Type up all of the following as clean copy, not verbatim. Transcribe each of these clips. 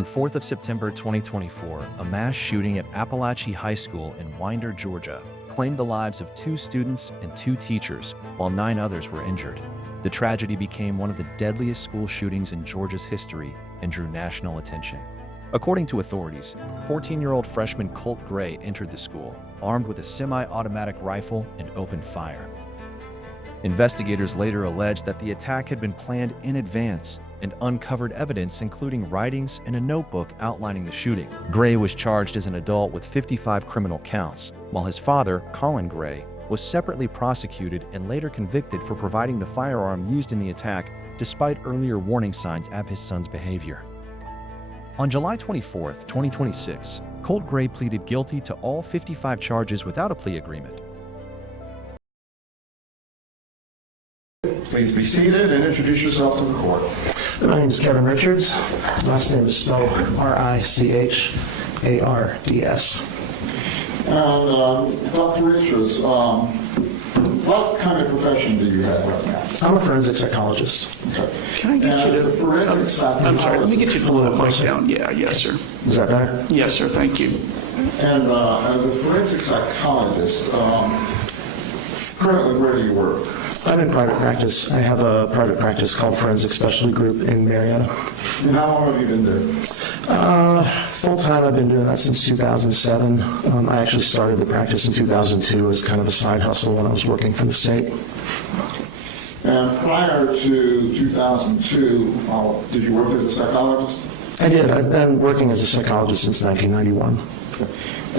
On 4th of September 2024, a mass shooting at Apalachee High School in Winder, Georgia, claimed the lives of 2 students and 2 teachers, while 9 others were injured. The tragedy became one of the deadliest school shootings in Georgia's history and drew national attention. According to authorities, 14-year-old freshman Colt Gray entered the school, armed with a semi-automatic rifle, and opened fire. Investigators later alleged that the attack had been planned in advance and uncovered evidence including writings and a notebook outlining the shooting. Gray was charged as an adult with 55 criminal counts, while his father, Colin Gray, was separately prosecuted and later convicted for providing the firearm used in the attack despite earlier warning signs of his son's behavior. On July 24, 2026, Colt Gray pleaded guilty to all 55 charges without a plea agreement. Please be seated and introduce yourself to the court. My name is Kevin Richards. Last name is spelled Richards. And Dr. Richards, what kind of profession do you have right now? I'm a forensic psychologist. Okay. Can I get you As a forensic psychologist, I'm sorry, let me get you to pull the mic down. Yeah, yes, sir. Is that better? Yes, sir, thank you. And as a forensic psychologist, currently where do you work? I'm in private practice. I have a private practice called Forensic Specialty Group in Marietta. And how long have you been there? Full-time, I've been doing that since 2007. I actually started the practice in 2002 as kind of a side hustle when I was working for the state. And prior to 2002, did you work as a psychologist? I did. I've been working as a psychologist since 1991.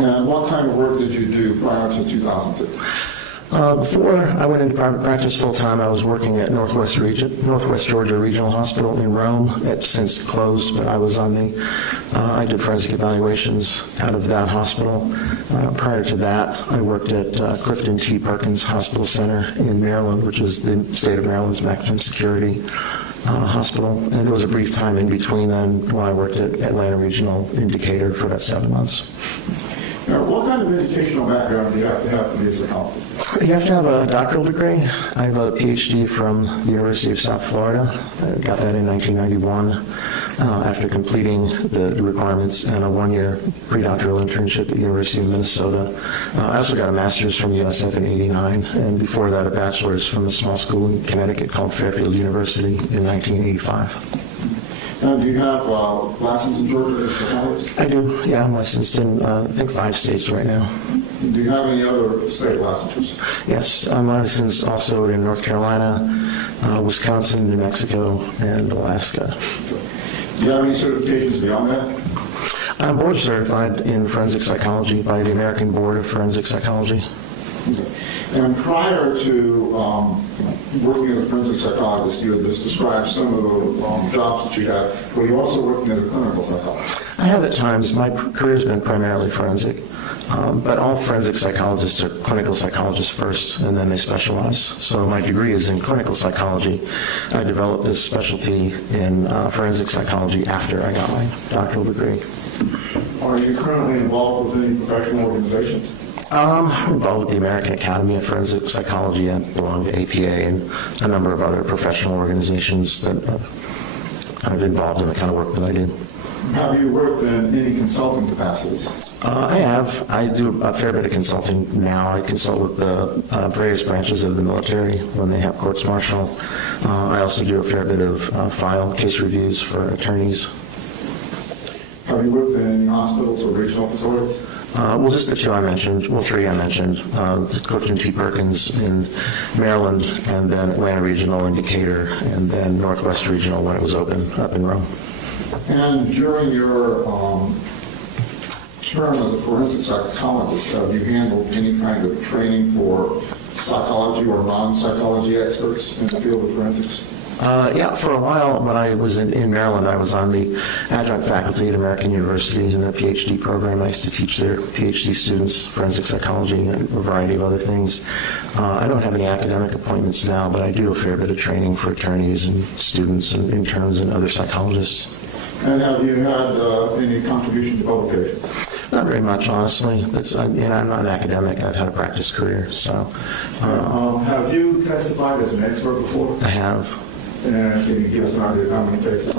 And what kind of work did you do prior to 2002? Before I went into private practice full-time, I was working at Northwest Georgia Regional Hospital in Rome. It's since closed, but I was on I did forensic evaluations out of that hospital. Prior to that, I worked at Clifton T. Perkins Hospital Center in Maryland, which is the state of Maryland's maximum security hospital. And there was a brief time in between then when I worked at Atlanta Regional in Decatur for about 7 months. Now, what kind of educational background do you have to be a psychologist? You have to have a doctoral degree. I have a PhD from the University of South Florida. I got that in 1991 after completing the requirements and a 1-year predoctoral internship at the University of Minnesota. I also got a master's from USF in '89, and before that a bachelor's from a small school in Connecticut called Fairfield University in 1985. And do you have license in Georgia as a psychologist? I do, yeah. I'm licensed in, I think, 5 states right now. Do you have any other state licenses? Yes, I'm licensed also in North Carolina, Wisconsin, New Mexico, and Alaska. Do you have any certifications beyond that? I'm board certified in forensic psychology by the American Board of Forensic Psychology. Okay. And prior to working as a forensic psychologist, you had just described some of the jobs that you had. Were you also working as a clinical psychologist? I have at times. My career's been primarily forensic, but all forensic psychologists are clinical psychologists first, and then they specialize. So my degree is in clinical psychology. I developed this specialty in forensic psychology after I got my doctoral degree. Are you currently involved with any professional organizations? I'm involved with the American Academy of Forensic Psychology. I belong to APA and a number of other professional organizations that are kind of involved in the kind of work that I do. Have you worked in any consulting capacities? I have. I do a fair bit of consulting now. I consult with the various branches of the military when they have courts martial. I also do a fair bit of file case reviews for attorneys. Have you worked in any hospitals or regional facilities? Well, just the 2 I mentioned, well, 3 I mentioned, Clifton T. Perkins in Maryland, and then Atlanta Regional in Decatur, and then Northwest Regional when it was open up in Rome. And during your term as a forensic psychologist, have you handled any kind of training for psychology or non-psychology experts in the field of forensics? Yeah, for a while when I was in Maryland, I was on the adjunct faculty at American University in the PhD program. I used to teach their PhD students forensic psychology and a variety of other things. I don't have any academic appointments now, but I do a fair bit of training for attorneys and students and interns and other psychologists. And have you had any contribution to publications? Not very much, honestly. I'm not an academic. I've had a practice career, so. Have you testified as an expert before? I have. And can you give us an idea of how many cases?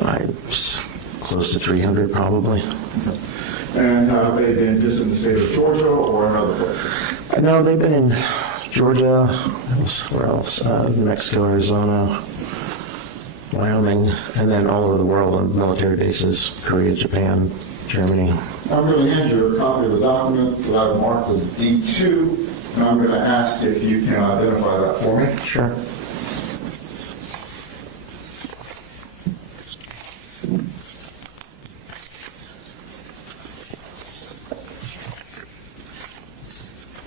close to 300 probably. And have they been just in the state of Georgia or in other places? No, they've been in Georgia, where else? New Mexico, Arizona, Wyoming, and then all over the world on military bases, Korea, Japan, Germany. I'm going to hand you a copy of the document that I've marked as D2, and I'm going to ask if you can identify that for me. Sure.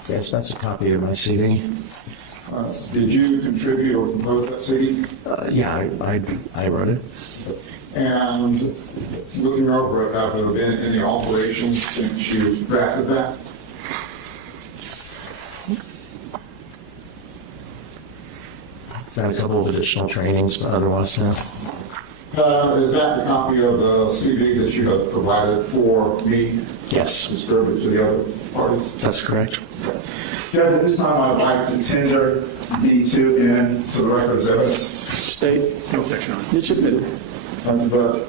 Yes, that's a copy of my CV. Did you contribute or compose that CD? Yeah, I wrote it. And looking over it, have there been any alterations since you drafted that? Got a couple of additional trainings, but otherwise, no. Is that the copy of the CD that you have provided for me? Yes, Distributed to the other parties? that's correct. Judge, at this time, I'd like to tender D2 in to the record as evidence. State, no objection on it. It's admitted. Thank you, Judge.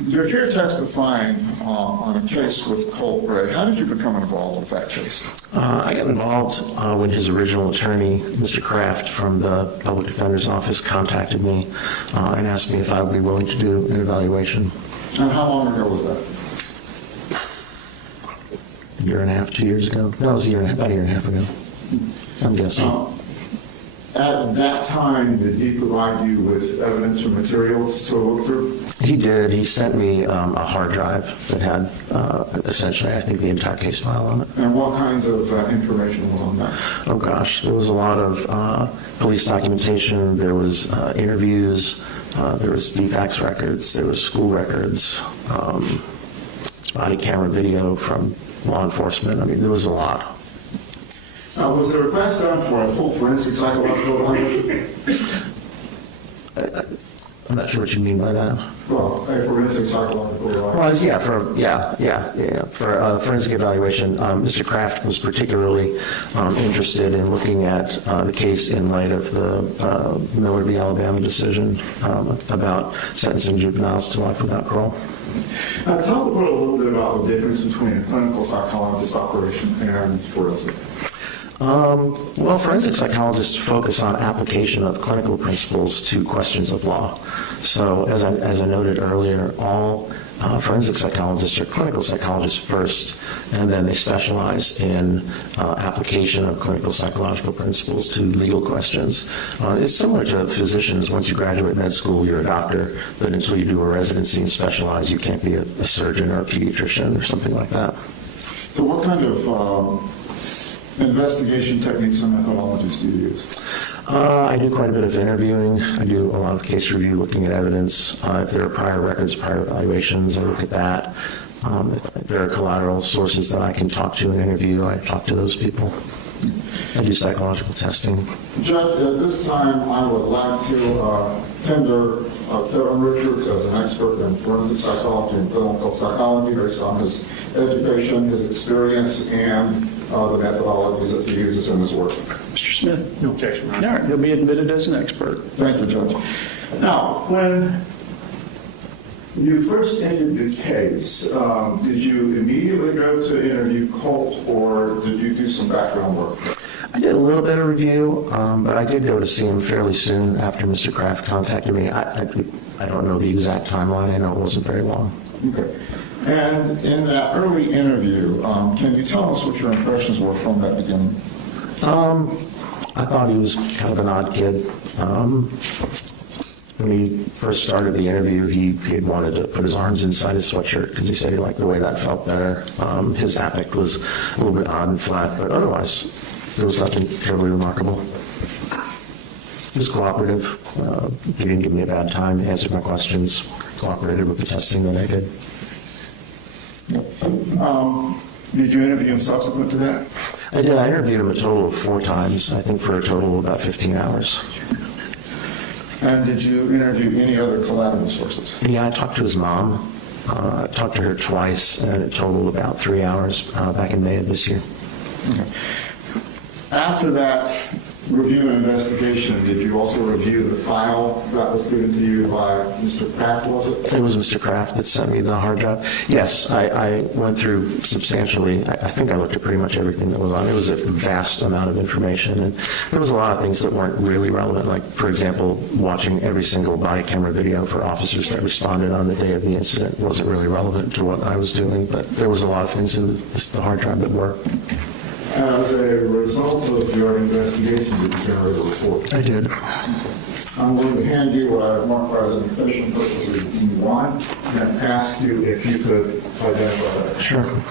You're here testifying on a case with Colt Gray. How did you become involved with that case? I got involved when his original attorney, Mr. Kraft from the Public Defender's Office, contacted me and asked me if I would be willing to do an evaluation. And how long ago was that? A year and a half, 2 years ago. No, it was about a year and a half ago, I'm guessing. At that time, did he provide you with evidence or materials to look through? He did. He sent me a hard drive that had essentially, I think, the entire case file on it. And what kinds of information was on that? Oh gosh, there was a lot of police documentation, there was interviews, there was DFACS records, there was school records, body camera video from law enforcement. I mean, there was a lot. Was the request done for a full forensic psychological evaluation? I'm not sure what you mean by that. Well, a forensic psychological evaluation. Well, for a forensic evaluation, Mr. Kraft was particularly interested in looking at the case in light of the Miller v. Alabama decision about sentencing juveniles to life without parole. Tell the board a little bit about the difference between a clinical psychologist operation and forensic. Well, forensic psychologists focus on application of clinical principles to questions of law. So, as I noted earlier, all forensic psychologists are clinical psychologists first, and then they specialize in application of clinical psychological principles to legal questions. It's similar to physicians. Once you graduate med school, you're a doctor, but until you do a residency and specialize, you can't be a surgeon or a pediatrician or something like that. So what kind of investigation techniques and methodologies do you use? I do quite a bit of interviewing. I do a lot of case review, looking at evidence. If there are prior records, prior evaluations, I look at that. If there are collateral sources that I can talk to and interview, I talk to those people. I do psychological testing. Judge, at this time, I would like to tender Kevin Richards as an expert in forensic psychology and clinical psychology based on his education, his experience, and the methodologies that he uses in his work. Mr. Smith? No objection. All right, he'll be admitted as an expert. Thank you, Judge. Now, when you first entered the case, did you immediately go to interview Colt, or did you do some background work? I did a little bit of review, but I did go to see him fairly soon after Mr. Kraft contacted me. I don't know the exact timeline. I know it wasn't very long. Okay. And in that early interview, can you tell us what your impressions were from that beginning? I thought he was kind of an odd kid. When he first started the interview, he had wanted to put his arms inside his sweatshirt because he said he liked the way that felt better. His affect was a little bit odd and flat, but otherwise, there was nothing terribly remarkable. He was cooperative. He didn't give me a bad time. He answered my questions. Cooperated with the testing that I did. Did you interview him subsequent to that? I did. I interviewed him a total of 4 times, I think for a total of about 15 hours. And did you interview any other collateral sources? Yeah, I talked to his mom. I talked to her twice, and it totaled about 3 hours back in May of this year. Okay. After that, review an investigation, did you also review the file that was given to you by Mr. Kraft, was it? It was Mr. Kraft that sent me the hard drive. Yes, I went through substantially, I think I looked at pretty much everything that was on. It was a vast amount of information, and there was a lot of things that weren't really relevant, like, for example, watching every single body camera video for officers that responded on the day of the incident wasn't really relevant to what I was doing, but there was a lot of things in the hard drive that were. As a result of your investigation, did you generate a report? I did. I'm going to hand you what I have marked by the efficient purposes E1 and ask you if you could identify that. Sure.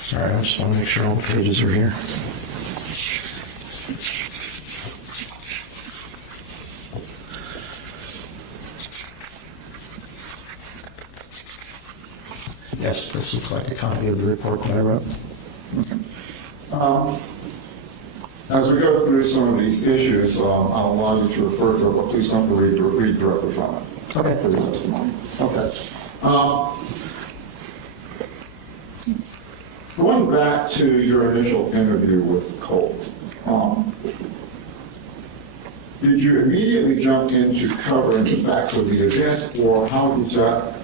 Sorry, I just want to make sure all the pages are here. Yes, this looks like a copy of the report that I wrote. As we go through some of these issues, I'll allow you to refer to it, but please don't read directly from it. Okay. For the testimony. Okay. Going back to your initial interview with Colt, did you immediately jump into covering the facts of the event, or how did that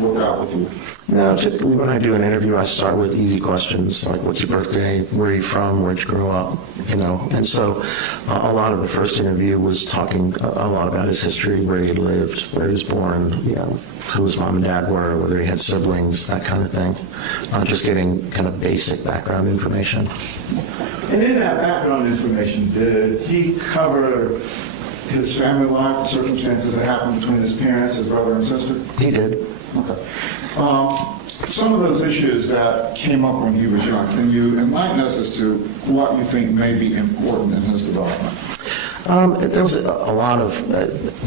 work out with you? No, typically when I do an interview, I start with easy questions like, what's your birthday, where are you from, where'd you grow up, And so a lot of the first interview was talking a lot about his history, where he lived, where he was born, who his mom and dad were, whether he had siblings, that kind of thing. Just getting kind of basic background information. And in that background information, did he cover his family life, the circumstances that happened between his parents, his brother and sister? He did. Okay. Some of those issues that came up when he was young, can you enlighten us as to what you think may be important in his development? There was a lot of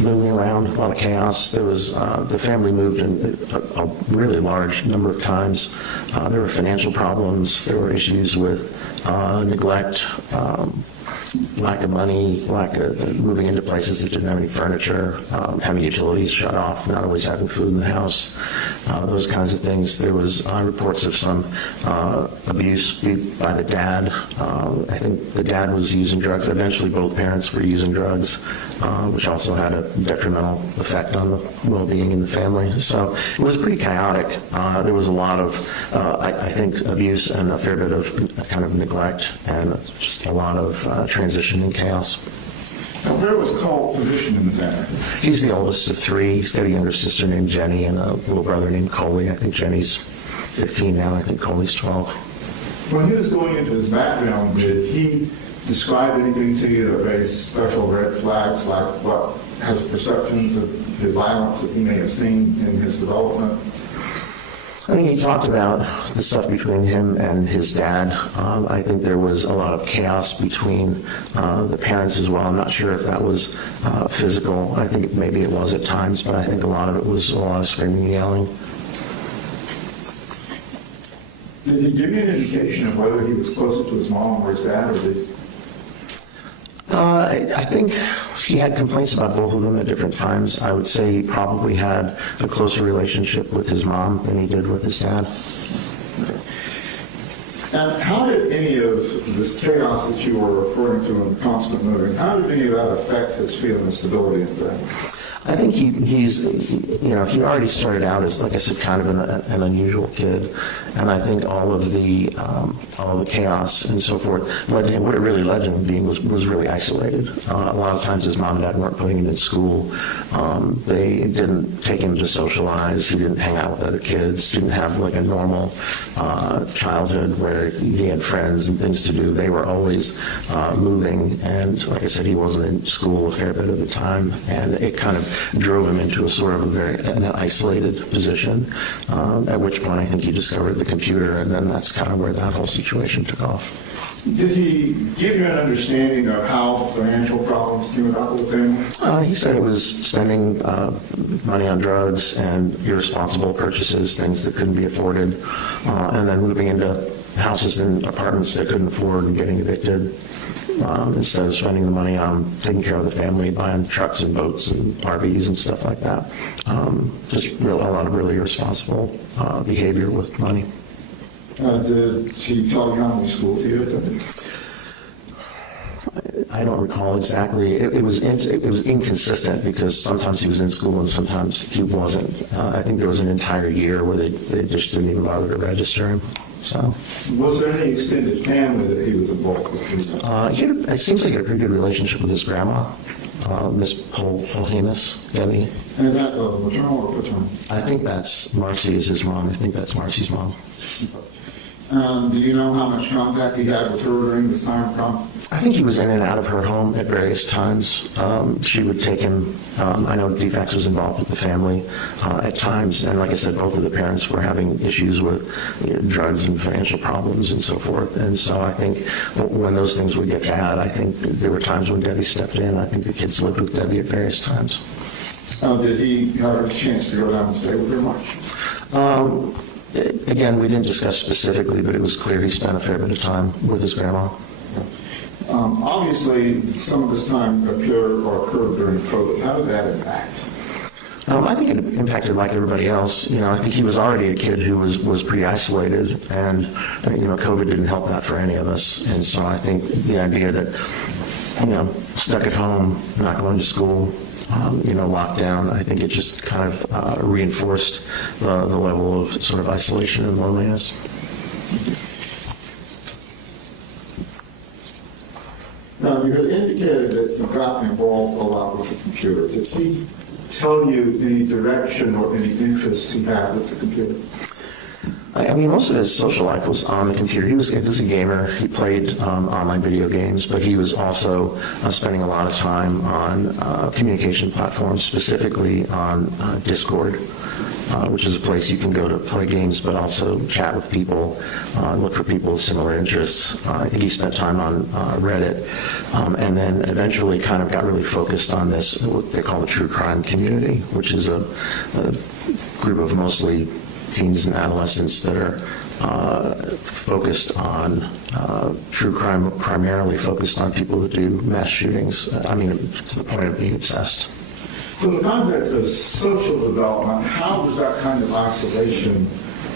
moving around, a lot of chaos. There was the family moved in a really large number of times. There were financial problems. There were issues with neglect, lack of money, moving into places that didn't have any furniture, having utilities shut off, not always having food in the house, those kinds of things. There was reports of some abuse by the dad. I think the dad was using drugs. Eventually, both parents were using drugs, which also had a detrimental effect on the well-being in the family. So it was pretty chaotic. There was a lot of, I think, abuse and a fair bit of kind of neglect and just a lot of transition and chaos. Now, where was Colt positioned in the family? He's the oldest of three. He's got a younger sister named Jenny and a little brother named Coley. I think Jenny's 15 now. I think Coley's 12. When he was going into his background, did he describe anything to you that raised special red flags, like what has perceptions of the violence that he may have seen in his development? I think he talked about the stuff between him and his dad. I think there was a lot of chaos between the parents as well. I'm not sure if that was physical. I think maybe it was at times, but I think a lot of it was a lot of screaming and yelling. Did he give you an indication of whether he was closer to his mom or his dad, or did? I think he had complaints about both of them at different times. I would say he probably had a closer relationship with his mom than he did with his dad. And how did any of this chaos that you were referring to and constant moving, how did any of that affect his feeling of stability in the family? I think he already started out as, like I said, kind of an unusual kid, and I think all of the chaos and so forth led to him. What it really led to him being was really isolated. A lot of times his mom and dad weren't putting him in school. They didn't take him to socialize. He didn't hang out with other kids. Didn't have like a normal childhood where he had friends and things to do. They were always moving, and like I said, he wasn't in school a fair bit of the time, and it kind of drove him into a sort of an isolated position, at which point I think he discovered the computer, and then that's kind of where that whole situation took off. Did he give you an understanding of how financial problems came about with the family? He said it was spending money on drugs and irresponsible purchases, things that couldn't be afforded, and then moving into houses and apartments that couldn't afford and getting evicted. Instead of spending the money on taking care of the family, buying trucks and boats and RVs and stuff like that. Just a lot of really irresponsible behavior with money. Did he tell you how many schools he had attended? I don't recall exactly. It was inconsistent because sometimes he was in school and sometimes he wasn't. I think there was an entire year where they just didn't even bother to register him. So, was there any extended family that he was involved with? It seems like he had a pretty good relationship with his grandma, Miss Polhemus, Debbie. And is that the maternal or paternal? I think that's Marcy is his mom. I think that's Marcy's mom. Do you know how much contact he had with her during this time? I think he was in and out of her home at various times. She would take him. I know Defects was involved with the family at times, and like I said, both of the parents were having issues with drugs and financial problems and so forth. And so I think when those things would get bad, I think there were times when Debbie stepped in. I think the kids lived with Debbie at various times. Did he have a chance to go down and stay with her much? Again, we didn't discuss specifically, but it was clear he spent a fair bit of time with his grandma. Obviously, some of this time occurred during COVID. How did that impact? I think it impacted like everybody else. I think he was already a kid who was pretty isolated, and COVID didn't help that for any of us. And so I think the idea that stuck at home, not going to school, locked down, I think it just kind of reinforced the level of sort of isolation and loneliness. Now, you had indicated that you got involved a lot with the computer. Did he tell you any direction or any interests he had with the computer? I mean, most of his social life was on the computer. He was a gamer. He played online video games, but he was also spending a lot of time on communication platforms, specifically on Discord, which is a place you can go to play games, but also chat with people, look for people with similar interests. I think he spent time on Reddit, and then eventually kind of got really focused on this, what they call the true crime community, which is a group of mostly teens and adolescents that are focused on true crime, primarily focused on people that do mass shootings. I mean, to the point of being obsessed. So in the context of social development, how does that kind of isolation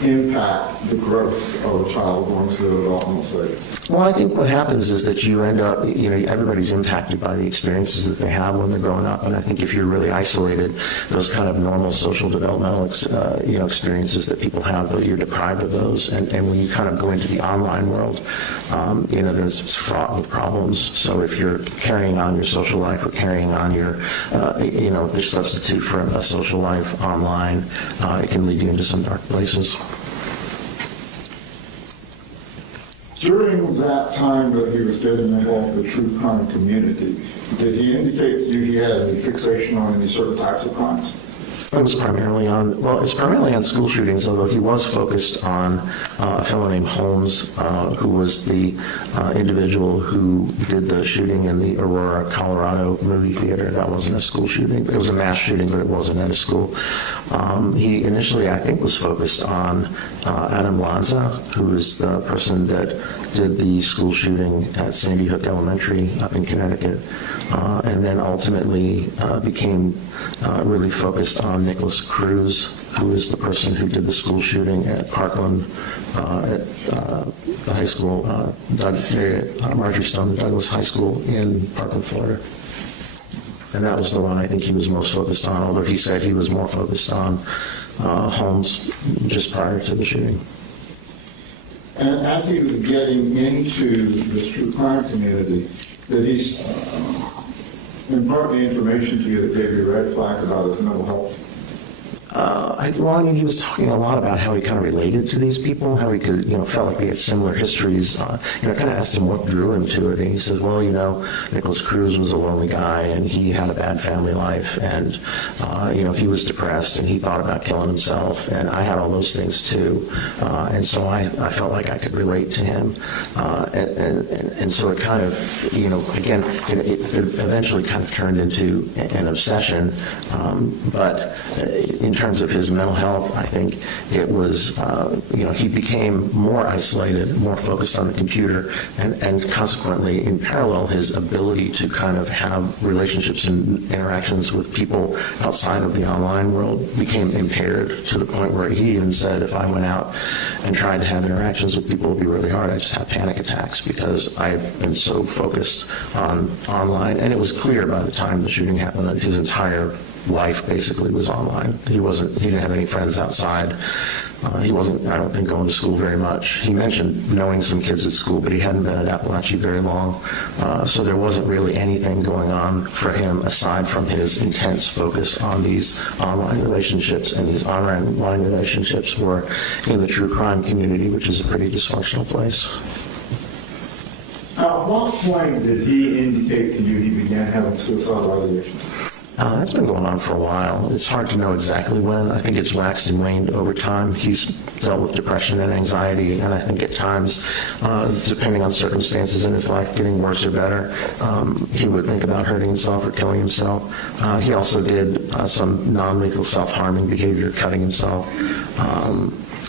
impact the growth of a child going through the developmental stage? Well, I think what happens is that you end up, everybody's impacted by the experiences that they have when they're growing up. And I think if you're really isolated, those kind of normal social developmental, experiences that people have, you're deprived of those. And when you kind of go into the online world, there's fraught with problems. So if you're carrying on your social life or carrying on your, the substitute for a social life online, it can lead you into some dark places. During that time that he was getting involved with the true crime community, did he indicate to you he had any fixation on any certain types of crimes? It was primarily on school shootings, although he was focused on a fellow named Holmes, who was the individual who did the shooting in the Aurora, Colorado movie theater. That wasn't a school shooting. It was a mass shooting, but it wasn't at a school. He initially, I think, was focused on Adam Lanza, who was the person that did the school shooting at Sandy Hook Elementary up in Connecticut, and then ultimately became really focused on Nicholas Cruz, who is the person who did the school shooting at Parkland, at the high school, Marjorie Stone Douglas High School in Parkland, Florida. And that was the one I think he was most focused on, although he said he was more focused on Holmes just prior to the shooting. And as he was getting into this true crime community, did he impart the information to you that gave you red flags about his mental health? He was talking a lot about how he kind of related to these people, how he could, felt like they had similar histories. I kind of asked him what drew him to it, and he said, well, Nicholas Cruz was a lonely guy, and he had a bad family life, and, he was depressed, and he thought about killing himself, and I had all those things too, and so I felt like I could relate to him, and so it kind of, again, it eventually kind of turned into an obsession, but in terms of his mental health, I think it was, he became more isolated, more focused on the computer, and consequently, in parallel, his ability to kind of have relationships and interactions with people outside of the online world became impaired to the point where he even said, if I went out and tried to have interactions with people, it would be really hard. I just have panic attacks because I've been so focused on online. And it was clear by the time the shooting happened that his entire life basically was online. He didn't have any friends outside. He wasn't, I don't think, going to school very much. He mentioned knowing some kids at school, but he hadn't been at Apalachee very long. So there wasn't really anything going on for him aside from his intense focus on these online relationships, and these online relationships were in the true crime community, which is a pretty dysfunctional place. At what point did he indicate to you he began having suicidal ideations? That's been going on for a while. It's hard to know exactly when. I think it's waxed and waned over time. He's dealt with depression and anxiety, and I think at times, depending on circumstances in his life, getting worse or better, he would think about hurting himself or killing himself. He also did some non-lethal self-harming behavior, cutting himself.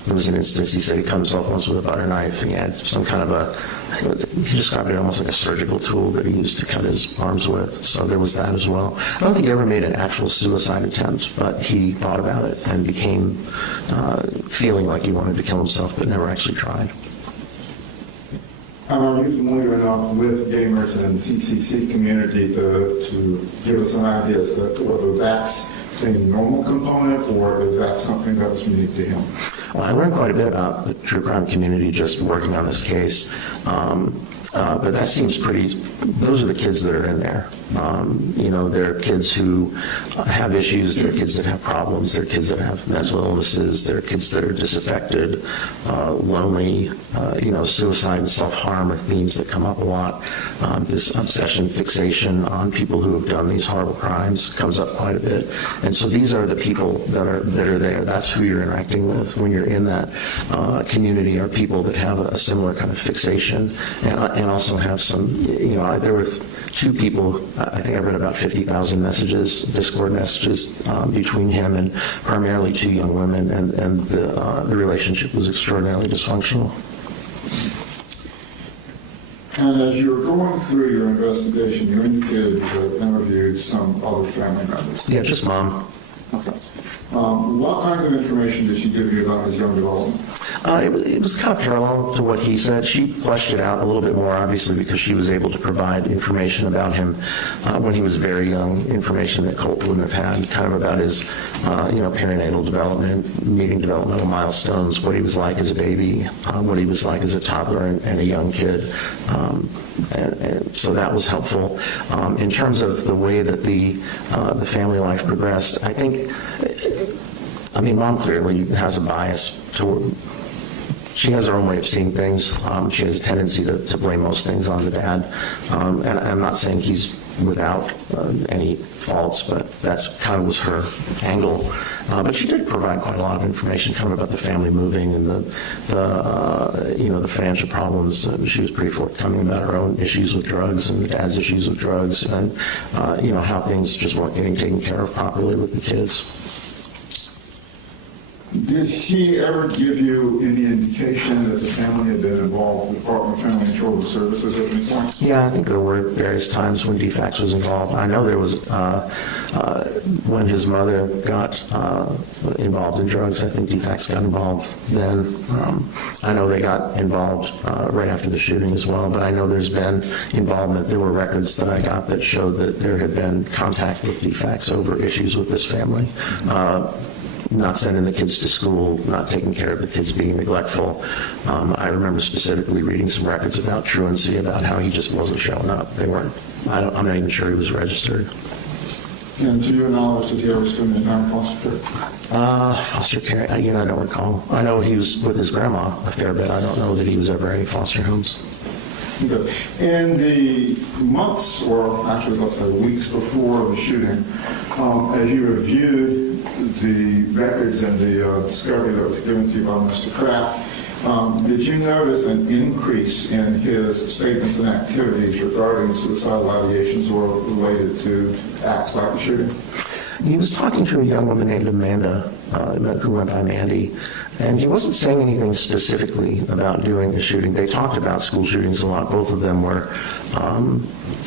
There was an instance he said he cut himself once with a butter knife. He had some kind of he described it almost like a surgical tool that he used to cut his arms with. So there was that as well. I don't think he ever made an actual suicide attempt, but he thought about it and became feeling like he wanted to kill himself, but never actually tried. Are you familiar enough with gamers and TCC community to give us an idea as to whether that's a normal component or is that something that was unique to him? Well, I learned quite a bit about the true crime community just working on this case. But that seems those are the kids that are in there. There are kids who have issues, there are kids that have problems, there are kids that have mental illnesses, there are kids that are disaffected, lonely, suicide and self-harm are themes that come up a lot. This obsession, fixation on people who have done these horrible crimes comes up quite a bit. And so these are the people that are there. That's who you're interacting with when you're in that community, are people that have a similar kind of fixation and also have some, there were two people, I think I read about 50,000 messages, Discord messages between him and primarily two young women, and the relationship was extraordinarily dysfunctional. And as you were going through your investigation, you indicated you interviewed some other family members. Yeah, just mom. Okay. What kinds of information did she give you about his young development? It was kind of parallel to what he said. She fleshed it out a little bit more, obviously, because she was able to provide information about him when he was very young, information that Colt wouldn't have had, kind of about his, perinatal development, meeting developmental milestones, what he was like as a baby, what he was like as a toddler and a young kid. And so that was helpful. In terms of the way that the family life progressed, I think, Mom clearly has a bias toward. She has her own way of seeing things. She has a tendency to blame most things on the dad. And I'm not saying he's without any faults, but that's kind of was her angle. But she did provide quite a lot of information kind of about the family moving and the financial problems. She was pretty forthcoming about her own issues with drugs and dad's issues with drugs and, how things just weren't getting taken care of properly with the kids. Did he ever give you any indication that the family had been involved with the Department of Family and Children's Services at any point? Yeah, I think there were various times when DFACS was involved. I know there was when his mother got involved in drugs, I think DFACS got involved then. I know they got involved right after the shooting as well, but I know there's been involvement. There were records that I got that showed that there had been contact with DFACS over issues with this family. Not sending the kids to school, not taking care of the kids, being neglectful. I remember specifically reading some records about truancy, about how he just wasn't showing up. I'm not even sure he was registered. And to your knowledge, did he ever spend any time in foster care? Foster care, I don't recall. I know he was with his grandma a fair bit. I don't know that he was ever in any foster homes. Okay. In the months, or actually, let's say weeks before the shooting, as you reviewed the records and the discovery that was given to you by Mr. Kraft, did you notice an increase in his statements and activities regarding suicidal ideations or related to acts like the shooting? He was talking to a young woman named Amanda, who went by Mandy, and he wasn't saying anything specifically about doing a shooting. They talked about school shootings a lot. Both of them were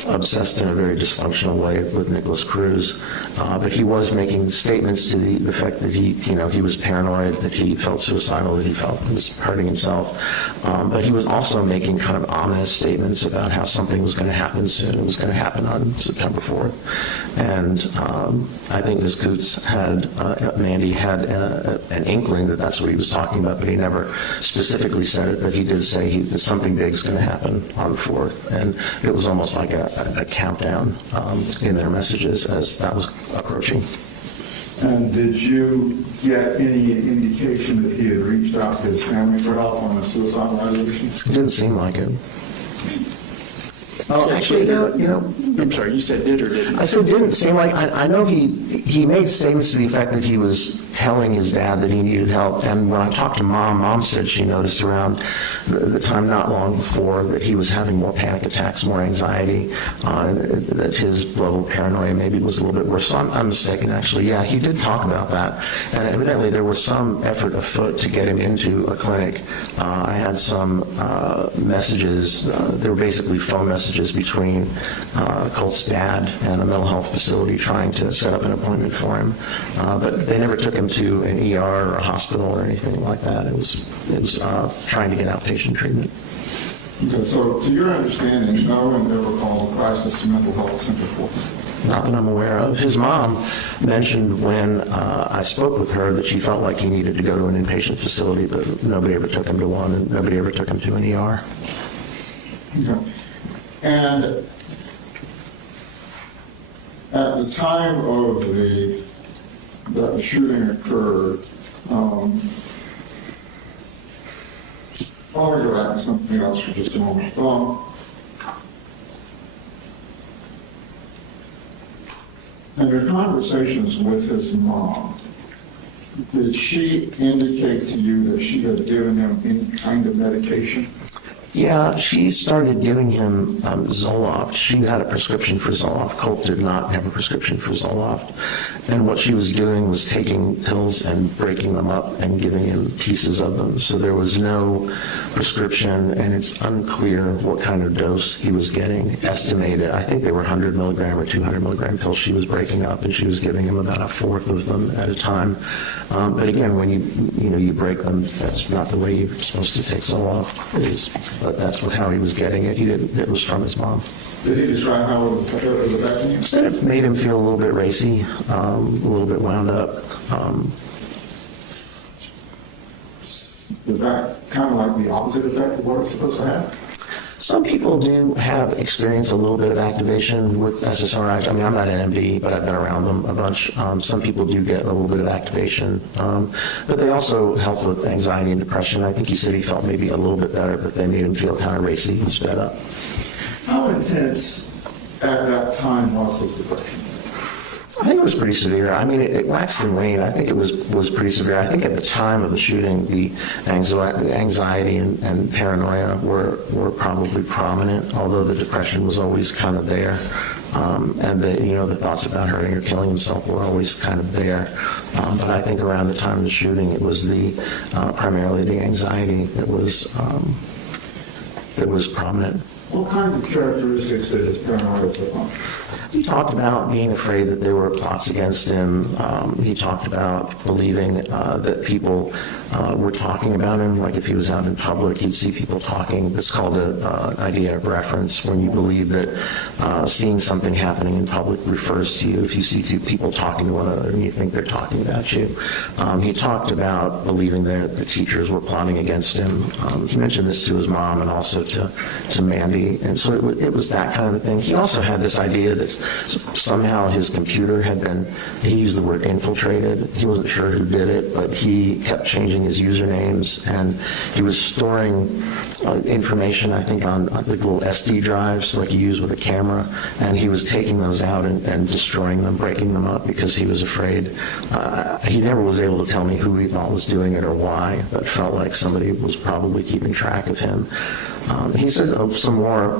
obsessed in a very dysfunctional way with Nicholas Cruz, but he was making statements to the fact that he was paranoid, that he felt suicidal, that he felt he was hurting himself, but he was also making kind of ominous statements about how something was going to happen soon. It was going to happen on September 4th, and I think Ms. Coots Mandy had an inkling that that's what he was talking about, but he never specifically said it, but he did say that something big is going to happen on the 4th, and it was almost like a countdown in their messages as that was approaching. And did you get any indication that he had reached out to his family for help on the suicidal ideations? It didn't seem like it. Oh, actually, I'm sorry, you said did or didn't? I said didn't seem like. I know he made statements to the effect that he was telling his dad that he needed help, and when I talked to Mom said she noticed around the time not long before that he was having more panic attacks, more anxiety, that his level of paranoia maybe was a little bit worse. So I'm mistaken, actually. Yeah, he did talk about that, and evidently there was some effort afoot to get him into a clinic. I had some messages. They were basically phone messages between Colt's dad and a mental health facility trying to set up an appointment for him, but they never took him to an ER or a hospital or anything like that. It was trying to get outpatient treatment. Okay, so to your understanding, no one ever called a crisis mental health center for him? Not that I'm aware of. His mom mentioned when I spoke with her that she felt like he needed to go to an inpatient facility, but nobody ever took him to one, and nobody ever took him to an ER. Okay. And at the time of that the shooting occurred, I'll go back to something else for just a moment. In your conversations with his mom, did she indicate to you that she had given him any kind of medication? Yeah, she started giving him Zoloft. She had a prescription for Zoloft. Colt did not have a prescription for Zoloft. And what she was doing was taking pills and breaking them up and giving him pieces of them. So there was no prescription, and it's unclear what kind of dose he was getting. Estimated, I think they were 100 milligram or 200 milligram pills she was breaking up, and she was giving him about a fourth of them at a time. But again, when you break them, that's not the way you're supposed to take Zoloft. But that's how he was getting it. It was from his mom. Did he describe how it was affecting him? He said it made him feel a little bit racy, a little bit wound up. Is that kind of like the opposite effect of what it's supposed to have? Some people do have experience a little bit of activation with SSRIs. I mean, I'm not an MD, but I've been around them a bunch. Some people do get a little bit of activation, but they also help with anxiety and depression. I think he said he felt maybe a little bit better, but they made him feel kind of racy and sped up. How intense at that time was his depression? I think it was pretty severe. I mean, it waxed and waned. I think it was pretty severe. I think at the time of the shooting, the anxiety and paranoia were probably prominent, although the depression was always kind of there. And the thoughts about hurting or killing himself were always kind of there. But I think around the time of the shooting, it was primarily the anxiety that was prominent. What kinds of characteristics did his paranoia take on? He talked about being afraid that there were plots against him. He talked about believing that people were talking about him. Like if he was out in public, he'd see people talking. It's called an idea of reference, when you believe that seeing something happening in public refers to you. If you see two people talking to one another and you think they're talking about you. He talked about believing that the teachers were plotting against him. He mentioned this to his mom and also to Mandy, and so it was that kind of thing. He also had this idea that somehow his computer had been, he used the word infiltrated. He wasn't sure who did it, but he kept changing his usernames, and he was storing information, I think, on like little SD drives like you use with a camera, and he was taking those out and destroying them, breaking them up, because he was afraid. He never was able to tell me who he thought was doing it or why, but felt like somebody was probably keeping track of him. He said some more,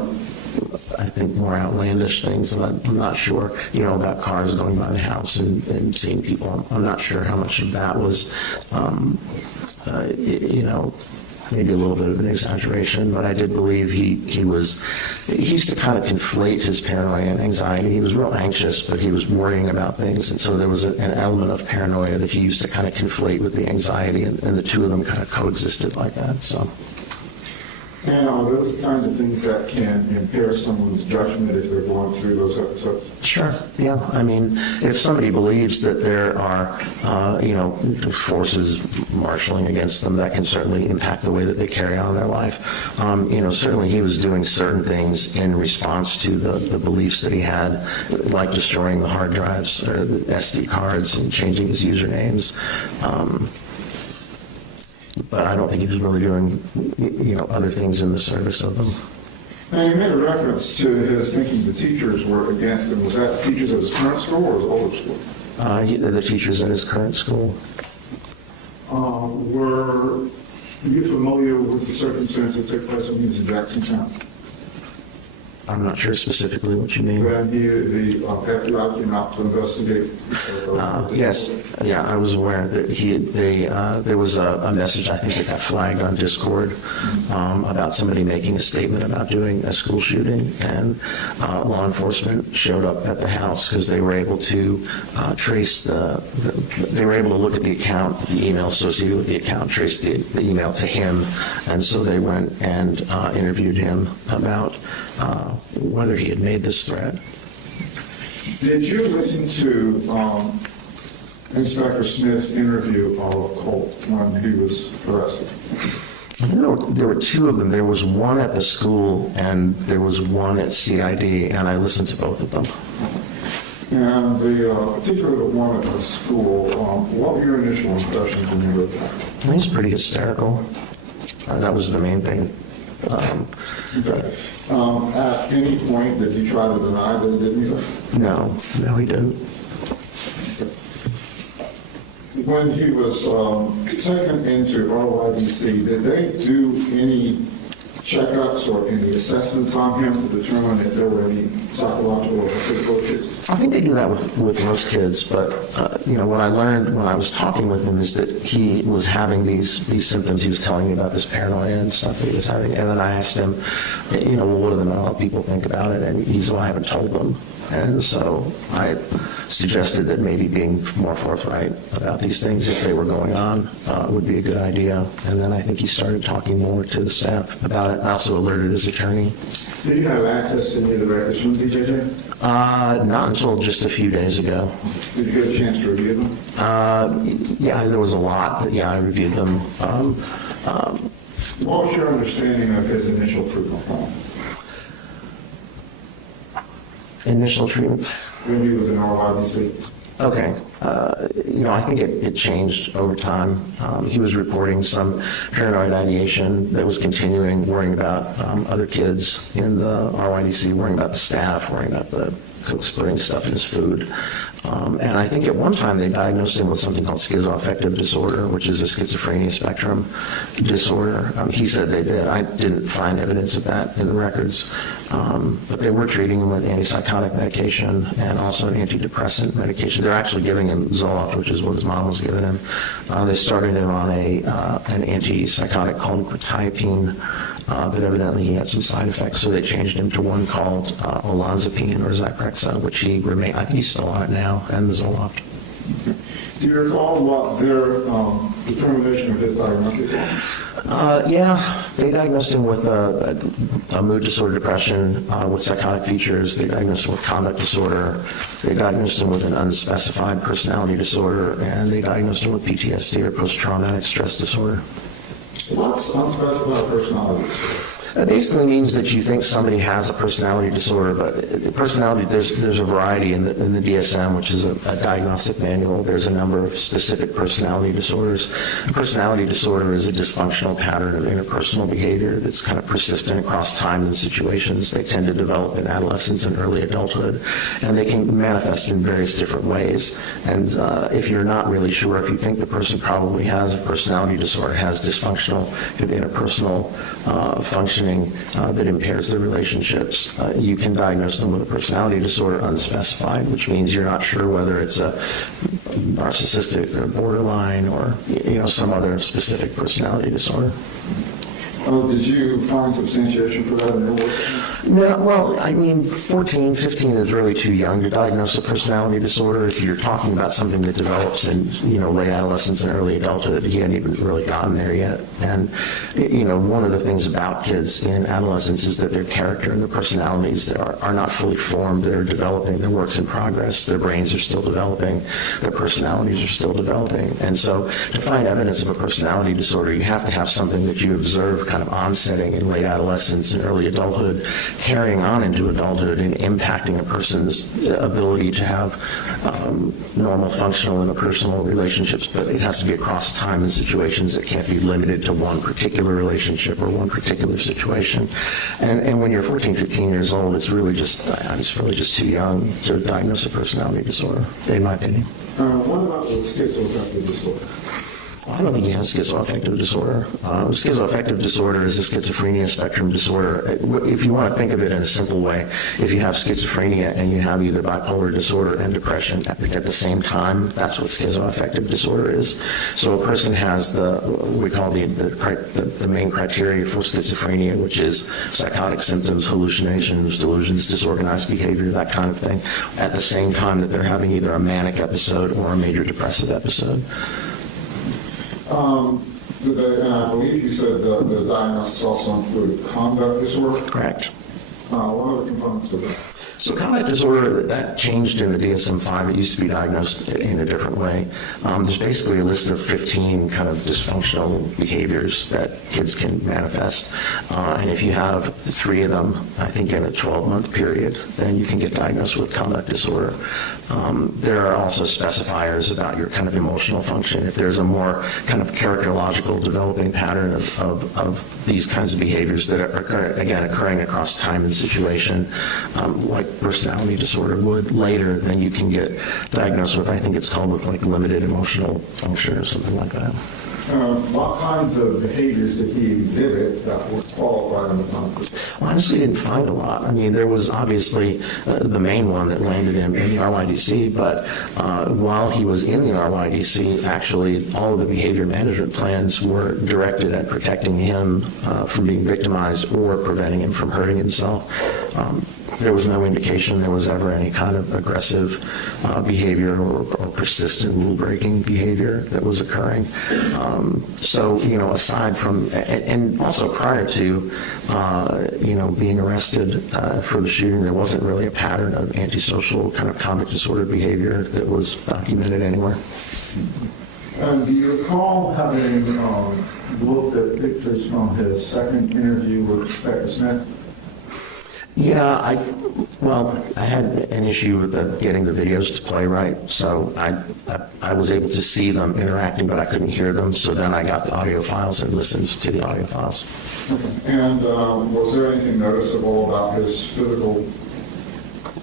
I think, more outlandish things that I'm not sure, about cars going by the house and seeing people. I'm not sure how much of that was, maybe a little bit of an exaggeration, but I did believe he used to kind of conflate his paranoia and anxiety. He was real anxious, but he was worrying about things, and so there was an element of paranoia that he used to kind of conflate with the anxiety, and the two of them kind of coexisted like that, so. And those kinds of things that can impair someone's judgment if they're going through those episodes. Sure. Yeah. I mean, if somebody believes that there are, forces marshaling against them, that can certainly impact the way that they carry on their life. Certainly he was doing certain things in response to the beliefs that he had, like destroying the hard drives or the SD cards and changing his usernames. But I don't think he was really doing, other things in the service of them. Now, you made a reference to his thinking the teachers were against him. Was that teachers at his current school or his older school? The teachers at his current school. Were you familiar with the circumstance that took place when he was in Jacksontown? I'm not sure specifically what you mean. When the FBI came out to investigate. Yes, yeah, I was aware that there was a message, I think, that got flagged on Discord about somebody making a statement about doing a school shooting, and law enforcement showed up at the house because they were able to trace they were able to look at the account, the email associated with the account, trace the email to him, and so they went and interviewed him about whether he had made this threat. Did you listen to Inspector Smith's interview of Colt when he was arrested? There were two of them. There was one at the school and there was one at CID, and I listened to both of them. And particularly the one at the school, what were your initial impressions when you read that? I think it's pretty hysterical. That was the main thing. Okay. At any point, did he try to deny that he did anything? No, he didn't. When he was taken into RYDC, did they do any checkups or any assessments on him to determine if there were any psychological or physical issues? I think they do that with most kids, but what I learned when I was talking with him is that he was having these symptoms. He was telling me about this paranoia and stuff that he was having, and then I asked him, what do the mental health people think about it? And he said, I haven't told them. And so I suggested that maybe being more forthright about these things, if they were going on, would be a good idea. And then I think he started talking more to the staff about it. I also alerted his attorney. Did you have access to any of the records from DJJ? Not until just a few days ago. Did you get a chance to review them? Yeah, there was a lot, but yeah, I reviewed them. What was your understanding of his initial treatment plan? Initial treatment? When he was in RYDC? Okay. I think it changed over time. He was reporting some paranoid ideation that was continuing, worrying about other kids in the RYDC, worrying about the staff, worrying about the cooks putting stuff in his food. And I think at one time they diagnosed him with something called schizoaffective disorder, which is a schizophrenia spectrum disorder. He said they did. I didn't find evidence of that in the records. But they were treating him with antipsychotic medication and also an antidepressant medication. They're actually giving him Zoloft, which is what his mom was giving him. They started him on an antipsychotic called quetiapine, but evidently he had some side effects, so they changed him to one called olanzapine, or Zyprexa, which he remained. I think he's still on it now, and the Zoloft. Do you recall what their determination of his diagnosis was? Yeah, they diagnosed him with a mood disorder, depression with psychotic features. They diagnosed him with conduct disorder. They diagnosed him with an unspecified personality disorder, and they diagnosed him with PTSD or post-traumatic stress disorder. What's unspecified personality disorder? That basically means that you think somebody has a personality disorder, but personality, there's a variety in the DSM, which is a diagnostic manual. There's a number of specific personality disorders. A personality disorder is a dysfunctional pattern of interpersonal behavior that's kind of persistent across time and situations. They tend to develop in adolescence and early adulthood, and they can manifest in various different ways. And if you're not really sure, if you think the person probably has a personality disorder, has dysfunctional interpersonal functioning that impairs their relationships, you can diagnose them with a personality disorder unspecified, which means you're not sure whether it's a narcissistic or borderline or some other specific personality disorder. Did you find substantiation for that in your work? No, well, I mean, 14, 15 is really too young to diagnose a personality disorder. If you're talking about something that develops in, late adolescence and early adulthood, he hadn't even really gotten there yet. And, one of the things about kids in adolescence is that their character and their personalities are not fully formed. They're developing. They're works in progress. Their brains are still developing. Their personalities are still developing. And so to find evidence of a personality disorder, you have to have something that you observe kind of onsetting in late adolescence and early adulthood, carrying on into adulthood and impacting a person's ability to have normal functional interpersonal relationships, but it has to be across time and situations. It can't be limited to one particular relationship or one particular situation. And when you're 14, 15 years old, it's really just too young to diagnose a personality disorder, in my opinion. What about the schizoaffective disorder? I don't think he has schizoaffective disorder. Schizoaffective disorder is a schizophrenia spectrum disorder. If you want to think of it in a simple way, if you have schizophrenia and you have either bipolar disorder and depression at the same time, that's what schizoaffective disorder is. So a person has what we call the main criteria for schizophrenia, which is psychotic symptoms, hallucinations, delusions, disorganized behavior, that kind of thing, at the same time that they're having either a manic episode or a major depressive episode. And I believe you said the diagnosis also included conduct disorder? Correct. What are the components of that? So conduct disorder, that changed in the DSM-5. It used to be diagnosed in a different way. There's basically a list of 15 kind of dysfunctional behaviors that kids can manifest. And if you have 3 of them, I think in a 12-month period, then you can get diagnosed with conduct disorder. There are also specifiers about your kind of emotional function. If there's a more kind of characterological developing pattern of these kinds of behaviors that are, occurring across time and situation, like personality disorder would later, then you can get diagnosed with, I think it's called with like limited emotional function or something like that. What kinds of behaviors did he exhibit that would qualify in the conduct? Honestly, didn't find a lot. I mean, there was obviously the main one that landed him in the RYDC, but while he was in the RYDC, actually all of the behavior management plans were directed at protecting him from being victimized or preventing him from hurting himself. There was no indication there was ever any kind of aggressive behavior or persistent rule-breaking behavior that was occurring. So, aside from, and also prior to, being arrested for the shooting, there wasn't really a pattern of antisocial kind of conduct disorder behavior that was documented anywhere. And do you recall having looked at pictures from his second interview with Rebecca Smith? Yeah, I had an issue with getting the videos to play right, so I was able to see them interacting, but I couldn't hear them, so then I got the audio files and listened to the audio files. Okay. And was there anything noticeable about his physical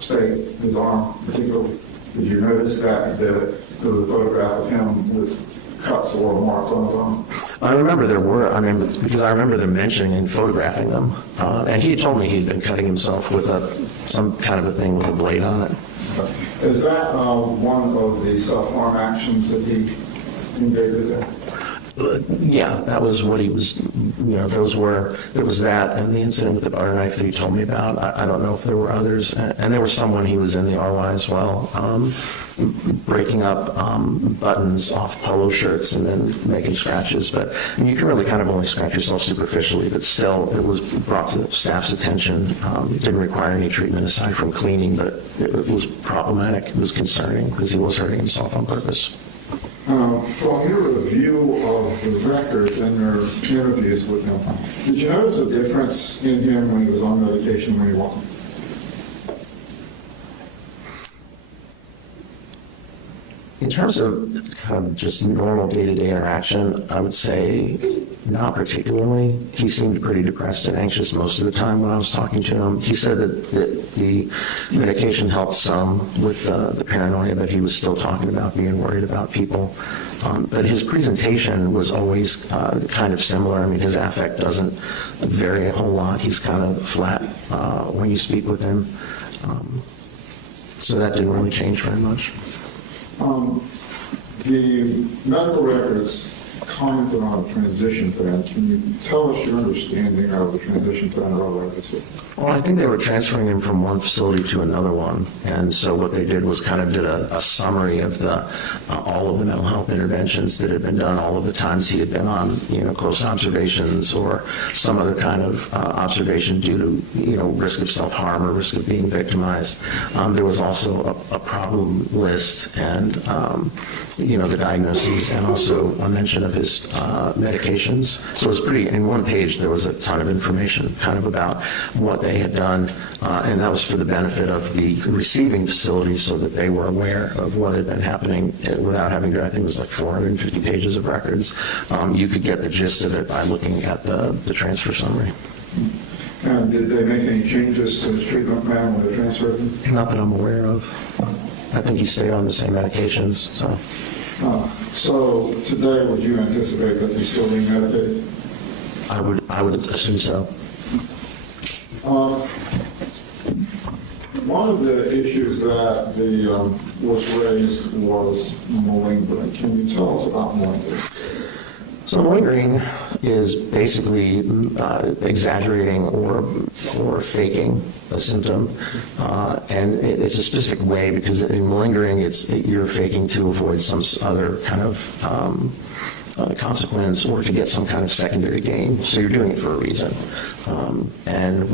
state, his arm particularly? Did you notice that there was a photograph of him with cuts or marks on his arm? I remember because I remember them mentioning and photographing them. And he told me he'd been cutting himself with some kind of a thing with a blade on it. Okay. Is that one of the self-harm actions that he engages in? Yeah, that was what he was, there was that and the incident with the butter knife that he told me about. I don't know if there were others. And there was someone he was in the RY as well, breaking up buttons off polo shirts and then making scratches. But you can really kind of only scratch yourself superficially, but still it was brought to the staff's attention. It didn't require any treatment aside from cleaning, but it was problematic. It was concerning because he was hurting himself on purpose. From your review of the records and your interviews with him, did you notice a difference in him when he was on medication and when he wasn't? In terms of kind of just normal day-to-day interaction, I would say not particularly. He seemed pretty depressed and anxious most of the time when I was talking to him. He said that the medication helped some with the paranoia, but he was still talking about being worried about people. But his presentation was always kind of similar. I mean, his affect doesn't vary a whole lot. He's kind of flat when you speak with him. So that didn't really change very much. The medical records commented on a transition plan. Can you tell us your understanding of the transition plan or other emphasis? Well, I think they were transferring him from one facility to another one, and so what they did was kind of did a summary of all of the mental health interventions that had been done, all of the times he had been on, close observations or some other kind of observation due to, risk of self-harm or risk of being victimized. There was also a problem list and, the diagnoses and also a mention of his medications. So it was pretty, in one page there was a ton of information kind of about what they had done, and that was for the benefit of the receiving facility so that they were aware of what had been happening without having to, I think it was like 450 pages of records. You could get the gist of it by looking at the transfer summary. And did they make any changes to his treatment plan when they transferred him? Not that I'm aware of. I think he stayed on the same medications, so. So today, would you anticipate that he's still being medicated? I would assume so. One of the issues that was raised was malingering. Can you tell us about malingering? So malingering is basically exaggerating or faking a symptom, and it's a specific way because in malingering, you're faking to avoid some other kind of consequence or to get some kind of secondary gain. So you're doing it for a reason. And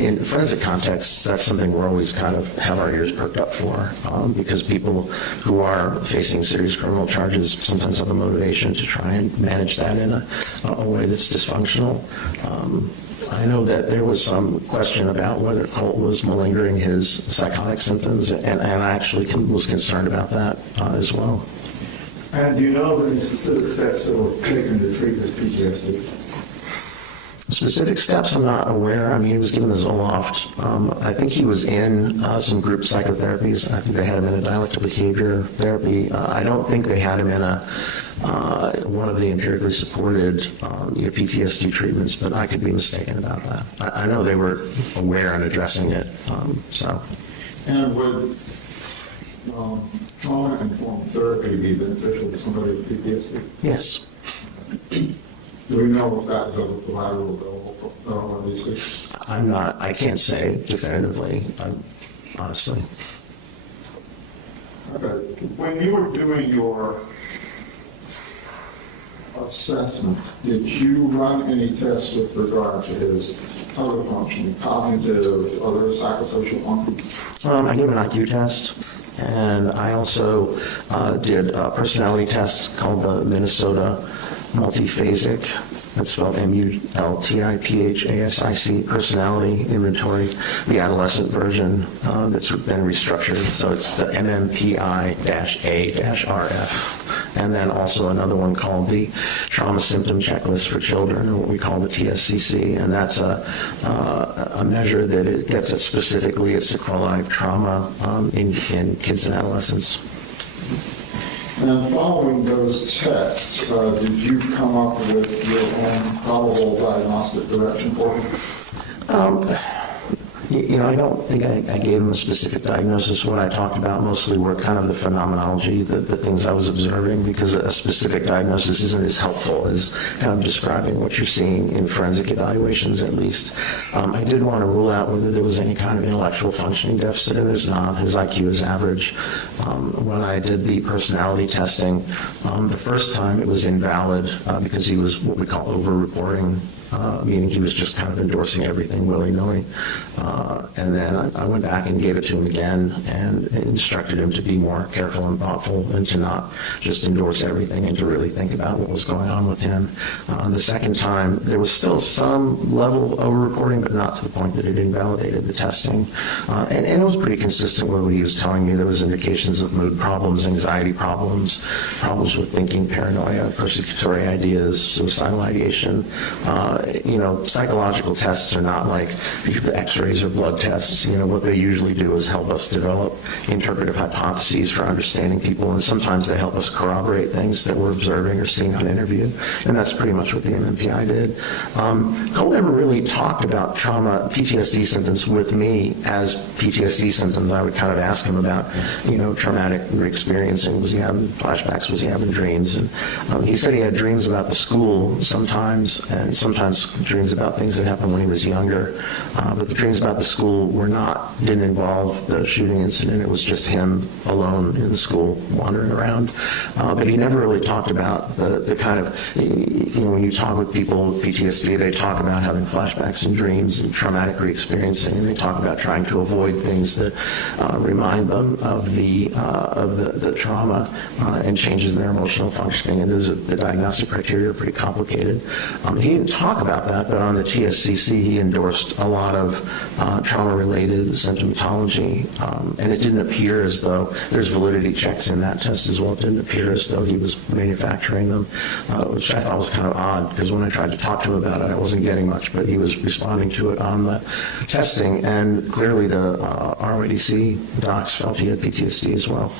in forensic contexts, that's something we're always kind of have our ears perked up for, because people who are facing serious criminal charges sometimes have a motivation to try and manage that in a way that's dysfunctional. I know that there was some question about whether Colt was malingering his psychotic symptoms, and I actually was concerned about that as well. And do you know of any specific steps that were taken to treat his PTSD? Specific steps, I'm not aware. I mean, he was given the Zoloft. I think he was in some group psychotherapies. I think they had him in a dialectical behavior therapy. I don't think they had him in one of the empirically supported PTSD treatments, but I could be mistaken about that. I know they were aware and addressing it. And would trauma-informed therapy be beneficial to somebody with PTSD? Yes. Do we know if that is available available these days? I can't say definitively, honestly. Okay. When you were doing your assessments, did you run any tests with regard to his other functioning, cognitive, other psychosocial functions? I gave an IQ test, and I also did a personality test called the Minnesota Multiphasic. That's spelled MULTIPHASIC personality inventory, the adolescent version that's been restructured. So it's the MMPI-A-RF. And then also another one called the Trauma Symptom Checklist for Children, or what we call the TSCC. And that's a measure that it gets at specifically at sequelae of trauma in kids and adolescents. And following those tests, did you come up with your own probable diagnostic direction for him? I don't think I gave him a specific diagnosis. What I talked about mostly were kind of the phenomenology, the things I was observing, because a specific diagnosis isn't as helpful as kind of describing what you're seeing in forensic evaluations, at least. I did want to rule out whether there was any kind of intellectual functioning deficit, and there's not. His IQ is average. When I did the personality testing, the first time it was invalid because he was what we call over-reporting, meaning he was just kind of endorsing everything willy-nilly. And then I went back and gave it to him again and instructed him to be more careful and thoughtful and to not just endorse everything and to really think about what was going on with him. The second time, there was still some level of over-reporting, but not to the point that it invalidated the testing. And it was pretty consistent with what he was telling me. There was indications of mood problems, anxiety problems, problems with thinking, paranoia, persecutory ideas, suicidal ideation. Psychological tests are not like x-rays or blood tests. What they usually do is help us develop interpretive hypotheses for understanding people, and sometimes they help us corroborate things that we're observing or seeing on interview, and that's pretty much what the MMPI did. Colt never really talked about trauma, PTSD symptoms with me as PTSD symptoms. I would kind of ask him about, traumatic re-experiencing. Was he having flashbacks? Was he having dreams? And he said he had dreams about the school sometimes, and sometimes dreams about things that happened when he was younger. But the dreams about the school didn't involve the shooting incident. It was just him alone in the school wandering around. But he never really talked about the kind of, when you talk with people with PTSD, they talk about having flashbacks and dreams and traumatic re-experiencing, and they talk about trying to avoid things that remind them of the trauma and changes in their emotional functioning. And the diagnostic criteria are pretty complicated. He didn't talk about that, but on the TSCC, he endorsed a lot of trauma-related symptomatology, and it didn't appear as though there's validity checks in that test as well. It didn't appear as though he was manufacturing them, which I thought was kind of odd, because when I tried to talk to him about it, I wasn't getting much, but he was responding to it on the testing, and clearly the ROADC docs felt he had PTSD as well.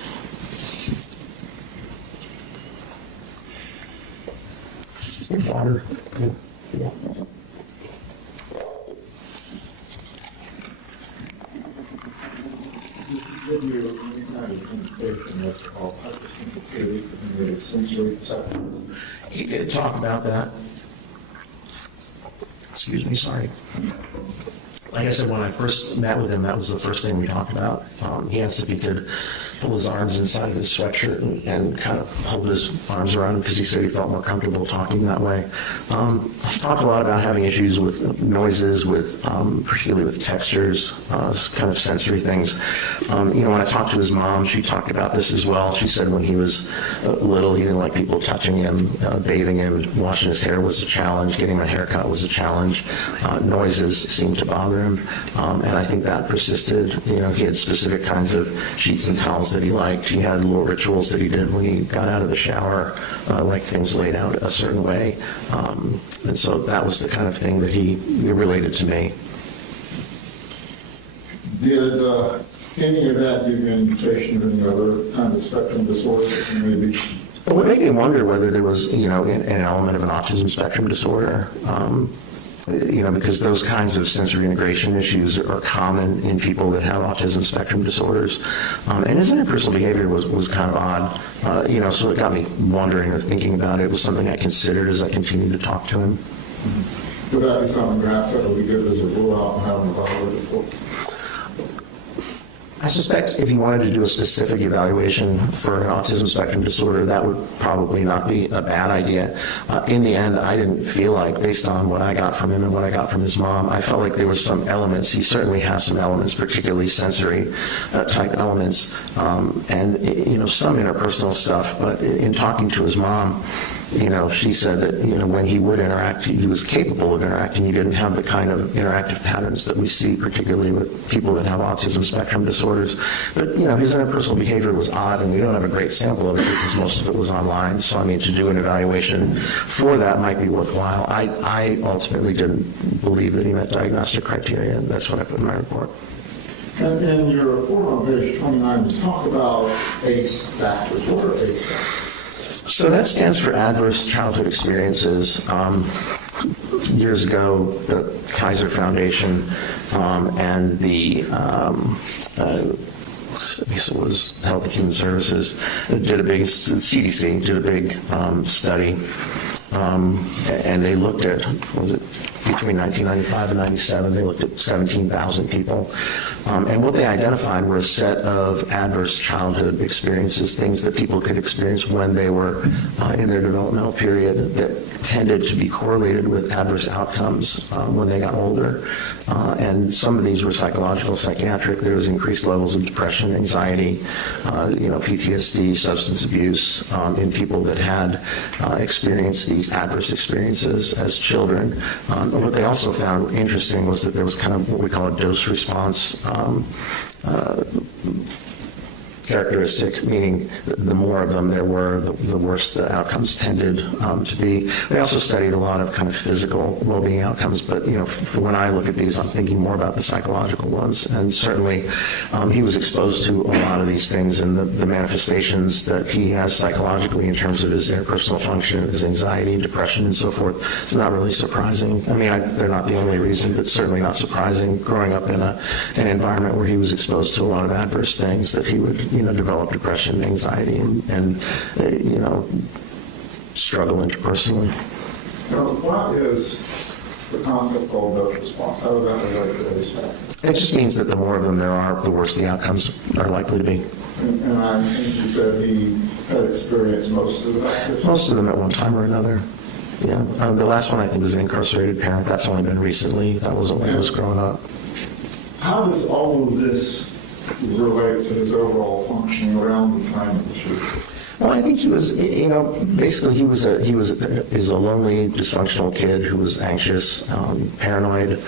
Water. Yeah. He did talk about that. Excuse me, sorry. Like I said, when I first met with him, that was the first thing we talked about. He asked if he could pull his arms inside of his sweatshirt and kind of hold his arms around him because he said he felt more comfortable talking that way. He talked a lot about having issues with noises, particularly with textures, kind of sensory things. When I talked to his mom, she talked about this as well. She said when he was little, he didn't like people touching him, bathing him, washing his hair was a challenge, getting him a haircut was a challenge. Noises seemed to bother him, and I think that persisted. He had specific kinds of sheets and towels that he liked. He had little rituals that he did when he got out of the shower, like things laid out a certain way, and so that was the kind of thing that he related to me. Did any of that give you an indication of any other kind of spectrum disorder that you may be? Well, it made me wonder whether there was, an element of an autism spectrum disorder. Because those kinds of sensory integration issues are common in people that have autism spectrum disorders. And his interpersonal behavior was kind of odd, so it got me wondering or thinking about it. It was something I considered as I continued to talk to him. Would that be something perhaps that would be good as a rule out and have an evaluated? I suspect if you wanted to do a specific evaluation for an autism spectrum disorder, that would probably not be a bad idea. In the end, I didn't feel like, based on what I got from him and what I got from his mom, I felt like there was some elements. He certainly has some elements, particularly sensory type elements, and some interpersonal stuff. But in talking to his mom, she said that, when he would interact, he was capable of interacting. He didn't have the kind of interactive patterns that we see, particularly with people that have autism spectrum disorders. But, his interpersonal behavior was odd, and we don't have a great sample of it because most of it was online. So, to do an evaluation for that might be worthwhile. I ultimately didn't believe that he met diagnostic criteria, and that's what I put in my report. And in your report on page 29, you talk about ACE factors. What are ACE factors? So that stands for adverse childhood experiences. Years ago, the Kaiser Foundation and the I guess it was Health and Human Services, CDC did a big study, and they looked at, was it between 1995 and 97, they looked at 17,000 people. And what they identified were a set of adverse childhood experiences, things that people could experience when they were in their developmental period that tended to be correlated with adverse outcomes when they got older. And some of these were psychological, psychiatric. There was increased levels of depression, anxiety, PTSD, substance abuse in people that had experienced these adverse experiences as children. What they also found interesting was that there was kind of what we call a dose response characteristic, meaning the more of them there were, the worse the outcomes tended to be. They also studied a lot of kind of physical well-being outcomes, but when I look at these, I'm thinking more about the psychological ones. And certainly, he was exposed to a lot of these things, and the manifestations that he has psychologically in terms of his interpersonal function, his anxiety, depression, and so forth. It's not really surprising. I mean, they're not the only reason, but certainly not surprising. Growing up in an environment where he was exposed to a lot of adverse things, that he would develop depression, anxiety, and struggle interpersonally. What is the concept called dose response? How does that relate to today's fact? It just means that the more of them there are, the worse the outcomes are likely to be. And I think you said he had experienced most of that. Most of them at one time or another. Yeah. The last one I think was an incarcerated parent. That's only been recently. That wasn't when he was growing up. How does all of this relate to his overall functioning around the time of the shooting? Well, I think he was, basically he was a lonely, dysfunctional kid who was anxious, paranoid,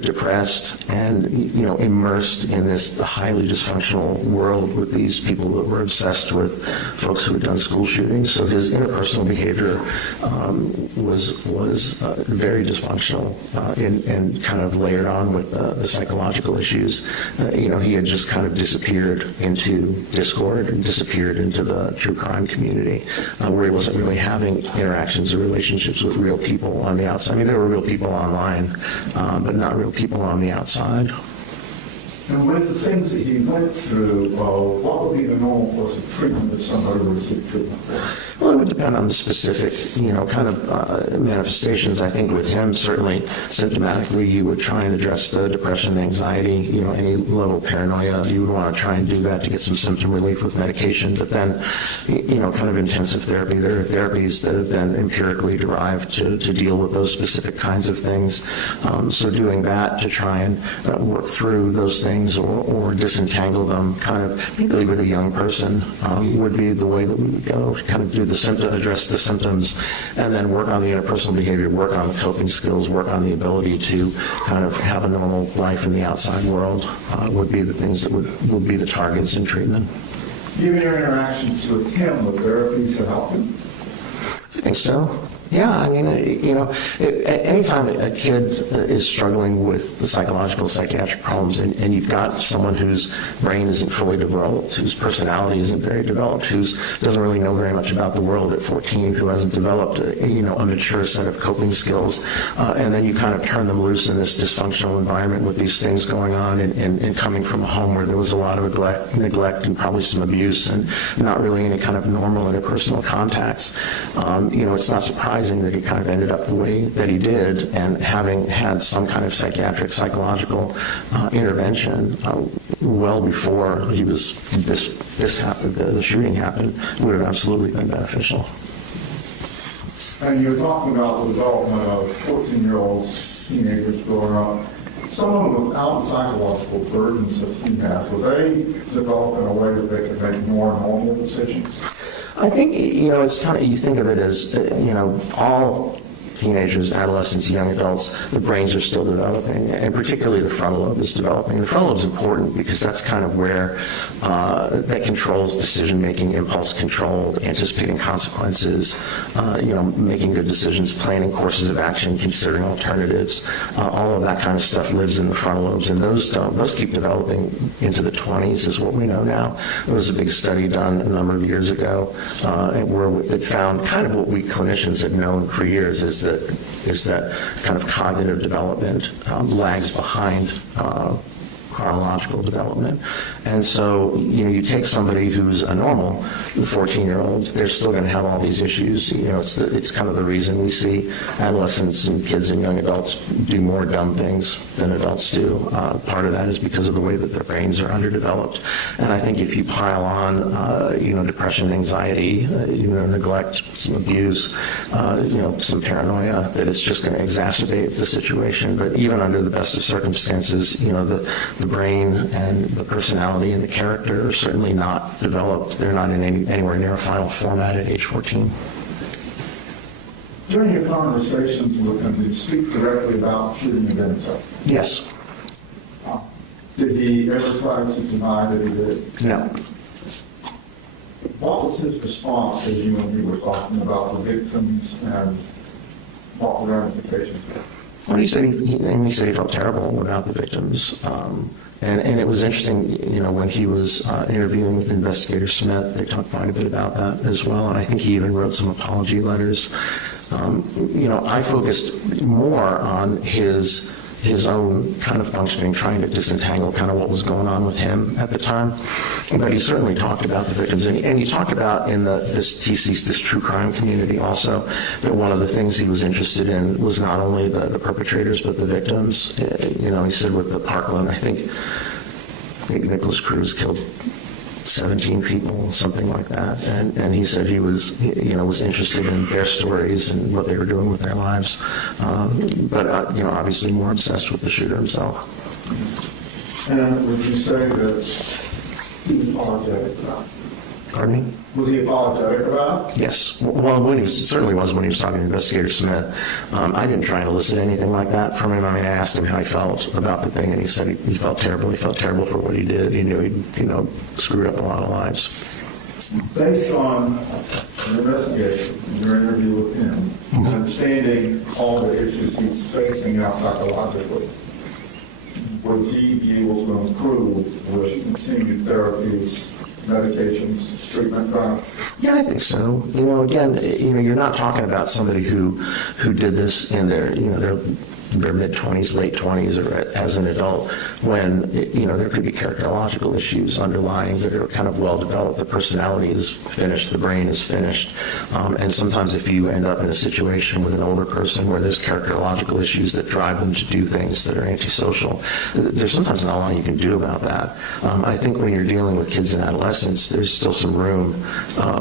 depressed, and immersed in this highly dysfunctional world with these people that were obsessed with folks who had done school shootings. So his interpersonal behavior was very dysfunctional and kind of layered on with the psychological issues. He had just kind of disappeared into discord and disappeared into the true crime community, where he wasn't really having interactions or relationships with real people on the outside. I mean, there were real people online, but not real people on the outside. And with the things that he went through, what would be the normal course of treatment if somebody were to seek treatment for? Well, it would depend on the specific, kind of manifestations. I think with him, certainly symptomatically, you would try and address the depression, anxiety, any level of paranoia. You would want to try and do that to get some symptom relief with medication. But then, kind of intensive therapy. There are therapies that have been empirically derived to deal with those specific kinds of things. So doing that to try and work through those things or disentangle them, kind of, particularly with a young person, would be the way that we would go. Kind of do the symptom, address the symptoms, and then work on the interpersonal behavior, work on the coping skills, work on the ability to kind of have a normal life in the outside world, would be the things that would be the targets in treatment. Given your interactions with him, would therapies have helped him? I think so. Yeah, I mean, anytime a kid is struggling with the psychological, psychiatric problems, and you've got someone whose brain isn't fully developed, whose personality isn't very developed, who doesn't really know very much about the world at 14, who hasn't developed a mature set of coping skills, and then you kind of turn them loose in this dysfunctional environment with these things going on, and coming from a home where there was a lot of neglect and probably some abuse, and not really any kind of normal interpersonal contacts. It's not surprising that he kind of ended up the way that he did, and having had some kind of psychiatric, psychological intervention well before he was this happened, the shooting happened, would have absolutely been beneficial. And you're talking about the development of 14-year-old teenagers growing up. Someone without the psychological burdens that he had, will they develop in a way that they can make more normal decisions? I think, it's kind of, you think of it as, all teenagers, adolescents, young adults, the brains are still developing, and particularly the frontal lobe is developing. The frontal lobe is important because that's kind of where that controls decision-making, impulse control, anticipating consequences, making good decisions, planning courses of action, considering alternatives. All of that kind of stuff lives in the frontal lobes, and those keep developing into the 20s is what we know now. There was a big study done a number of years ago where it found kind of what we clinicians had known for years, is that that kind of cognitive development lags behind chronological development. And so, you take somebody who's a normal 14-year-old, they're still going to have all these issues. It's kind of the reason we see adolescents and kids and young adults do more dumb things than adults do. Part of that is because of the way that their brains are underdeveloped. And I think if you pile on, depression, anxiety, neglect, some abuse, some paranoia, that it's just going to exacerbate the situation. But even under the best of circumstances, the brain and the personality and the character are certainly not developed. They're not in anywhere near a final format at age 14. During your conversations with him, did you speak directly about shooting against himself? Yes. Did he ever try to deny that he did? No. What was his response as you and he were talking about the victims and what the ramifications were? Well, he said he felt terrible about the victims. And it was interesting, when he was interviewing with Investigator Smith, they talked quite a bit about that as well. And I think he even wrote some apology letters. I focused more on his own kind of functioning, trying to disentangle kind of what was going on with him at the time. But he certainly talked about the victims. And he talked about in this true crime community also, that one of the things he was interested in was not only the perpetrators, but the victims. He said with the Parkland, I think Nicholas Cruz killed 17 people, something like that. And he said he was, was interested in their stories and what they were doing with their lives. But obviously more obsessed with the shooter himself. And would you say that he was apologetic about it? Pardon me? Was he apologetic about it? Yes. Well, when he certainly was when he was talking to Investigator Smith. I didn't try and elicit anything like that from him. I mean, I asked him how he felt about the thing, and he said he felt terrible. He felt terrible for what he did. He knew he screwed up a lot of lives. Based on the investigation, your interview with him, understanding all the issues he's facing now psychologically, would he be able to improve with continued therapies, medications, treatment? Yeah, I think so. Again, you're not talking about somebody who did this in their mid-20s, late 20s, or as an adult, when, there could be characterological issues underlying that are kind of well-developed. The personality is finished, the brain is finished. And sometimes if you end up in a situation with an older person where there's characterological issues that drive them to do things that are antisocial, there's sometimes not a lot you can do about that. I think when you're dealing with kids and adolescents, there's still some room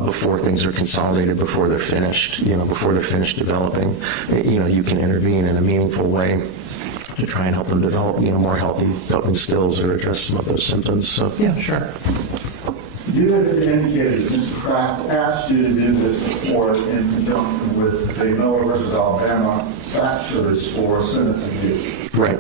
before things are consolidated, before they're finished, before they're finished developing. You can intervene in a meaningful way to try and help them develop, more healthy coping skills or address some of those symptoms. So, yeah, sure. You had indicated that Mr. Kraft asked you to do this before in conjunction with the Miller versus Alabama factors for sentencing you. Right.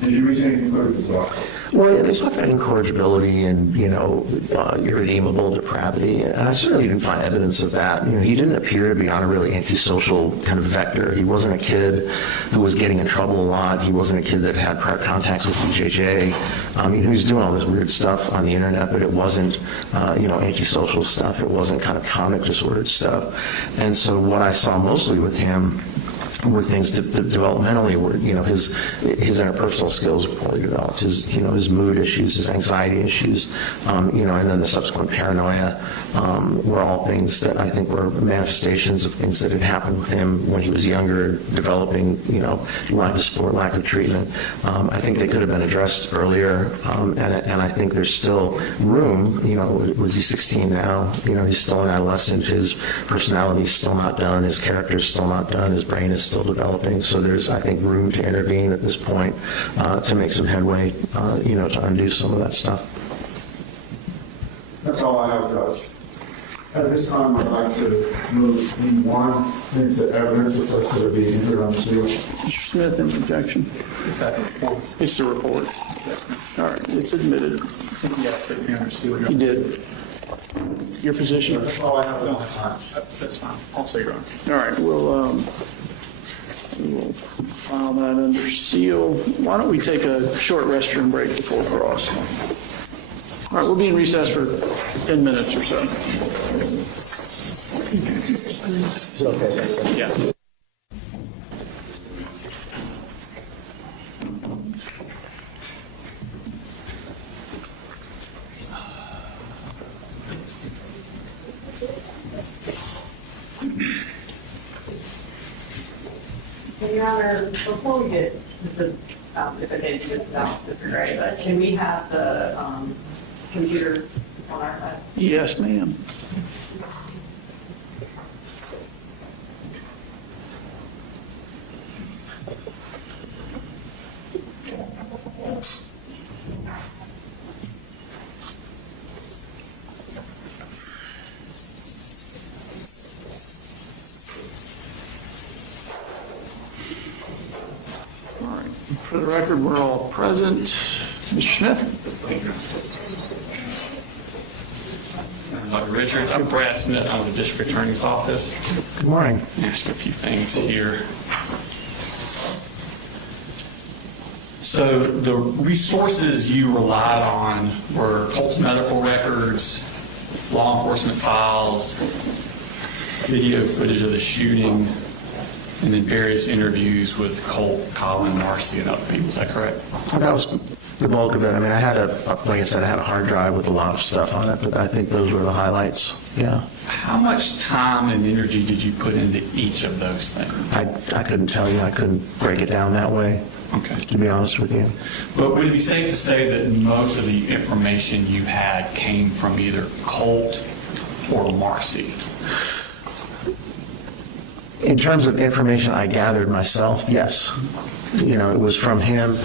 Did you reach any conclusions about that? Well, yeah, they talk about incorrigibility and, irredeemable depravity, and I certainly didn't find evidence of that. He didn't appear to be on a really antisocial kind of vector. He wasn't a kid who was getting in trouble a lot. He wasn't a kid that had prior contacts with BJJ. He was doing all this weird stuff on the internet, but it wasn't, antisocial stuff. It wasn't kind of comic disordered stuff. And so what I saw mostly with him were things developmentally where, his interpersonal skills were poorly developed, his mood issues, his anxiety issues, and then the subsequent paranoia were all things that I think were manifestations of things that had happened with him when he was younger, developing, lack of support, lack of treatment. I think they could have been addressed earlier, and I think there's still room. Was he 16 now? He's still an adolescent. His personality's still not done. His character's still not done. His brain is still developing. So there's, I think, room to intervene at this point to make some headway, to undo some of that stuff. That's all I have, Judge. At this time, I'd like to move one into evidence request that are being entered on the seal. Mr. Smith, any objection? Is that a report? It's the report. All right, it's admitted. He did. Your position? That's all I have at this time. That's fine. I'll say you're on. All right, we'll file that under seal. Why don't we take a short restroom break before cross? All right, we'll be in recess for 10 minutes or so. Is it okay? Yeah. Your Honor, before we get, it's okay to just about Mr. Gray, but can we have the computer on our side? Yes, ma'am. All right. For the record, we're all present. Mr. Smith? Dr. Richards, I'm Brad Smith. I'm with the District Attorney's Office. Good morning. Ask a few things here. So the resources you relied on were Colt's medical records, law enforcement files, video footage of the shooting, and then various interviews with Colt, Colin, Marcy, and other people. Is that correct? That was the bulk of it. I mean, I had like I said, I had a hard drive with a lot of stuff on it, but I think those were the highlights. Yeah. How much time and energy did you put into each of those things? I couldn't tell you. I couldn't break it down that way, Okay. to be honest with you. But would it be safe to say that most of the information you had came from either Colt or Marcy? In terms of information I gathered myself, yes. You know, it was from him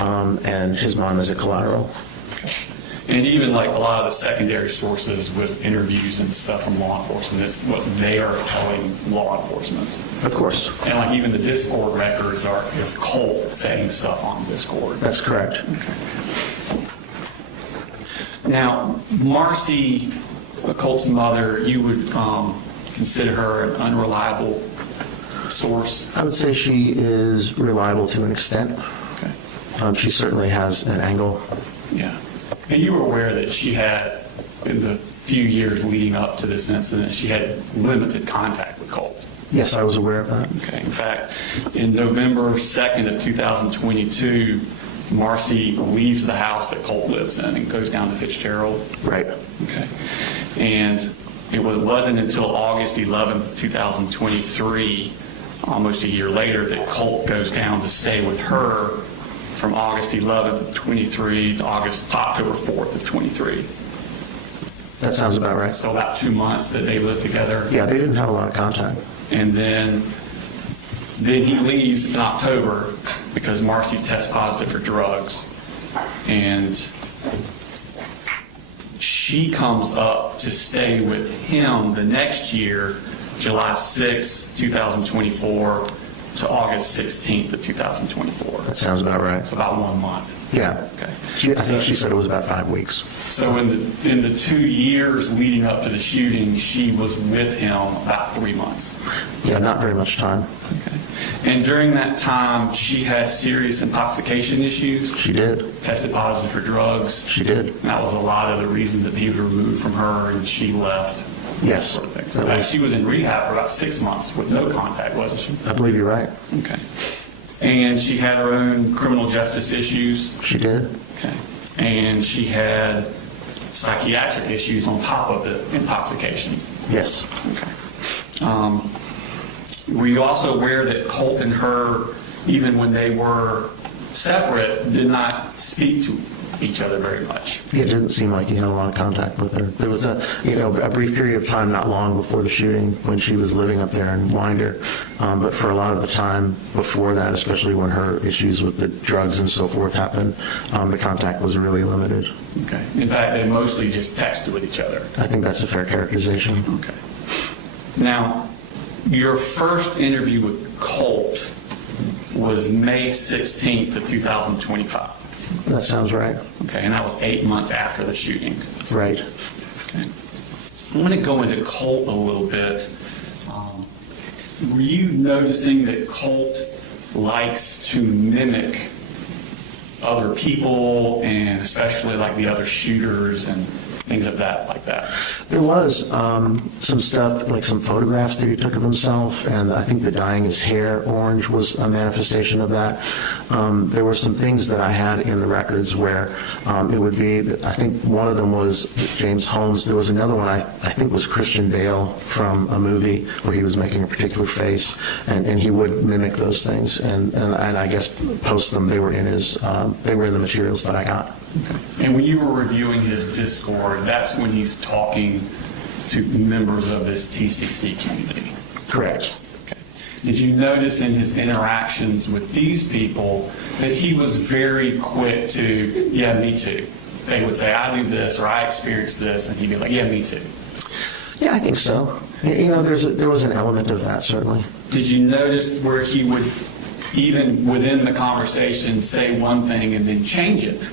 and his mom as a collateral. And even like a lot of the secondary sources with interviews and stuff from law enforcement, it's what they are telling law enforcement. Of course. And like even the Discord records is Colt saying stuff on Discord. That's correct. Now, Marcy, Colt's mother, you would consider her an unreliable source? I would say she is reliable to an extent. Okay. She certainly has an angle. Yeah. And you were aware that she had, in the few years leading up to this incident, she had limited contact with Colt. Yes, I was aware of that. Okay. In fact, in November 2nd of 2022, Marcy leaves the house that Colt lives in and goes down to Fitzgerald. Right. Okay. And it wasn't until August 11th, 2023, almost a year later, that Colt goes down to stay with her from August 11th of 23 to October 4th of 23. That sounds about right. So about 2 months that they lived together. Yeah, they didn't have a lot of contact. And then he leaves in October because Marcy tests positive for drugs. And she comes up to stay with him the next year, July 6, 2024 to August 16th of 2024. That sounds about right. So about 1 month. Yeah. Okay. I think she said it was about 5 weeks. So in the 2 years leading up to the shooting, she was with him about 3 months. Yeah, not very much time. Okay. And during that time, she had serious intoxication issues. She did. Tested positive for drugs. She did. And that was a lot of the reason that he was removed from her and she left. Yes. Sort of thing. So in fact, she was in rehab for about 6 months with no contact, wasn't she? I believe you're right. Okay. And she had her own criminal justice issues. She did. Okay. And she had psychiatric issues on top of the intoxication. Yes. Okay. Were you also aware that Colt and her, even when they were separate, did not speak to each other very much? It didn't seem like he had a lot of contact with her. There was a brief period of time not long before the shooting when she was living up there in Winder. But for a lot of the time before that, especially when her issues with the drugs and so forth happened, the contact was really limited. Okay. In fact, they mostly just texted with each other. I think that's a fair characterization. Okay. Now, your first interview with Colt was May 16th of 2025. That sounds right. Okay, and that was 8 months after the shooting. Right. Okay. I want to go into Colt a little bit. Were you noticing that Colt likes to mimic other people and especially like the other shooters and things of that, like that. There was some stuff, like some photographs that he took of himself, and I think the dyeing his hair orange was a manifestation of that. There were some things that I had in the records where it would be, I think one of them was James Holmes. There was another one I think was Christian Bale from a movie where he was making a particular face, and he would mimic those things, and I guess post them. They were in the materials that I got. And when you were reviewing his Discord, that's when he's talking to members of this TCC community. Correct. Okay. Did you notice in his interactions with these people that he was very quick to, yeah, me too? They would say, I do this, or I experienced this, and he'd be like, yeah, me too. Yeah, I think so. There was an element of that, certainly. Did you notice where he would, even within the conversation, say one thing and then change it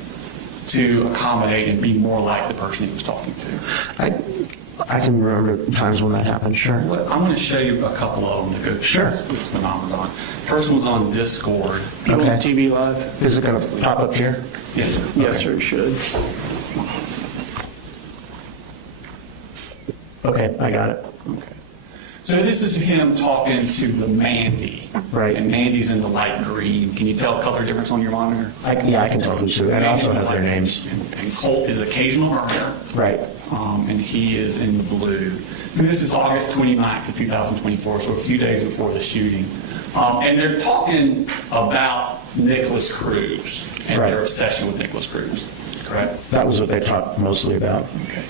to accommodate and be more like the person he was talking to? I can remember times when that happened, sure. Well, I'm going to show you a couple of them to go through this phenomenon. First one's on Discord. You Okay. on TV Live? Is it going to pop up here? Yes, sir. Yes, sir, it should. Okay, I got it. Okay. So this is him talking to the Mandy. Right. And Mandy's in the light green. Can you tell color difference on your monitor? I can tell who's who. It also has their names. And Colt is occasional burner. Right. And he is in the blue. And this is August 29th of 2024, so a few days before the shooting. And they're talking about Nicholas Cruz and Right. their obsession with Nicholas Cruz, correct? That was what they talked mostly about. Okay.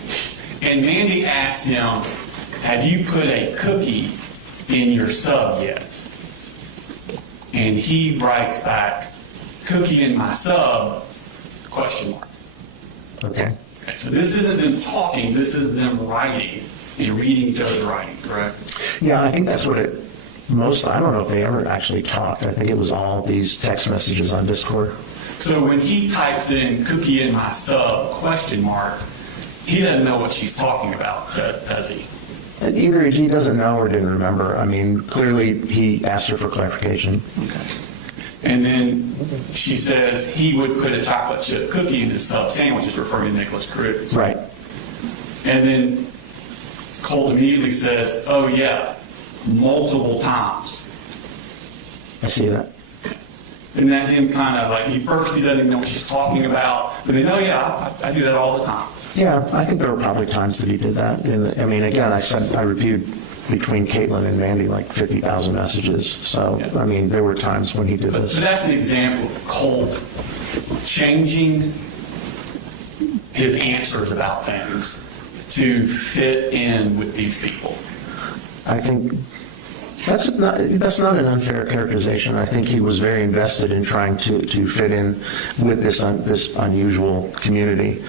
And Mandy asked him, have you put a cookie in your sub yet? And he writes back, cookie in my sub, question mark. Okay. Okay, so this isn't them talking, this is them writing and reading each other's writing, correct? Yeah, I think that's what it I don't know if they ever actually talked. I think it was all these text messages on Discord. So when he types in cookie in my sub, question mark, he doesn't know what she's talking about, does he? Either he doesn't know or didn't remember. I mean, clearly he asked her for clarification. Okay. And then she says he would put a chocolate chip cookie in his sub sandwiches, referring to Nicholas Cruz. Right. And then Colt immediately says, oh yeah, multiple times. I see that. And that him kind of like, he doesn't even know what she's talking about, but then, oh yeah, I do that all the time. Yeah, I think there were probably times that he did that. And I mean, again, I reviewed between Caitlin and Mandy like 50,000 messages. So, Yeah. I mean, there were times when he did But this. that's an example of Colt changing his answers about things to fit in with these people. I think that's not an unfair characterization. I think he was very invested in trying to fit in with this unusual community.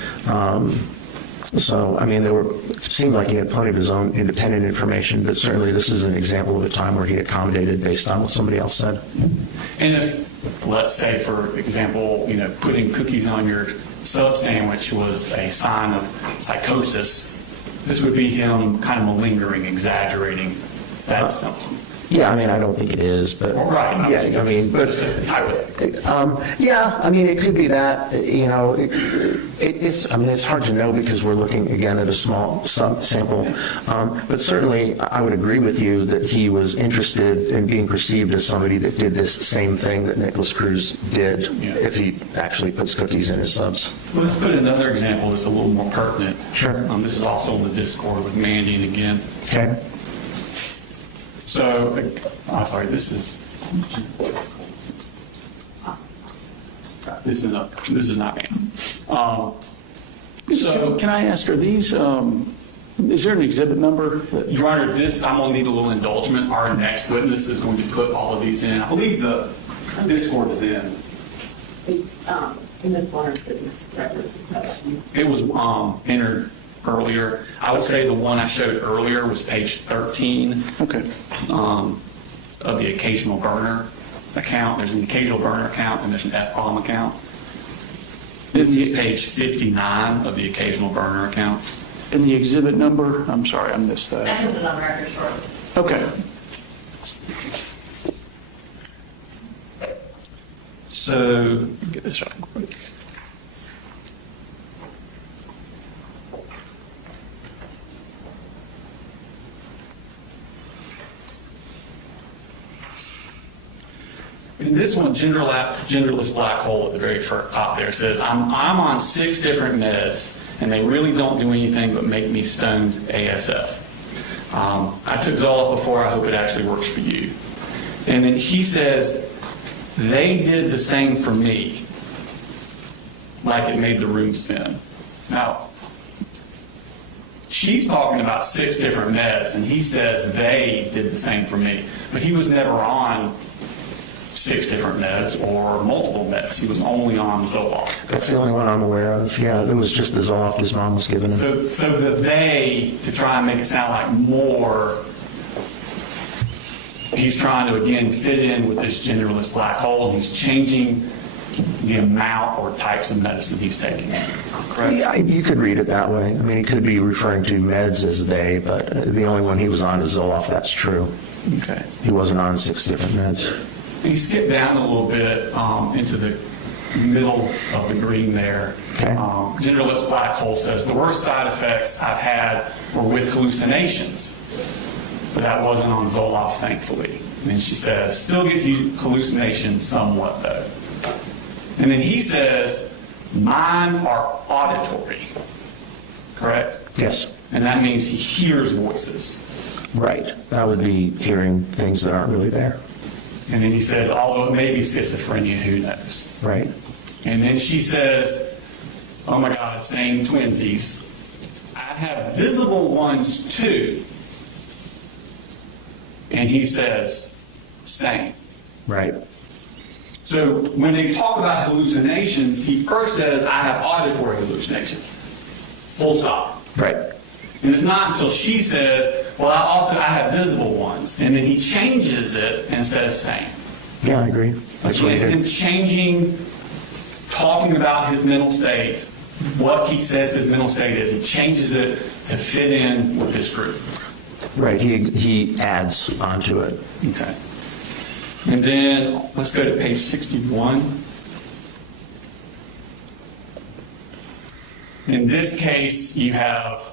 So, I mean, it seemed like he had plenty of his own independent information, but certainly this is an example of a time where he accommodated based on what somebody else said. And if, let's say, for example, putting cookies on your sub sandwich was a sign of psychosis, this would be him kind of malingering, exaggerating that symptom. Yeah, I mean, I don't think it is, but Right. yeah, I mean, but yeah, I mean, it could be that. It's hard to know because we're looking again at a small sample. But certainly, I would agree with you that he was interested in being perceived as somebody that did this same thing that Nicholas Cruz did. Yeah. If he actually puts cookies in his subs. Let's put another example that's a little more pertinent. Sure. This is also in the Discord with Mandy and again. Okay. So, this is not me. So, Can I ask, are these, is there an exhibit number? Your Honor, I'm going to need a little indulgence. Our next witness is going to put all of these in. I believe the Discord is in. It's in the Florida business record. It was entered earlier. I would say the one I showed earlier was page 13 Okay. of the occasional burner account. There's an occasional burner account and there's an F-bomb account. This is page 59 of the occasional burner account. And the exhibit number? I'm sorry, I missed I that. have the number after shortly. Okay. So, get this right quick. in this one, genderless black hole at the very top there says, I'm on 6 different meds, and they really don't do anything but make me stoned ASF. I took Zoloft before, I hope it actually works for you. And then he says, they did the same for me, like it made the room spin. Now, she's talking about 6 different meds, and he says they did the same for me. But he was never on 6 different meds or multiple meds. He was only on Zoloft. That's the only one I'm aware of. Yeah, it was just the Zoloft his mom was giving him. So the they, to try and make it sound like more, he's trying to, again, fit in with this genderless black hole, and he's changing the amount or types of medicine he's taking. Correct? Yeah, you could read it that way. I mean, he could be referring to meds as they, but the only one he was on is Zoloft. That's true. Okay. He wasn't on 6 different meds. He skipped down a little bit into the middle of the green there. Okay. Genderless black hole says, the worst side effects I've had were with hallucinations, but that wasn't on Zoloft, thankfully. And then she says, still get hallucinations somewhat, though. And then he says, mine are auditory, correct? Yes. And that means he hears voices. Right. That would be hearing things that aren't really there. And then he says, although it may be schizophrenia, who knows? Right. And then she says, oh my God, same twinsies. I have visible ones too. And he says, same. Right. So when they talk about hallucinations, he first says, I have auditory hallucinations. Full stop. Right. And it's not until she says, well, I have visible ones. And then he changes it and says same. Yeah, I agree. That's what he Again, him did. changing, talking about his mental state, what he says his mental state is, he changes it to fit in with this group. Right. He adds onto it. Okay. And then let's go to page 61. In this case, you have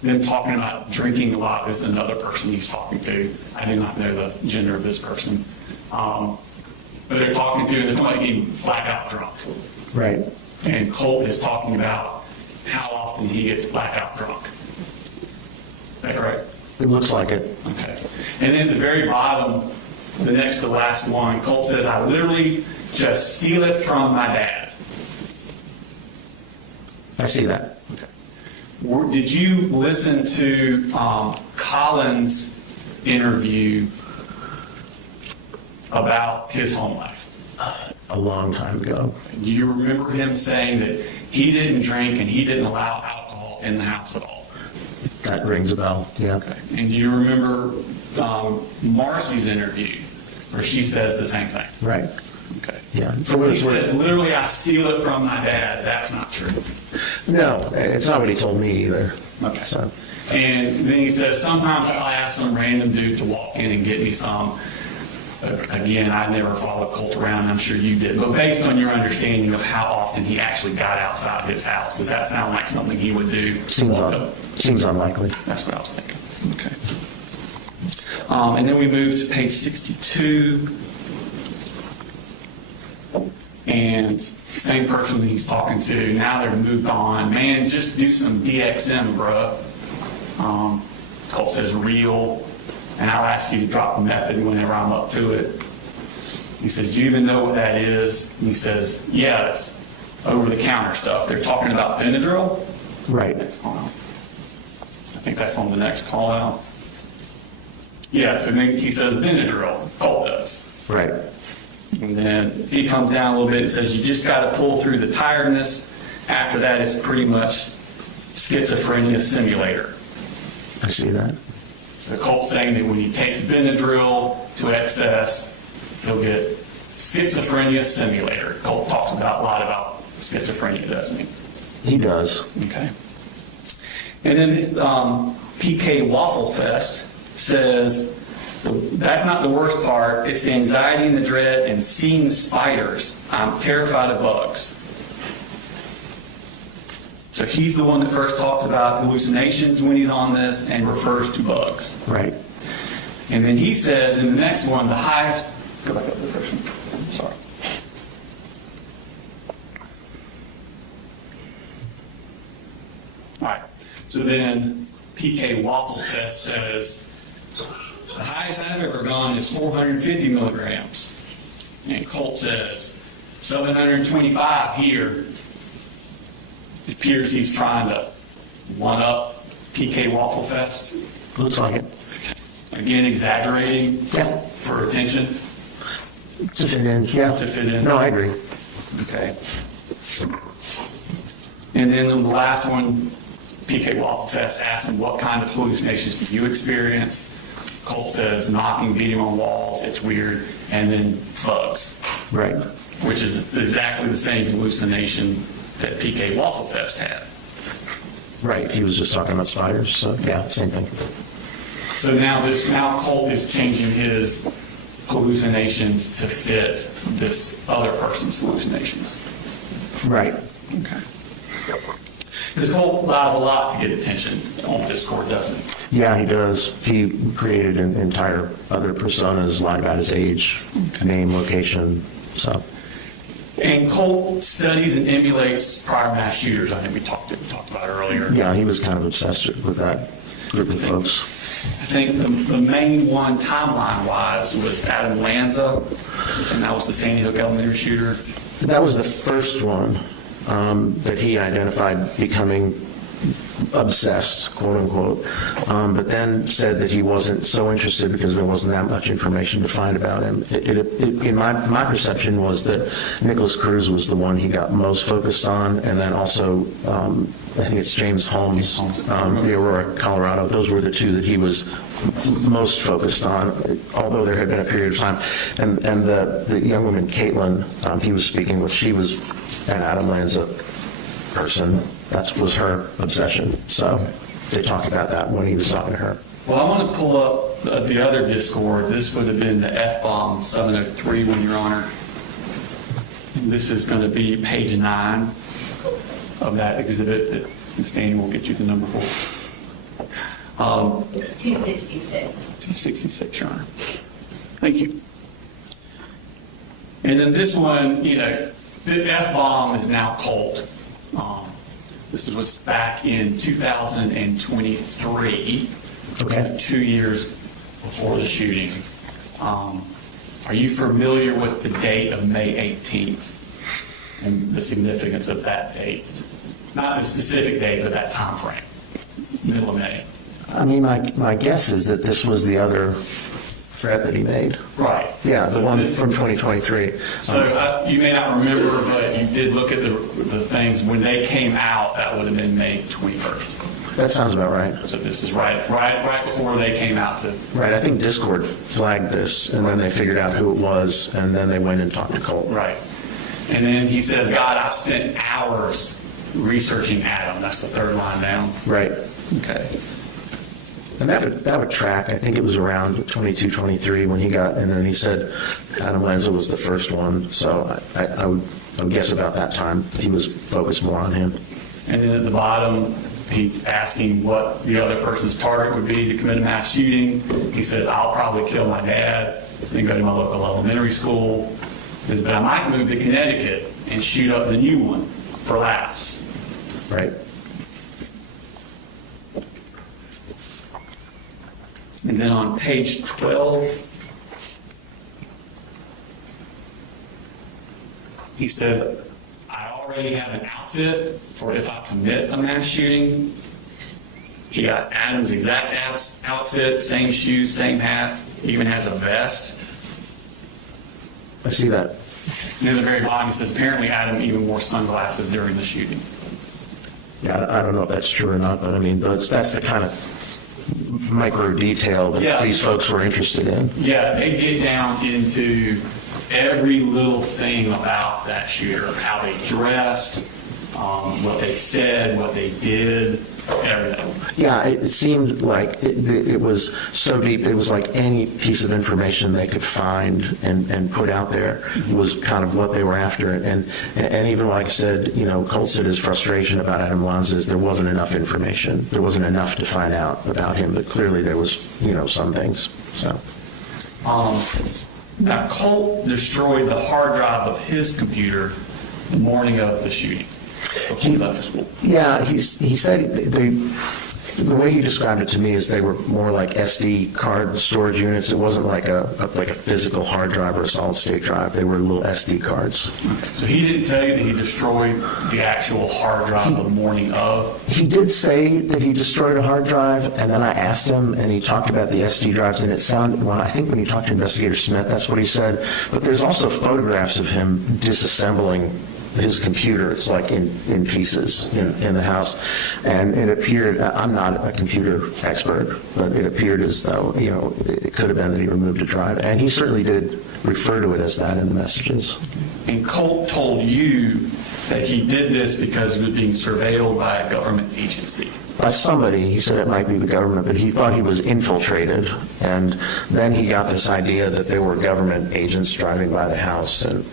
them talking about drinking a lot. This is another person he's talking to. I do not know the gender of this person. But they're talking about getting blackout drunk. Right. And Colt is talking about how often he gets blackout drunk. Is that correct? It looks like it. Okay. And then at the very bottom, the next to last one, Colt says, I literally just steal it from my dad. I see that. Okay. Did you listen to Colin's interview about his home life? A long time ago. Do you remember him saying that he didn't drink and he didn't allow alcohol in the house at all? That rings a bell. Yeah. Okay. And do you remember Marcy's interview where she says the same thing? Right. Okay. Yeah. So he says, literally, I steal it from my dad. That's not true. No, it's not what he told me either. Okay. So, And then he says, sometimes I'll ask some random dude to walk in and get me some. Again, I never followed Colt around. I'm sure you did. But based on your understanding of how often he actually got outside his house, does that sound like something he would do? seems unlikely. That's what I was thinking. Okay. And then we move to page 62. And same person that he's talking to, now they're moved on. Man, just do some DXM, bruh. Colt says real. And I'll ask you to drop the method whenever I'm up to it. He says, do you even know what that is? And he says, yeah, it's over-the-counter stuff. They're talking about Benadryl. Right. Next call out. I think that's on the next call out. Yeah, so then he says Benadryl. Colt does. Right. And then he comes down a little bit and says, you just got to pull through the tiredness. After that, it's pretty much schizophrenia simulator. I see that. So Colt's saying that when he takes Benadryl to excess, he'll get schizophrenia simulator. Colt talks a lot about schizophrenia, doesn't he? He does. Okay. And then PK Waffle Fest says, that's not the worst part. It's the anxiety and the dread and seeing spiders. I'm terrified of bugs. So he's the one that first talks about hallucinations when he's on this and refers to bugs. Right. And then he says in the next one, the highest, go back up to the first one, All right. So then PK Waffle Fest says, the highest I've ever gone is 450 milligrams. And Colt says, 725 here. It appears he's trying to one up PK Waffle Fest. Looks like it. Again, exaggerating Yeah. for attention. To fit in, yeah. To fit in. No, I agree. Okay. And then the last one, PK Waffle Fest asks him, what kind of hallucinations do you experience? Colt says, knocking, beating on walls, it's weird, and then bugs, Right. which is exactly the same hallucination that PK Waffle Fest had. Right, he was just talking about spiders, so yeah, same thing. So now Colt is changing his hallucinations to fit this other person's hallucinations. Right. Okay. Because Colt allows a lot to get attention on Discord, doesn't he? Yeah, he does. He created an entire other personas, lied about his age, name, location, so. And Colt studies and emulates prior mass shooters. I think we talked about earlier. Yeah, he was kind of obsessed with that group of folks. I think the main one timeline-wise was Adam Lanza, and that was the Sandy Hook Elementary shooter. That was the first one that he identified becoming obsessed, quote unquote, but then said that he wasn't so interested because there wasn't that much information to find about him. In my perception was that Nicholas Cruz was the one he got most focused on, and then also I think it's James Holmes, the Aurora, Colorado. Those were the two that he was most focused on, although there had been a period of time. And the young woman, Caitlin, he was speaking with, she was an Adam Lanza person. That was her obsession. So they talked about that when he was talking to her. Well, I want to pull up the other Discord. This would have been the F-bomb 703, Your Honor. And this is going to be page 9 of that exhibit that Ms. Danny will get you the number for. 266. 266, Your Honor. Thank you. And then this one, the F-bomb is now Colt. This was back in 2023, Okay. 2 years before the shooting. Are you familiar with the date of May 18th and the significance of that date? Not the specific date, but that time frame, middle of May. I mean, my guess is that this was the other threat that he made. Right. Yeah, the So one this- from 2023. So you may not remember, but you did look at the things. When they came out, that would have been May 21st. That sounds about right. So this is right before they came out to. Right, I think Discord flagged this, and then they figured out who it was, and then they went and talked to Colt. Right. And then he says, God, I've spent hours researching Adam. That's the third line down. Right. Okay. And that would track. I think it was around 22, 23 when he got, and then he said Adam Lanza was the first one, so I would guess about that time he was focused more on him. And then at the bottom, he's asking what the other person's target would be to commit a mass shooting. He says, I'll probably kill my dad, then go to my local elementary school. He says, but I might move to Connecticut and shoot up the new one for laughs. Right. And then on page 12, he says, I already have an outfit for if I commit a mass shooting. He got Adam's exact outfit, same shoes, same hat, even has a vest. I see that. And at the very bottom, he says, apparently Adam even wore sunglasses during the shooting. Yeah, I don't know if that's true or not, but I mean, that's the kind of micro detail that Yeah. these folks were interested in. Yeah, they get down into every little thing about that shooter, how they dressed, what they said, what they did, everything. Yeah, it seemed like it was so deep. It was like any piece of information they could find and put out there was kind of what they were after. And even like I said, Colt said his frustration about Adam Lanza is there wasn't enough information. There wasn't enough to find out about him, but clearly there was, some things. So. Now, Colt destroyed the hard drive of his computer the morning of the shooting. before he left the school? Yeah, he said the way he described it to me is they were more like SD card storage units. It wasn't like a physical hard drive or a solid state drive. They were little SD cards. Okay. So he didn't tell you that he destroyed the actual hard drive the morning of? He did say that he destroyed a hard drive, and then I asked him, and he talked about the SD drives, and it sounded, well, I think when he talked to Investigator Smith, that's what he said. But there's also photographs of him disassembling his computer. It's like in pieces in the house. And it appeared, I'm not a computer expert, but it appeared as though, it could have been that he removed a drive. And he certainly did refer to it as that in the messages. And Colt told you that he did this because he was being surveilled by a government agency. By somebody. He said it might be the government, but he thought he was infiltrated. And then he got this idea that there were government agents driving by the house, and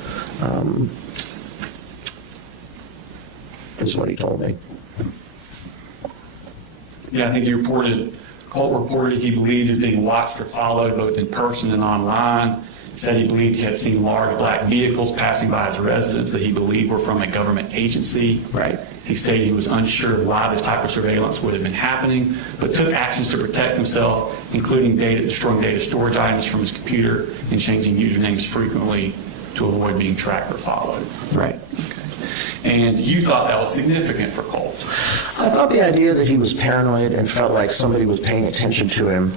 is what he told me. Yeah, I think Colt reported he believed he was being watched or followed both in person and online. He said he believed he had seen large black vehicles passing by his residence that he believed were from a government agency. Right. He stated he was unsure of why this type of surveillance would have been happening, but took actions to protect himself, including destroying data storage items from his computer and changing usernames frequently to avoid being tracked or followed. Right. Okay. And you thought that was significant for Colt. I thought the idea that he was paranoid and felt like somebody was paying attention to him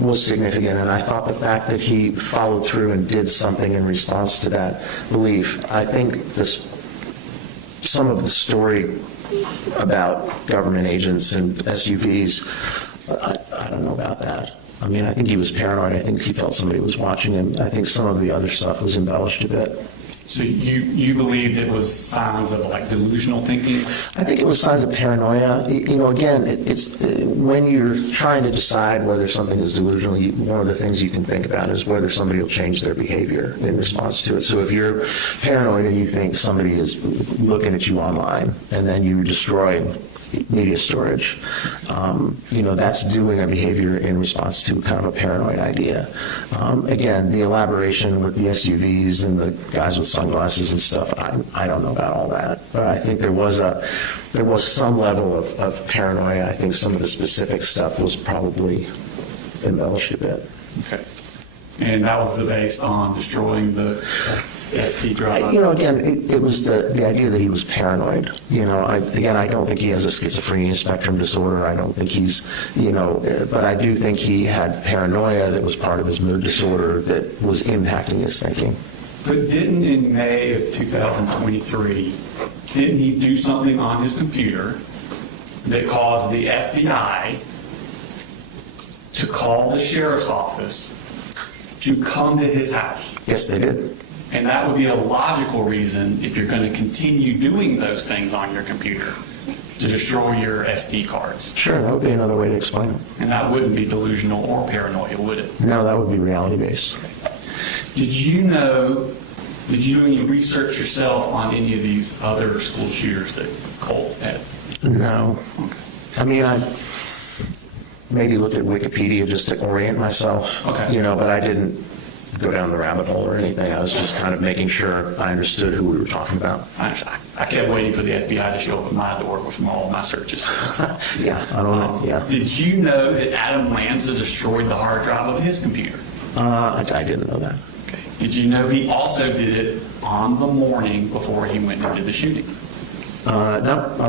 was significant, and I thought the fact that he followed through and did something in response to that belief. I think some of the story about government agents and SUVs, I don't know about that. I mean, I think he was paranoid. I think he felt somebody was watching him. I think some of the other stuff was embellished a bit. So you believed it was signs of like delusional thinking? I think it was signs of paranoia. Again, it's when you're trying to decide whether something is delusional, one of the things you can think about is whether somebody will change their behavior in response to it. So if you're paranoid and you think somebody is looking at you online and then you destroy media storage, that's doing a behavior in response to kind of a paranoid idea. Again, the elaboration with the SUVs and the guys with sunglasses and stuff, I don't know about all that, but I think there was some level of paranoia. I think some of the specific stuff was probably embellished a bit. Okay. And that was based on destroying the SD drive? Again, it was the idea that he was paranoid. I don't think he has a schizophrenia spectrum disorder. I don't think he's, but I do think he had paranoia that was part of his mood disorder that was impacting his thinking. But didn't in May of 2023, didn't he do something on his computer that caused the FBI to call the sheriff's office to come to his house? Yes, they did. And that would be a logical reason, if you're going to continue doing those things on your computer, to destroy your SD cards. Sure, that would be another way to explain it. And that wouldn't be delusional or paranoia, would it? No, that would be reality-based. Did you do any research yourself on any of these other school shooters that Colt had? No. Okay. I mean, I maybe looked at Wikipedia just to orient myself, Okay. But I didn't go down the rabbit hole or anything. I was just kind of making sure I understood who we were talking about. I kept waiting for the FBI to show up at my door with all of my searches. Yeah, I don't know. Yeah. Did you know that Adam Lanza destroyed the hard drive of his computer? I didn't know that. Okay. Did you know he also did it on the morning before he went and did the shooting? No, I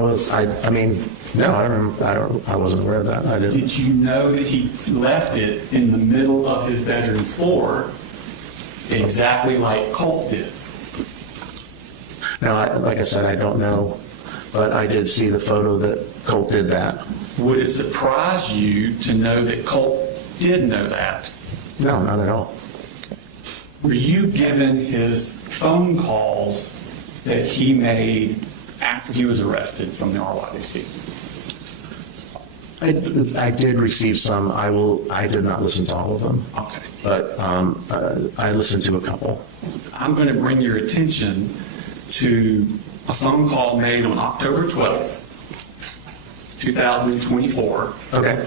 wasn't aware of that. I didn't. Did you know that he left it in the middle of his bedroom floor exactly like Colt did? No, like I said, I don't know, but I did see the photo that Colt did that. Would it surprise you to know that Colt did know that? No, not at all. Were you given his phone calls that he made after he was arrested from the RYDC? I did receive some. I did not listen to all of them. Okay. But I listened to a couple. I'm going to bring your attention to a phone call made on October 12th, 2024. Okay.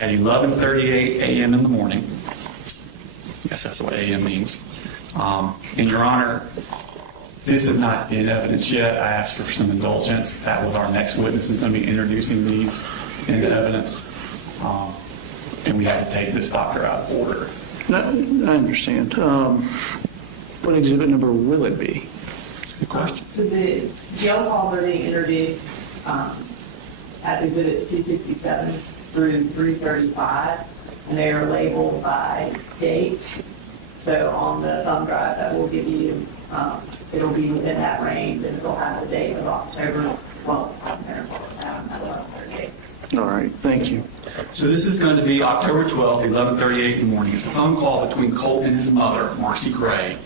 At 11:38 a.m. in the morning. Yes, that's what a.m. means. And Your Honor, This is not in evidence yet. I asked for some indulgence. That was our next witness is going to be introducing these into evidence. And we had to take this doctor out of order. I understand. What exhibit number will it be? That's a good question. So the jail calls are being introduced as exhibits 267 through 335, and they are labeled by date. So on the thumb drive that will give you, it'll be within that range, and it'll have the date of October 12th. All right, thank you. So this is going to be October 12th, 11:38 in the morning. It's a phone call between Colt and his mother, Marcy Gray.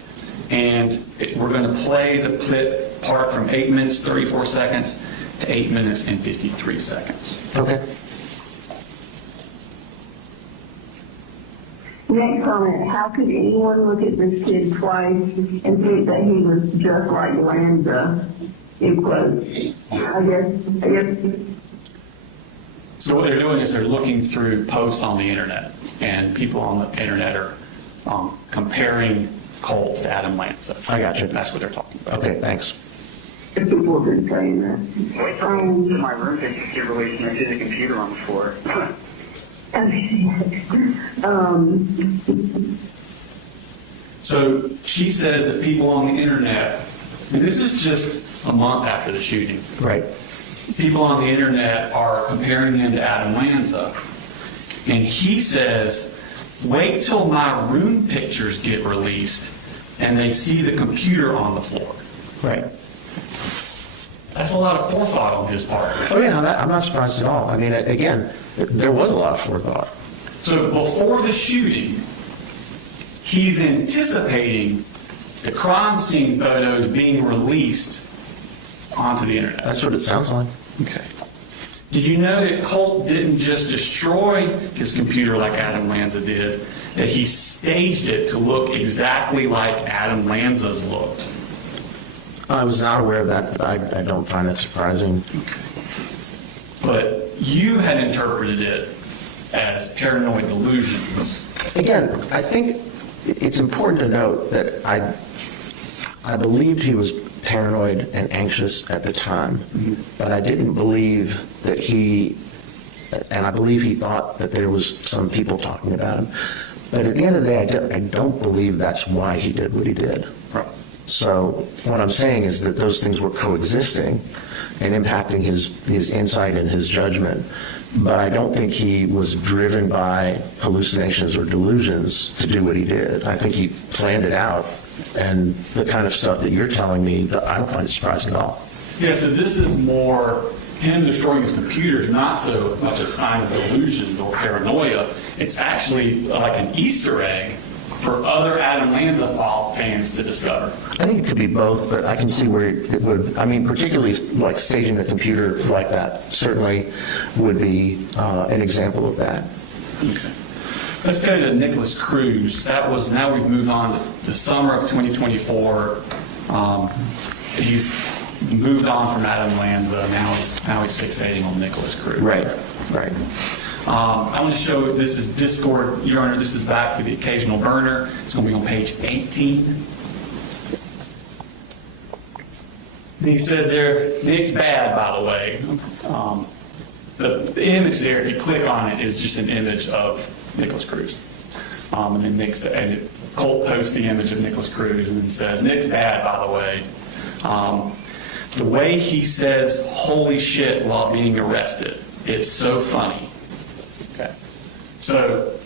And we're going to play the clip part from 8 minutes, 34 seconds to 8 minutes and 53 seconds. Okay. Next comment, how could anyone look at this kid twice and think that he was just like Lanza? In quotes. I guess. So what they're doing is they're looking through posts on the internet, and people on the internet are comparing Colt to Adam Lanza. I got you. That's what they're talking about. Okay, thanks. People have been saying that. Wait till I moved to my room to get released and I see the computer on the floor. So she says that people on the internet, and this is just a month after the shooting, Right. people on the internet are comparing him to Adam Lanza. And he says, wait till my room pictures get released and they see the computer on the floor. Right. That's a lot of forethought on his part. Oh, yeah, I'm not surprised at all. I mean, again, there was a lot of forethought. So before the shooting, he's anticipating the crime scene photos being released onto the internet. That's what it sounds like. Okay. Did you know that Colt didn't just destroy his computer like Adam Lanza did, that he staged it to look exactly like Adam Lanza's looked? I was not aware of that, but I don't find that surprising. But you had interpreted it as paranoid delusions. Again, I think it's important to note that I believed he was paranoid and anxious at the time, but I didn't believe that and I believe he thought that there was some people talking about him. But at the end of the day, I don't believe that's why he did what he did. Right. So what I'm saying is that those things were coexisting and impacting his insight and his judgment. But I don't think he was driven by hallucinations or delusions to do what he did. I think he planned it out, and the kind of stuff that you're telling me, I don't find it surprising at all. Yeah, so this is more him destroying his computer is not so much a sign of delusions or paranoia. It's actually like an Easter egg for other Adam Lanza fans to discover. I think it could be both, but I can see where it would, I mean, particularly like staging the computer like that certainly would be an example of that. Okay. Let's go to Nicholas Cruz. Now we've moved on to summer of 2024. He's moved on from Adam Lanza. Now he's fixating on Nicholas Cruz. Right. I want to show, this is Discord, Your Honor, this is back to the occasional burner. It's going to be on page 18. And he says there, Nick's bad, by the way. The image there, if you click on it, is just an image of Nicholas Cruz. And then Colt posts the image of Nicholas Cruz and then says, Nick's bad, by the way. The way he says, holy shit, while being arrested, it's so funny. Okay. So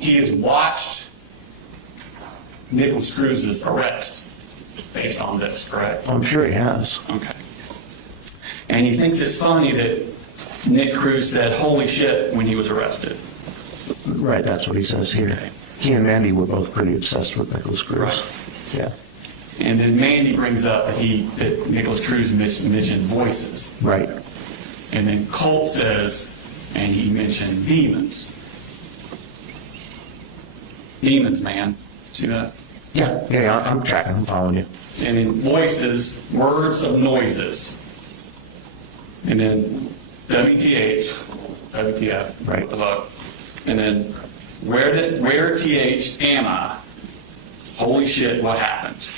he has watched Nicholas Cruz's arrest based on this, correct? I'm sure he has. Okay. And he thinks it's funny that Nick Cruz said, holy shit, when he was arrested. Right, that's what he says here. Okay. He and Mandy were both pretty obsessed with Nicholas Cruz. Right. Yeah. And then Mandy brings up that Nicholas Cruz mentioned voices. Right. And then Colt says, and he mentioned demons. Demons, man. See that? Yeah, I'm tracking, I'm following you. And then voices, words of noises. And then WTF, Right. the vote. And then where TH am I? Holy shit, what happened?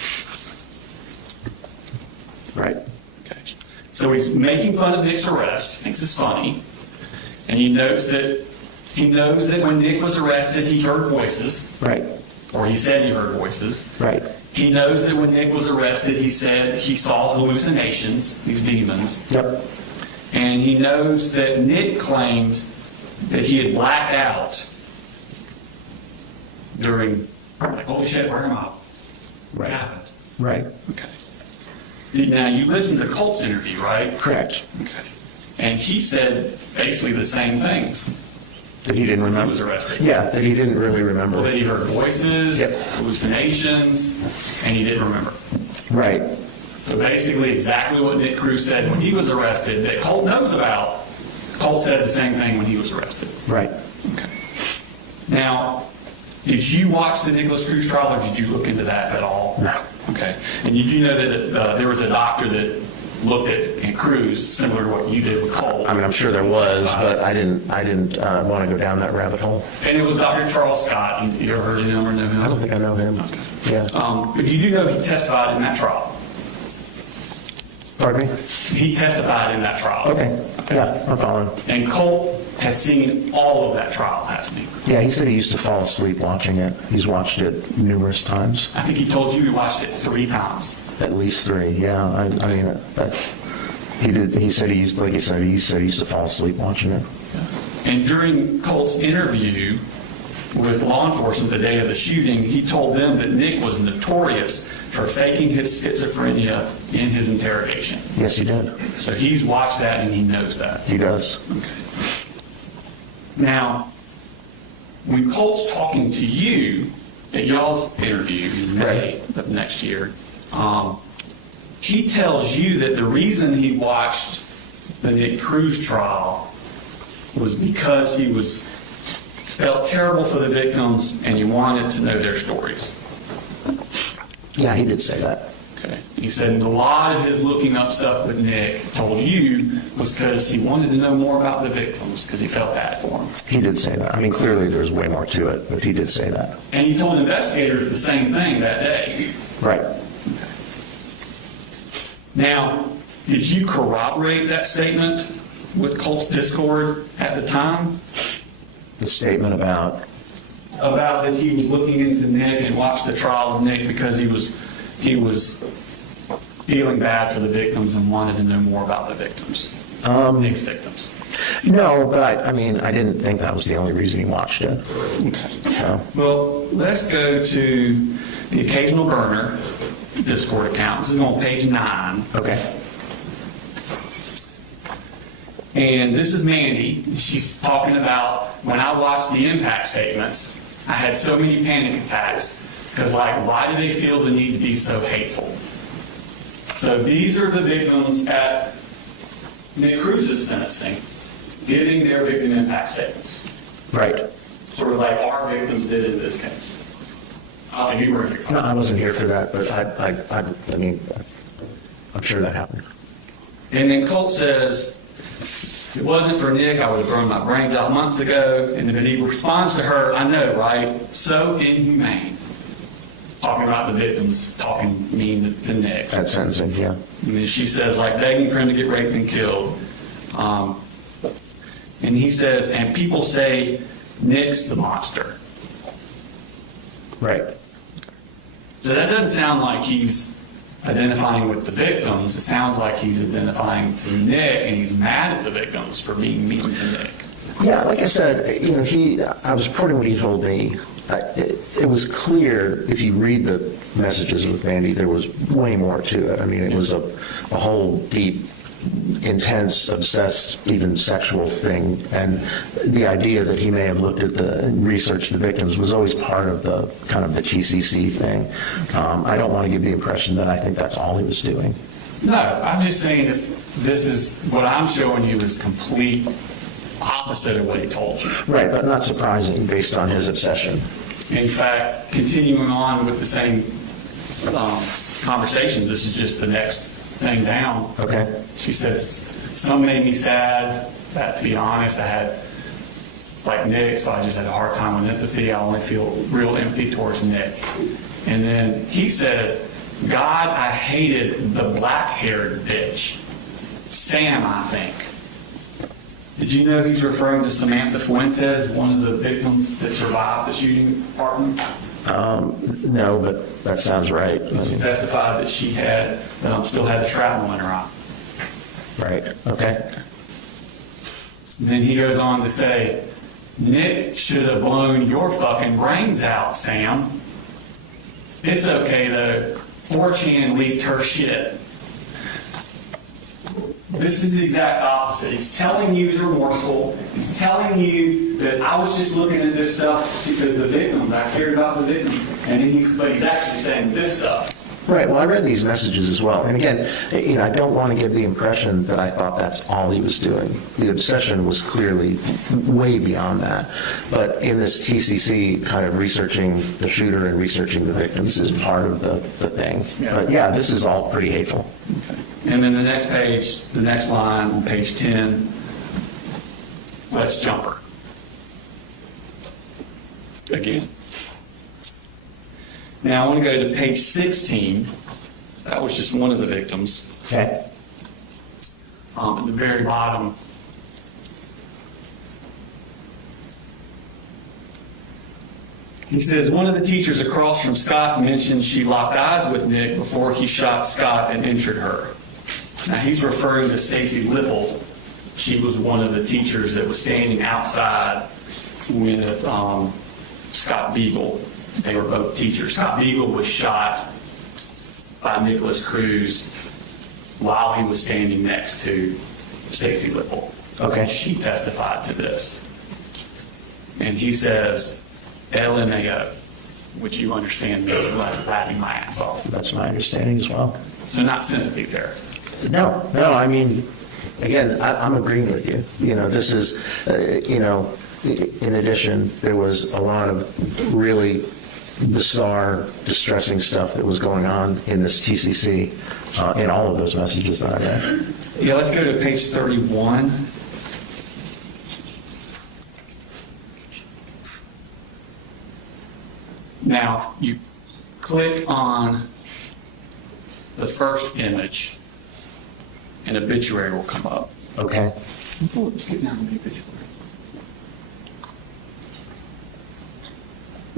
Right. Okay. So he's making fun of Nick's arrest, thinks it's funny, and he knows that when Nick was arrested, he heard voices. Right. Or he said he heard voices. Right. He knows that when Nick was arrested, he said he saw hallucinations, these demons. Yep. And he knows that Nick claimed that he had blacked out during, like, holy shit, where am I? What happened? Right. Okay. Now, you listened to Colt's interview, right? Correct. Okay. And he said basically the same things. That he didn't remember. He was arrested. Yeah, that he didn't really remember. Well, that he heard voices, Yep. hallucinations, and he didn't remember. Right. So basically exactly what Nick Cruz said when he was arrested that Colt knows about, Colt said the same thing when he was arrested. Right. Okay. Now, did you watch the Nicholas Cruz trial, or did you look into that at all? No. Okay. And did you know that there was a doctor that looked at Cruz similar to what you did with Colt? I mean, I'm sure there was, but I didn't want to go down that rabbit hole. And it was Dr. Charles Scott. You ever heard of him or know him? I don't think I know him. Okay. Yeah. But you do know he testified in that trial. Pardon me? He testified in that trial. Okay. Yeah, I'm following. And Colt has seen all of that trial, hasn't he? Yeah, he said he used to fall asleep watching it. He's watched it numerous times. I think he told you he watched it 3 times. At least 3, yeah. I mean, he did. He said he used, like he said he used to fall asleep watching it. And during Colt's interview with law enforcement the day of the shooting, he told them that Nick was notorious for faking his schizophrenia in his interrogation. Yes, he did. So he's watched that and he knows that. He does. Okay. Now, when Colt's talking to you at y'all's interview in May of next year, he tells you that the reason he watched the Nick Cruz trial was because he felt terrible for the victims and he wanted to know their stories. Yeah, he did say that. Okay. He said a lot of his looking up stuff with Nick told you was because he wanted to know more about the victims because he felt bad for them. He did say that. I mean, clearly there's way more to it, but he did say that. And he told investigators the same thing that day. Right. Okay. Now, did you corroborate that statement with Colt's Discord at the time? The statement about About that he was looking into Nick and watched the trial of Nick because he was feeling bad for the victims and wanted to know more about the victims, Nick's victims. No, but I mean, I didn't think that was the only reason he watched it. Okay. So, Well, let's go to the occasional burner Discord account. This is on page 9. okay. And this is Mandy. She's talking about when I watched the impact statements, I had so many panic attacks because, like, why do they feel the need to be so hateful? So these are the victims at Nick Cruz's sentencing giving their victim impact statements, Right. sort of like our victims did in this case. And you were here for No, that. I wasn't here for that, but I mean, I'm sure that happened. And then Colt says, if it wasn't for Nick, I would have blown my brains out months ago. And then he responds to her, I know, right? So inhumane. Talking about the victims, talking mean to Nick. That sentencing, yeah. And then she says, like, begging for him to get raped and killed. And he says, and people say Nick's the monster. Right. So that doesn't sound like he's identifying with the victims. It sounds like he's identifying to Nick, and he's mad at the victims for being mean to Nick. Yeah, like I said, you know, I was reporting what he told me. It was clear, if you read the messages with Mandy, there was way more to it. I mean, it was a whole deep, intense, obsessed, even sexual thing. And the idea that he may have looked at researched the victims was always part of the kind of the TCC thing. I don't want to give the impression that I think that's all he was doing. No, I'm just saying this is what I'm showing you is complete opposite of what he told you. Right, but not surprising based on his obsession. In fact, continuing on with the same conversation, this is just the next thing down. Okay. She says, some made me sad. That, to be honest, I had, like Nick, so I just had a hard time with empathy. I only feel real empathy towards Nick. And then he says, God, I hated the black-haired bitch. Sam, I think. Did you know he's referring to Samantha Fuentes, one of the victims that survived the shooting at Parkland? No, but that sounds right. She testified that she had still had the shrapnel in her eye. Right, okay. And then he goes on to say, Nick should have blown your fucking brains out, Sam. It's okay, though. 4chan leaked her shit. This is the exact opposite. He's telling you he's remorseful. He's telling you that I was just looking at this stuff because the victims, I cared about the victims. And then he's actually saying this stuff. Right, well, I read these messages as well. And again, I don't want to give the impression that I thought that's all he was doing. The obsession was clearly way beyond that. But in this TCC, kind of researching the shooter and researching the victims is part of the thing. Yeah. But yeah, this is all pretty hateful. Okay. And then the next page, the next line on page 10, let's jump her. Again. Now I want to go to page 16. That was just one of the victims. Okay. At the very bottom. He says, one of the teachers across from Scott mentioned she locked eyes with Nick before he shot Scott and injured her. Now he's referring to Stacy Lipple. She was one of the teachers that was standing outside with Scott Beagle. They were both teachers. Scott Beagle was shot by Nicholas Cruz while he was standing next to Stacy Lipple. Okay. She testified to this. And he says, LMAO, which you understand means laughing my ass off. That's my understanding as well. So not sympathy there. No, I mean, again, I'm agreeing with you. This is, in addition, there was a lot of really bizarre, distressing stuff that was going on in this TCC in all of those messages that I read. Yeah, let's go to page 31. Now, you click on the first image, an obituary will come up. Okay. Let's get down to the obituary.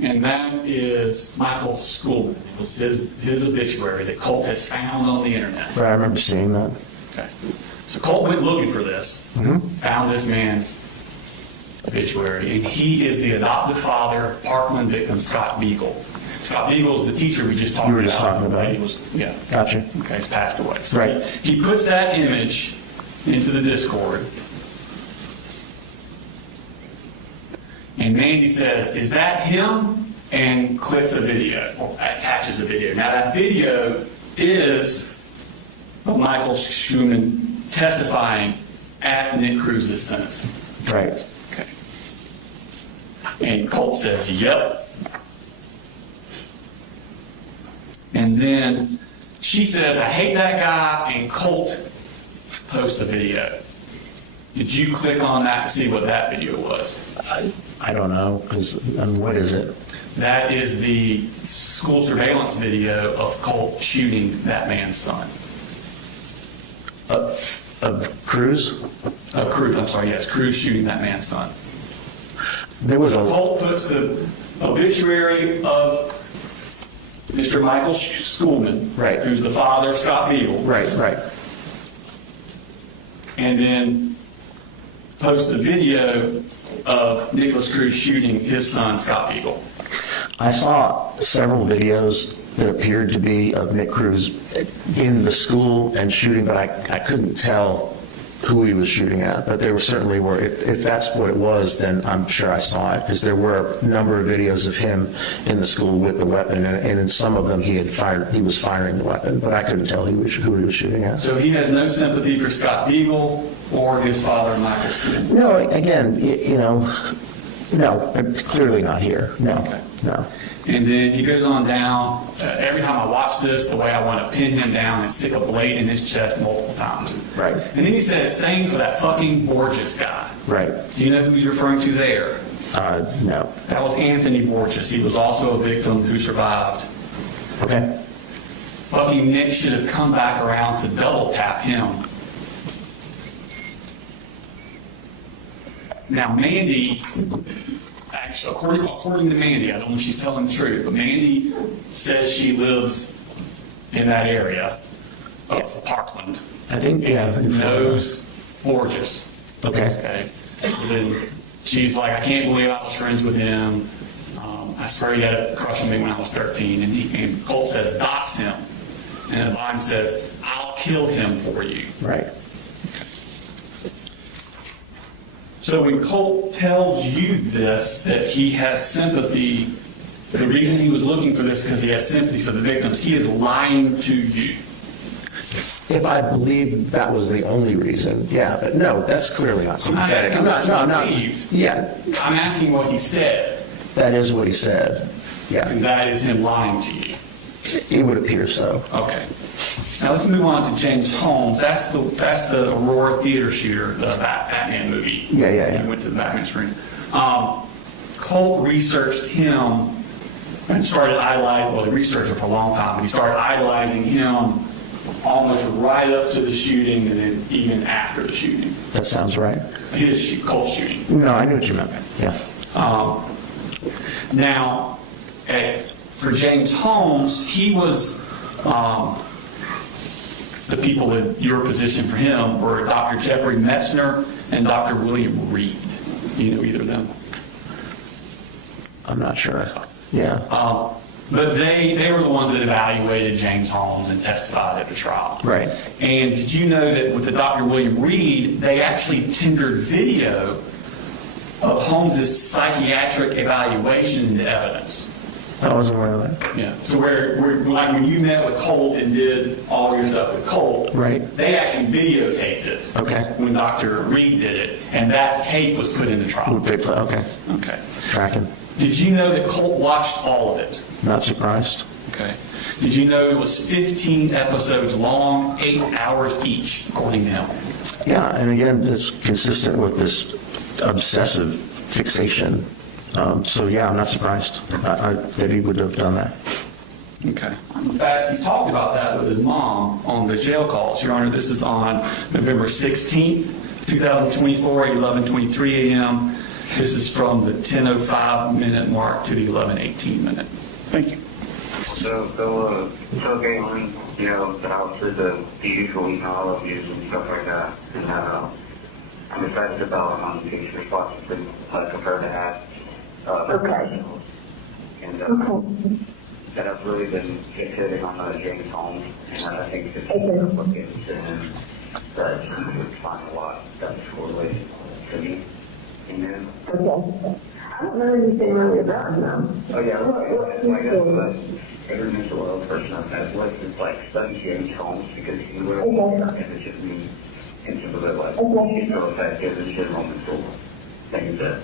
And that is Michael Schoolman. It was his obituary that Colt has found on the internet. Right, I remember seeing that. Okay. So Colt went looking for this, found this man's obituary, and he is the adoptive father of Parkland victim Scott Beagle. Scott Beagle is the teacher we just talked about. You were just talking about. He was, yeah. Gotcha. Okay, he's passed away. So Right. he puts that image into the Discord. And Mandy says, is that him? And clicks a video, or attaches a video. Now that video is of Michael Schumann testifying at Nick Cruz's sentencing. Right. Okay. And Colt says, yep. And then she says, I hate that guy, and Colt posts a video. Did you click on that to see what that video was? I don't know, because what is it? That is the school surveillance video of Colt shooting that man's son. Cruz? Cruz shooting that man's son. There was a... Colt puts the obituary of Mr. Michael Schoolman, Right. who's the father of Scott Beagle, Right. and then posts the video of Nicholas Cruz shooting his son, Scott Beagle. I saw several videos that appeared to be of Nick Cruz in the school and shooting, but I couldn't tell who he was shooting at. But there certainly were. If that's what it was, then I'm sure I saw it, because there were a number of videos of him in the school with the weapon, and in some of them he was firing the weapon, but I couldn't tell who he was shooting at. So he has no sympathy for Scott Beagle or his father, Michael Schoolman. No, again, no, clearly not here. No, Okay. no. And then he goes on down. Every time I watch this, the way I want to pin him down and stick a blade in his chest multiple times. Right. And then he says, same for that fucking Borges guy. Right. Do you know who he's referring to there? No. That was Anthony Borges. He was also a victim who survived. Okay. fucking Nick should have come back around to double tap him. Now, Mandy, actually, according to Mandy, I don't know if she's telling the truth, but Mandy says she lives in that area of Parkland. I think, yeah. And knows Borges. Okay. Okay. And then she's like, I can't believe I was friends with him. I swear he had a crush on me when I was 13. And Colt says, dox him. And the line says, I'll kill him for you. Right. So when Colt tells you this, that he has sympathy, the reason he was looking for this because he has sympathy for the victims, he is lying to you. If I believe that was the only reason, yeah, but no, that's clearly not I'm not sympathetic. asking what you not. believed. Yeah, I'm asking what he said, that is what he said. Yeah, and that is him lying to you. it would appear so. Okay. Now let's move on to James Holmes. That's the Aurora theater shooter, the Batman movie. Yeah. He went to the Batman screen. Colt researched him and started idolizing, well, he researched him for a long time, but he started idolizing him almost right up to the shooting and then even after the shooting. That sounds right. Colt's shooting. No, I knew what you meant. Yeah. Now, for James Holmes, he was, the people in your position for him were Dr. Jeffrey Metzner and Dr. William Reed. Do you know either of them? I'm not sure. Yeah. But they were the ones that evaluated James Holmes and testified at the trial. Right. And did you know that with the Dr. William Reed, they actually tendered video of Holmes's psychiatric evaluation into evidence? I wasn't aware of that. Yeah. So where like when you met with Colt and did all your stuff with Colt, Right. they actually videotaped it. Okay. When Dr. Reed did it, and that tape was put in the trial. Okay. Okay. Tracking. Did you know that Colt watched all of it? Not surprised. Okay. Did you know it was 15 episodes long, 8 hours each, according to him? Yeah, and again, it's consistent with this obsessive fixation. So yeah, I'm not surprised that he would have done that. Okay. In fact, he talked about that with his mom on the jail calls. Your Honor, this is on November 16th, 2024 at 11:23 a.m. This is from the 10:05 minute mark to the 11:18 minute. Thank you. So Galen, you know, obviously the usual email abuse and stuff like that. And I'm excited about his responses compared to that. Okay. And Okay. that I've really been hitting on James Holmes, and I think it's Okay. looking to him that he would find a lot that was correlated to me. Amen. Okay. I don't know anything really about him. Oh yeah, I guess every mental health person I've had with is like study James Holmes because he really images me into the bit like he's so effective in general mental things that.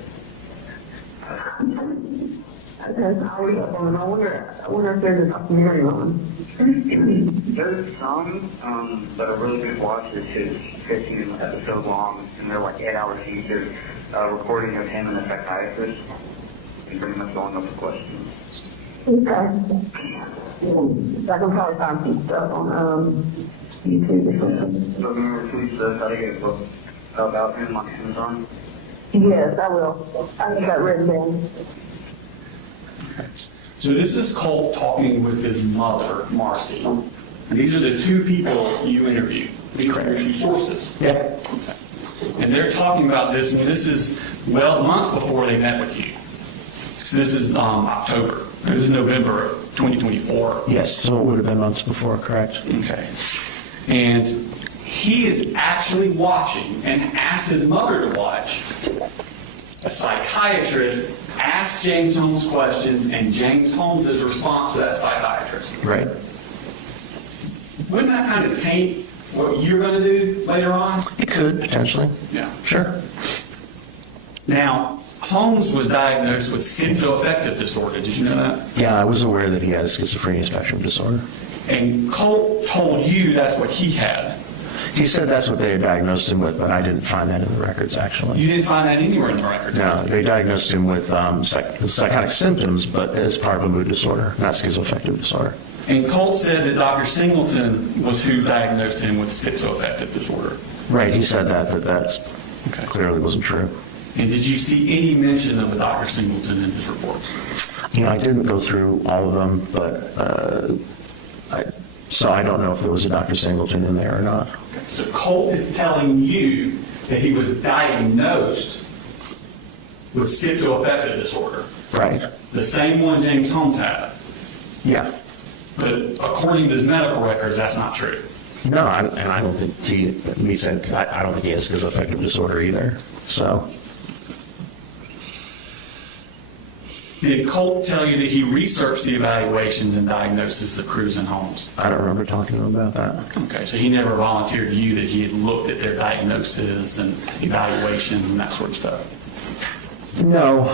Okay, I'll read up on him. I wonder if there's a documentary on him. There's some, but a really good watch is his 15 episode long, and they're like 8 hours each. There's a recording of him and the psychiatrist, and pretty much going up the questions. Okay. I can probably find some stuff on YouTube or something. So remember, please how to get a book about him on Amazon? Yes, I will. I have that written down. So this is Colt talking with his mother, Marcy. And these are the two people you interviewed. These are your two sources. Yeah. Okay. And they're talking about this, and this is, well, months before they met with you. So this is October. This is November of 2024. Yes, so it would have been months before, correct? Okay. And he is actually watching and asked his mother to watch. A psychiatrist asked James Holmes questions, and James Holmes' response to that psychiatrist. Right. Wouldn't that kind of taint what you're going to do later on? It could, potentially. Yeah. Sure. Now, Holmes was diagnosed with schizoaffective disorder. Did you know that? Yeah, I was aware that he has schizophrenia spectrum disorder. And Colt told you that's what he had. He said that's what they had diagnosed him with, but I didn't find that in the records, actually. You didn't find that anywhere in the records? No, they diagnosed him with psychotic symptoms, but as part of a mood disorder, not schizoaffective disorder. And Colt said that Dr. Singleton was who diagnosed him with schizoaffective disorder. Right, he said that, but that clearly wasn't true. And did you see any mention of a Dr. Singleton in his reports? I didn't go through all of them, but so I don't know if there was a Dr. Singleton in there or not. So Colt is telling you that he was diagnosed with schizoaffective disorder. Right. The same one James Holmes had. Yeah. But according to his medical records, that's not true. No, and I don't think he said, I don't think he has schizoaffective disorder either. So. Did Colt tell you that he researched the evaluations and diagnoses of Cruz and Holmes? I don't remember talking to him about that. Okay, so he never volunteered to you that he had looked at their diagnoses and evaluations and that sort of stuff? No,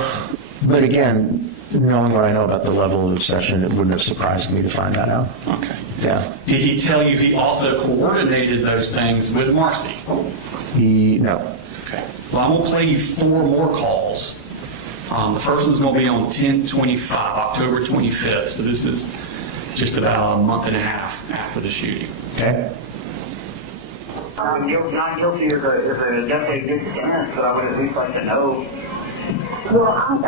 but again, knowing what I know about the level of obsession, it wouldn't have surprised me to find that out. Okay. Yeah. Did he tell you he also coordinated those things with Marcy? No. Okay. Well, I'm going to play you 4 more calls. The first one's going to be on 10/25, October 25th. So this is just about a month and a half after the shooting. Okay. Not guilty is a definitely good stance, but I would at least like to know. Well,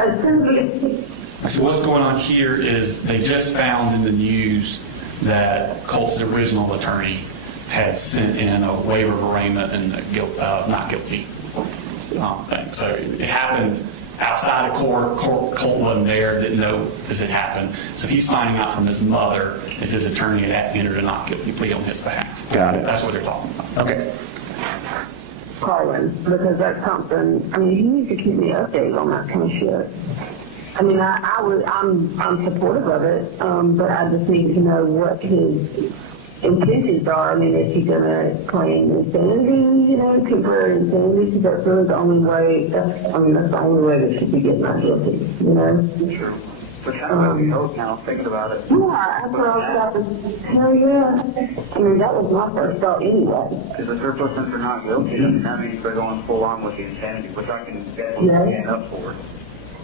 So what's going on here is they just found in the news that Colt's original attorney had sent in a waiver of arraignment and a not guilty thing. So it happened outside of court. Colt wasn't there, didn't know this had happened. So he's finding out from his mother that his attorney had entered a not guilty plea on his behalf. Got it. That's what they're talking about. Okay. Colin, because that's something, I mean, you need to keep me updated on that kind of shit. I mean, I'm supportive of it, but I just need to know what his intentions are. I mean, is he going to claim insanity, temporary insanity? Because that's really the only way, that's the only way that should be getting not guilty, True. But kind of what we hope now, thinking about it. Yeah, that's what I was about to tell you. I mean, that was my first thought anyway. Because if they're pushing for not guilty, then that means they're going full on with the insanity, which I can definitely stand up for.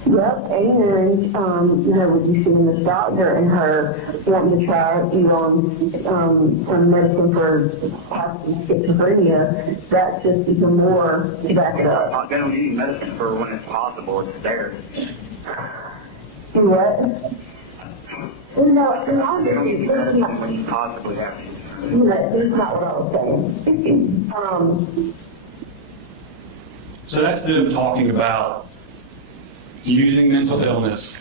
Yep, and, with you seeing this doctor and her wanting to try, some medicine for possible schizophrenia, that's just even more to back it up. They don't need medicine for when it's possible, it's there. Do what? No, They don't need medicine when you possibly have to. That's not what I was saying. So that's them talking about using mental illness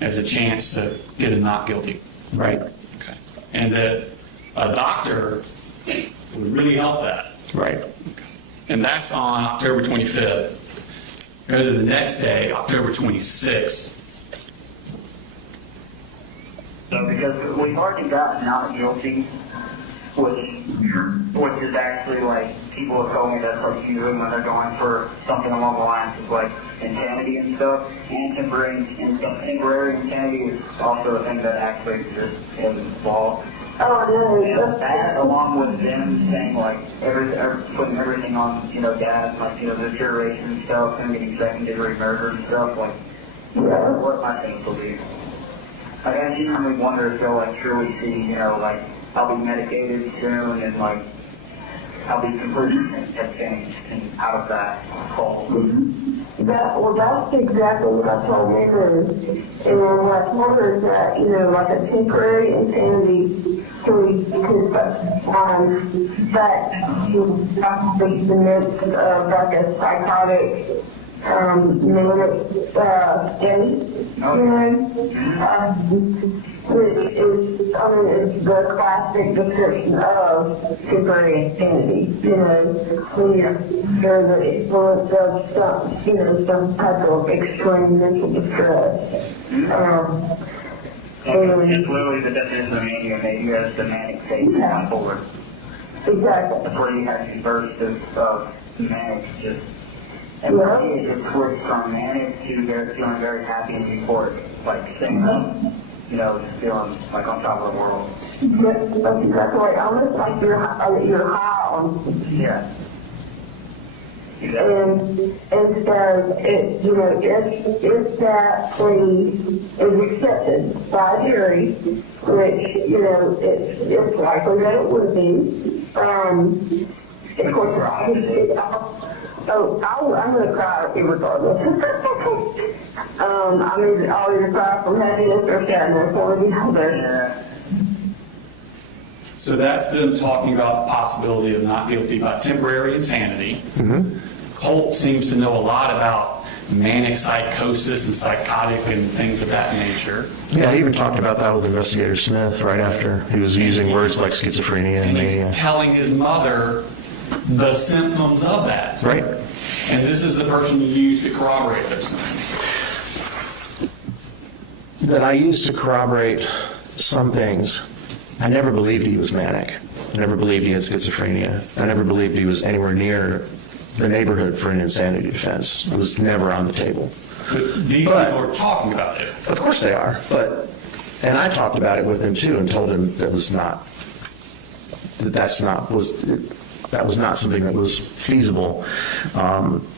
as a chance to get a not guilty. Right. Okay. And that a doctor would really help that. Right. Okay. And that's on October 25th. Go to the next day, October 26th. So because we've already got not guilty, which is actually like, people have told me that's like usually when they're going for something along the lines of like insanity and stuff, and temporary insanity is also a thing that actually exists in law. And that, along with them saying like putting everything on, dad, like, the deterioration and stuff, and getting second-degree murder and stuff, like, what my things will be. Like, I genuinely wonder if they'll like truly see, like, I'll be medicated soon, and like, I'll be completely have changed and out of that call. That's exactly what I told Amber. And what I told her is that, like a temporary insanity can back in the midst of like a psychotic manic state, which is, it's the classic description of temporary insanity, when you're under the influence of some type of extreme mental distress. And it's literally the definition of mania, maybe as the manic state going forward. Exactly. That's where you have these bursts of manic, and it just flips from manic to feeling very happy and euphoric, like saying, just feeling like on top of the world. Yes, that's exactly right. Almost like you're high on. Yeah. And so, if that plea is accepted by a jury, which, it's likely that it would be, of course, obviously, I'm going to cry regardless. I'll either cry from happiness or sadness, one or the other. So that's them talking about the possibility of not guilty by temporary insanity. Colt seems to know a lot about manic psychosis and psychotic and things of that nature. Yeah, he even talked about that with Investigator Smith right after he was using words like schizophrenia and And he's mania. telling his mother the symptoms of that. Right. And this is the person you use to corroborate those symptoms. That I used to corroborate some things. I never believed he was manic. I never believed he had schizophrenia. I never believed he was anywhere near the neighborhood for an insanity defense. It was never on the table. But these people are talking about it. Of course they are, and I talked about it with him too and told him that was not something that was feasible,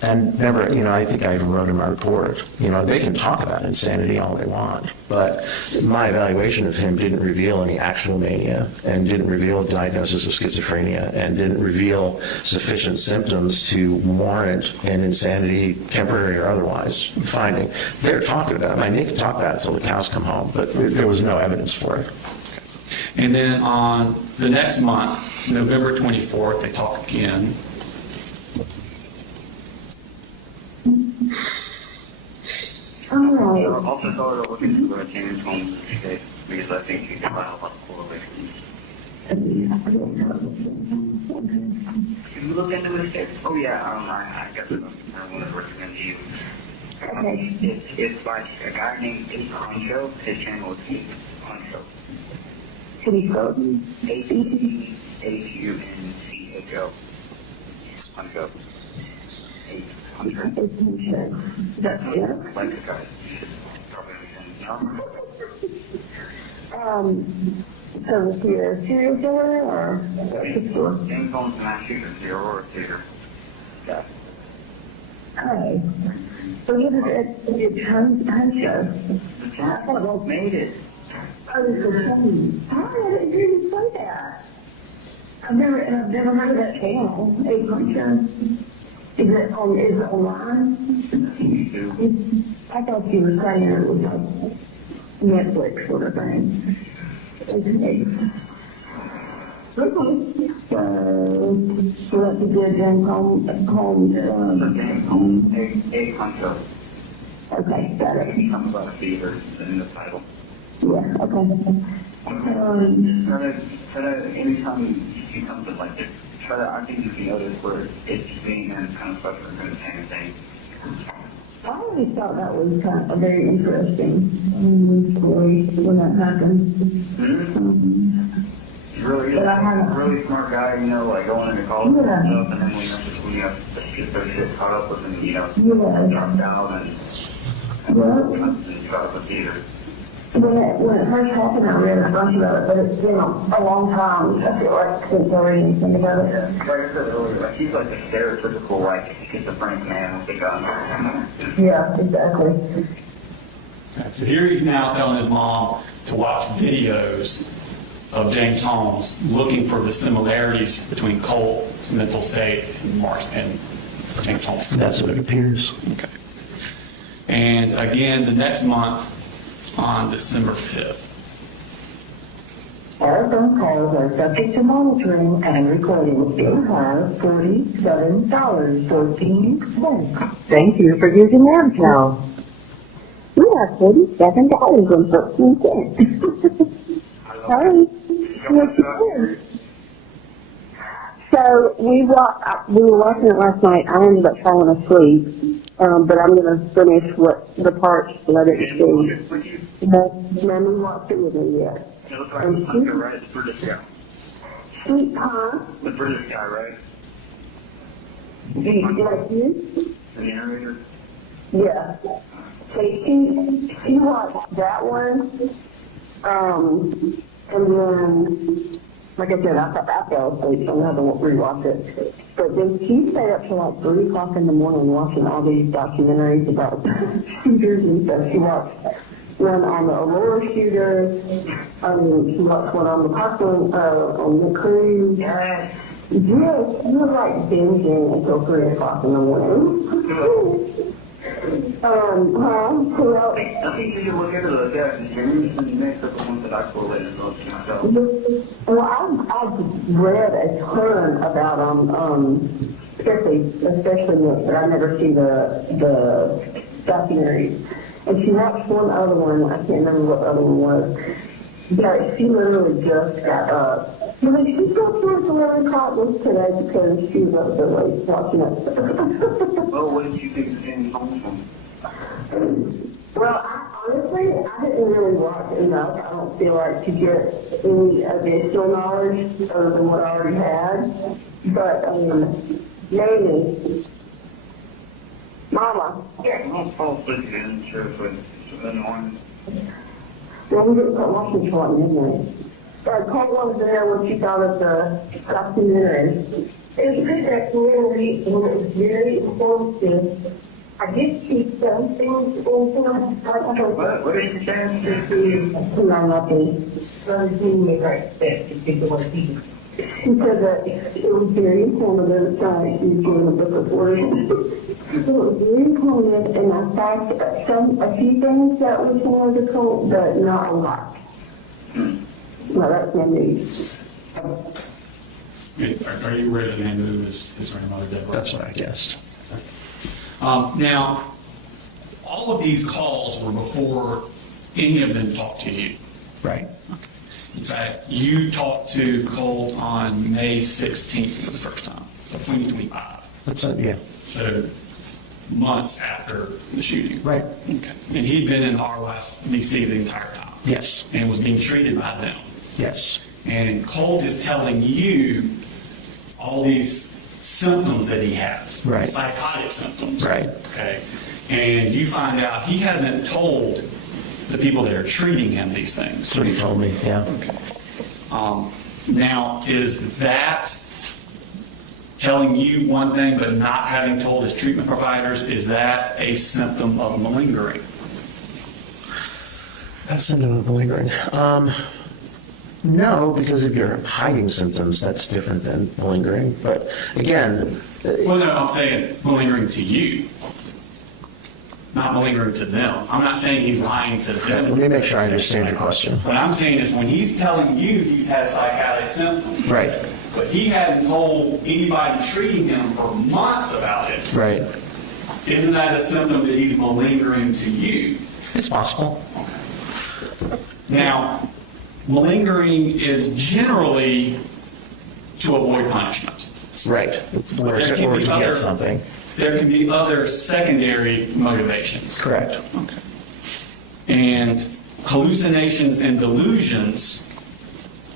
and never, I think I even wrote in my report, they can talk about insanity all they want, but my evaluation of him didn't reveal any actual mania and didn't reveal a diagnosis of schizophrenia and didn't reveal sufficient symptoms to warrant an insanity, temporary or otherwise, finding. They're talking about it. They can talk about it until the cows come home, but there was no evidence for it. And then on the next month, November 24th, they talk again. Also, thought of looking into James Holmes' case because I think you can find a lot of correlations. Can you look into his case? Oh yeah, I guess I want to recommend you. Okay. It's by a guy named Pete Honcho. His channel is Pete Honcho. Can you spell it? Huncho. Honcho. Honcho. That's it. Like the guy. You should probably understand. So was he a serial killer or what's his story? James Holmes' mass shooter, the Aurora theater. Yeah. Oh. So what is it? It's Huncho. The channel made it. I was saying, I didn't hear you say that. I've never heard of that channel. Is it online? I thought you were saying it was like Netflix sort of thing. Okay. So that's a good James Holmes. James Holmes, a Honcho. Okay, got it. He comes about a theater in the title. Yeah, okay. Try to, anytime you see something like this, I think you can notice where it's being and kind of suffering from the same thing. I always thought that was kind of very interesting story when that happened. He's really good. Really smart guy, like going into college and stuff, and then when you have to get their shit caught up with him, dropped out and caught up with theater. When it first happened, I read a bunch about it, but it's been a long time, I feel like, since I read anything about it. Yeah, like I said earlier, he's like the stereotypical, schizophrenic man with the gun. Yeah, exactly. Okay, so here he's now telling his mom to watch videos of James Holmes, looking for the similarities between Colt's mental state and James Holmes. That's what it appears. Okay. And again, the next month, on December 5th. All phone calls are subject to monitoring and recording. Still have $47.14. Thank you for using Amcal. You have $47.14. Sorry. Yes, you did. So we were watching it last night. I ended up falling asleep. But I'm going to finish the parts that it see. Let me walk through with me yet. It looks like Hunter, right? It's British guy. Huh? The British guy, right? Like you? The narrator? Yeah. So he watched that one, and then, like I said, I fell asleep, so I'm going to have to rewatch it. But then she stayed up till like 3 o'clock in the morning watching all these documentaries about shooters and stuff. She watched one on the Aurora shooter. She watched one on the Parkland, on the cruise. Yes, she was like binging until 3 o'clock in the morning. Who else? I think you should look into those guys and Delusions and mix up the ones that I correlated those to myself. Well, I've read a ton about especially Nick, but I never see the documentaries. And she watched one other one, I can't remember what the other one was. But she literally just got up. She got to 11 o'clock today because she was up so late watching it. Well, what did you think James Holmes from? Well, honestly, I didn't really watch enough. I don't feel like to get any additional knowledge other than what I already had. But maybe, Mama. Yeah, I'm going to fall asleep again, sure, for the morning. Well, we didn't start watching until like midnight. Colt wanted to know what you thought of the documentary. It was a good documentary, and it was very informative. I did see some things in What is the chance to see? nothing. She said that it was very informative. It's not like she was doing a book of words. It was very informative, and I saw a few things that were similar to Colt, but not a lot. No, that's my news. Are you ready to name his grandmother, Deborah? That's what I guessed. Now, all of these calls were before any of them talked to you. Right. In fact, you talked to Colt on May 16th for the first time of 2025. That's it, yeah. So months after the shooting. Right. Okay. And he'd been in RYDC the entire time. Yes. And was being treated by them. Yes. And Colt is telling you all these symptoms that he has. Right. Psychotic symptoms. Right. Okay. And you find out he hasn't told the people that are treating him these things. That's what he told me, yeah. Okay. Now, is that telling you one thing but not having told his treatment providers, is that a symptom of malingering? That's a symptom of malingering. No, because if you're hiding symptoms, that's different than malingering. But again, Well, no, I'm saying malingering to you, not malingering to them. I'm not saying he's lying to them. let me make sure I understand your question. What I'm saying is when he's telling you he's had psychotic symptoms, Right. but he hadn't told anybody treating him for months about it, Right. isn't that a symptom that he's malingering to you? It's possible. Now, malingering is generally to avoid punishment. Right. Or There can to be get other- something. There can be other secondary motivations. Correct. Okay. And hallucinations and delusions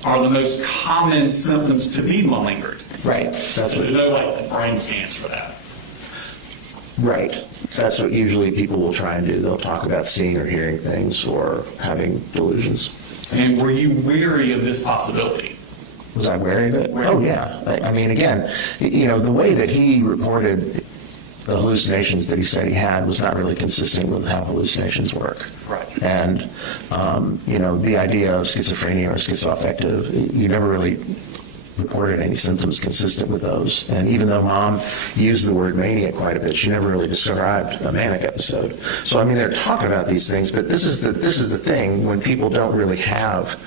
are the most common symptoms to be malingered. Right. That's There's what, no like brain scans for that. right. That's what usually people will try and do. They'll talk about seeing or hearing things or having delusions. And were you weary of this possibility? Was I wary of it? Oh, yeah. I mean, again, the way that he reported the hallucinations that he said he had was not really consistent with how hallucinations work. Right. And, the idea of schizophrenia or schizoaffective, you never really reported any symptoms consistent with those. And even though Mom used the word mania quite a bit, she never really described a manic episode. So, I mean, they're talking about these things, but this is the thing when people don't really have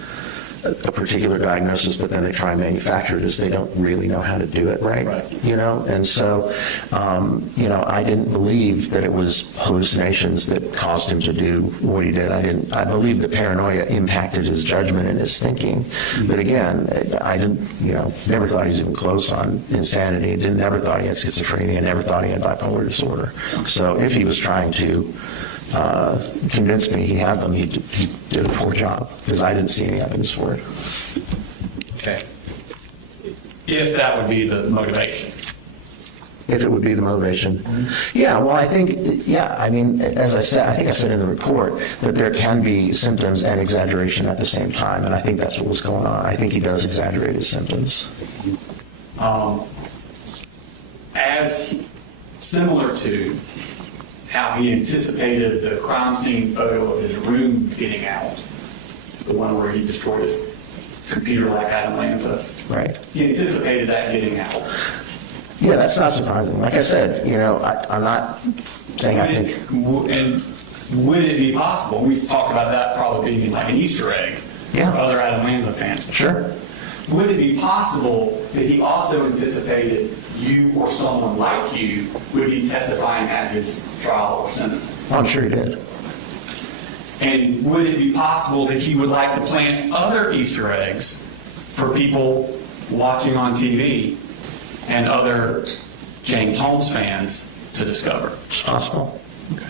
a particular diagnosis, but then they try and manufacture it as they don't really know how to do it right. And so, I didn't believe that it was hallucinations that caused him to do what he did. I believe that paranoia impacted his judgment and his thinking. But again, I didn't, never thought he was even close on insanity. Never thought he had schizophrenia, never thought he had bipolar disorder. So if he was trying to convinced me he had them, he did a poor job because I didn't see any evidence for it. Okay. If that would be the motivation. If it would be the motivation. Yeah, well, I think, I mean, as I said, I think I said in the report that there can be symptoms and exaggeration at the same time, and I think that's what was going on. I think he does exaggerate his symptoms. says, similar to how he anticipated the crime scene photo of his room getting out, the one where he destroyed his computer like Adam Lanza. Right. He anticipated that getting out. Yeah, that's not surprising. Like I said, I'm not saying I think. And would it be possible, we talk about that probably being like an Easter egg for other Adam Lanza fans. Sure. Would it be possible that he also anticipated you or someone like you would be testifying at his trial or sentencing? I'm sure he did. And would it be possible that he would like to plant other Easter eggs for people watching on TV and other James Holmes fans to discover? It's possible. Okay.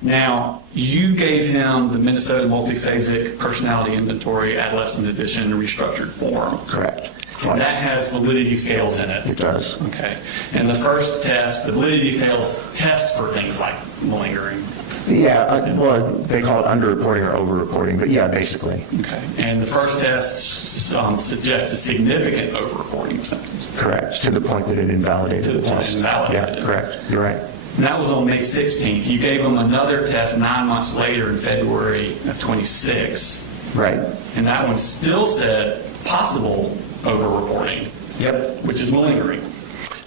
Now, you gave him the Minnesota Multiphasic Personality Inventory Adolescent Edition restructured form. Correct. And that has validity scales in it. It does. Okay. And the first test, the validity scales test for things like malingering. Yeah, well, they call it underreporting or overreporting, but yeah, basically. Okay. And the first test suggests a significant overreporting of symptoms. Correct. To the point that it invalidated To the the point test. it invalidated it. Yeah, correct. You're right. And that was on May 16th. You gave him another test 9 months later in February of 26. Right. And that one still said possible overreporting. Yep. Which is malingering.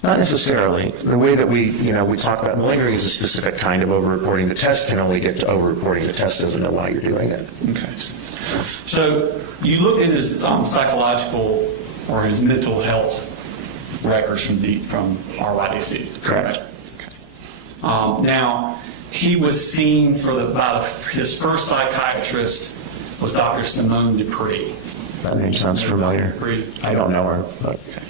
Not necessarily. The way that we talk about malingering is a specific kind of overreporting. The test can only get to overreporting. The test doesn't know why you're doing it. Okay. So you look at his psychological or his mental health records from RYDC. Correct. Okay. Now, he was seen for his first psychiatrist was Dr. Simone Dupree. That name sounds familiar. Dupree. I don't know her, but Okay.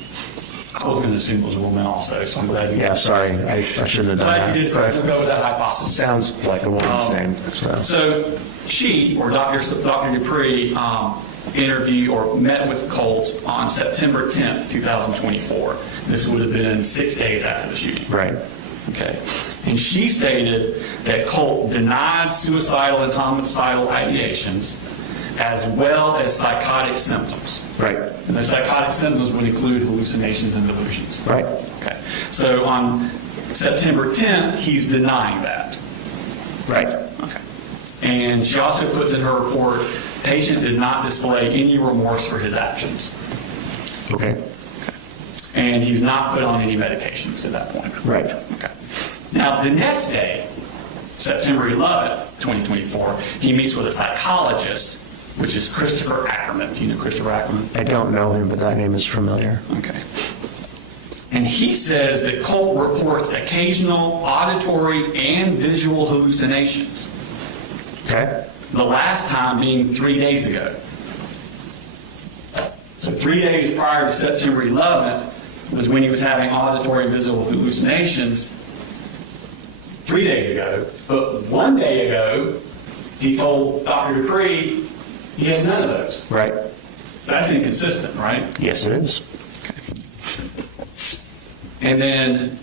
I was going to assume it was a woman also, so I'm glad you yeah, sorry, I shouldn't have done glad you did that. go with that hypothesis. Sounds like a woman's name. So she, or Dr. Dupree, interviewed or met with Colt on September 10th, 2024. This would have been 6 days after the shooting. Right. Okay. And she stated that Colt denied suicidal and homicidal ideations as well as psychotic symptoms. Right. And the psychotic symptoms would include hallucinations and delusions. Right. Okay. So on September 10th, he's denying that. Right. Okay. And she also puts in her report, patient did not display any remorse for his actions. Okay. And he's not put on any medications at that point. Right. Okay. Now, the next day, September 11th, 2024, he meets with a psychologist, which is Christopher Ackerman. Do you know Christopher Ackerman? I don't know him, but that name is familiar. Okay. And he says that Colt reports occasional auditory and visual hallucinations. Okay. The last time being 3 days ago. So 3 days prior to September 11th was when he was having auditory and visual hallucinations 3 days ago. But 1 day ago, he told Dr. Dupree he has none of those. Right. So that's inconsistent, right? Yes, it is. And then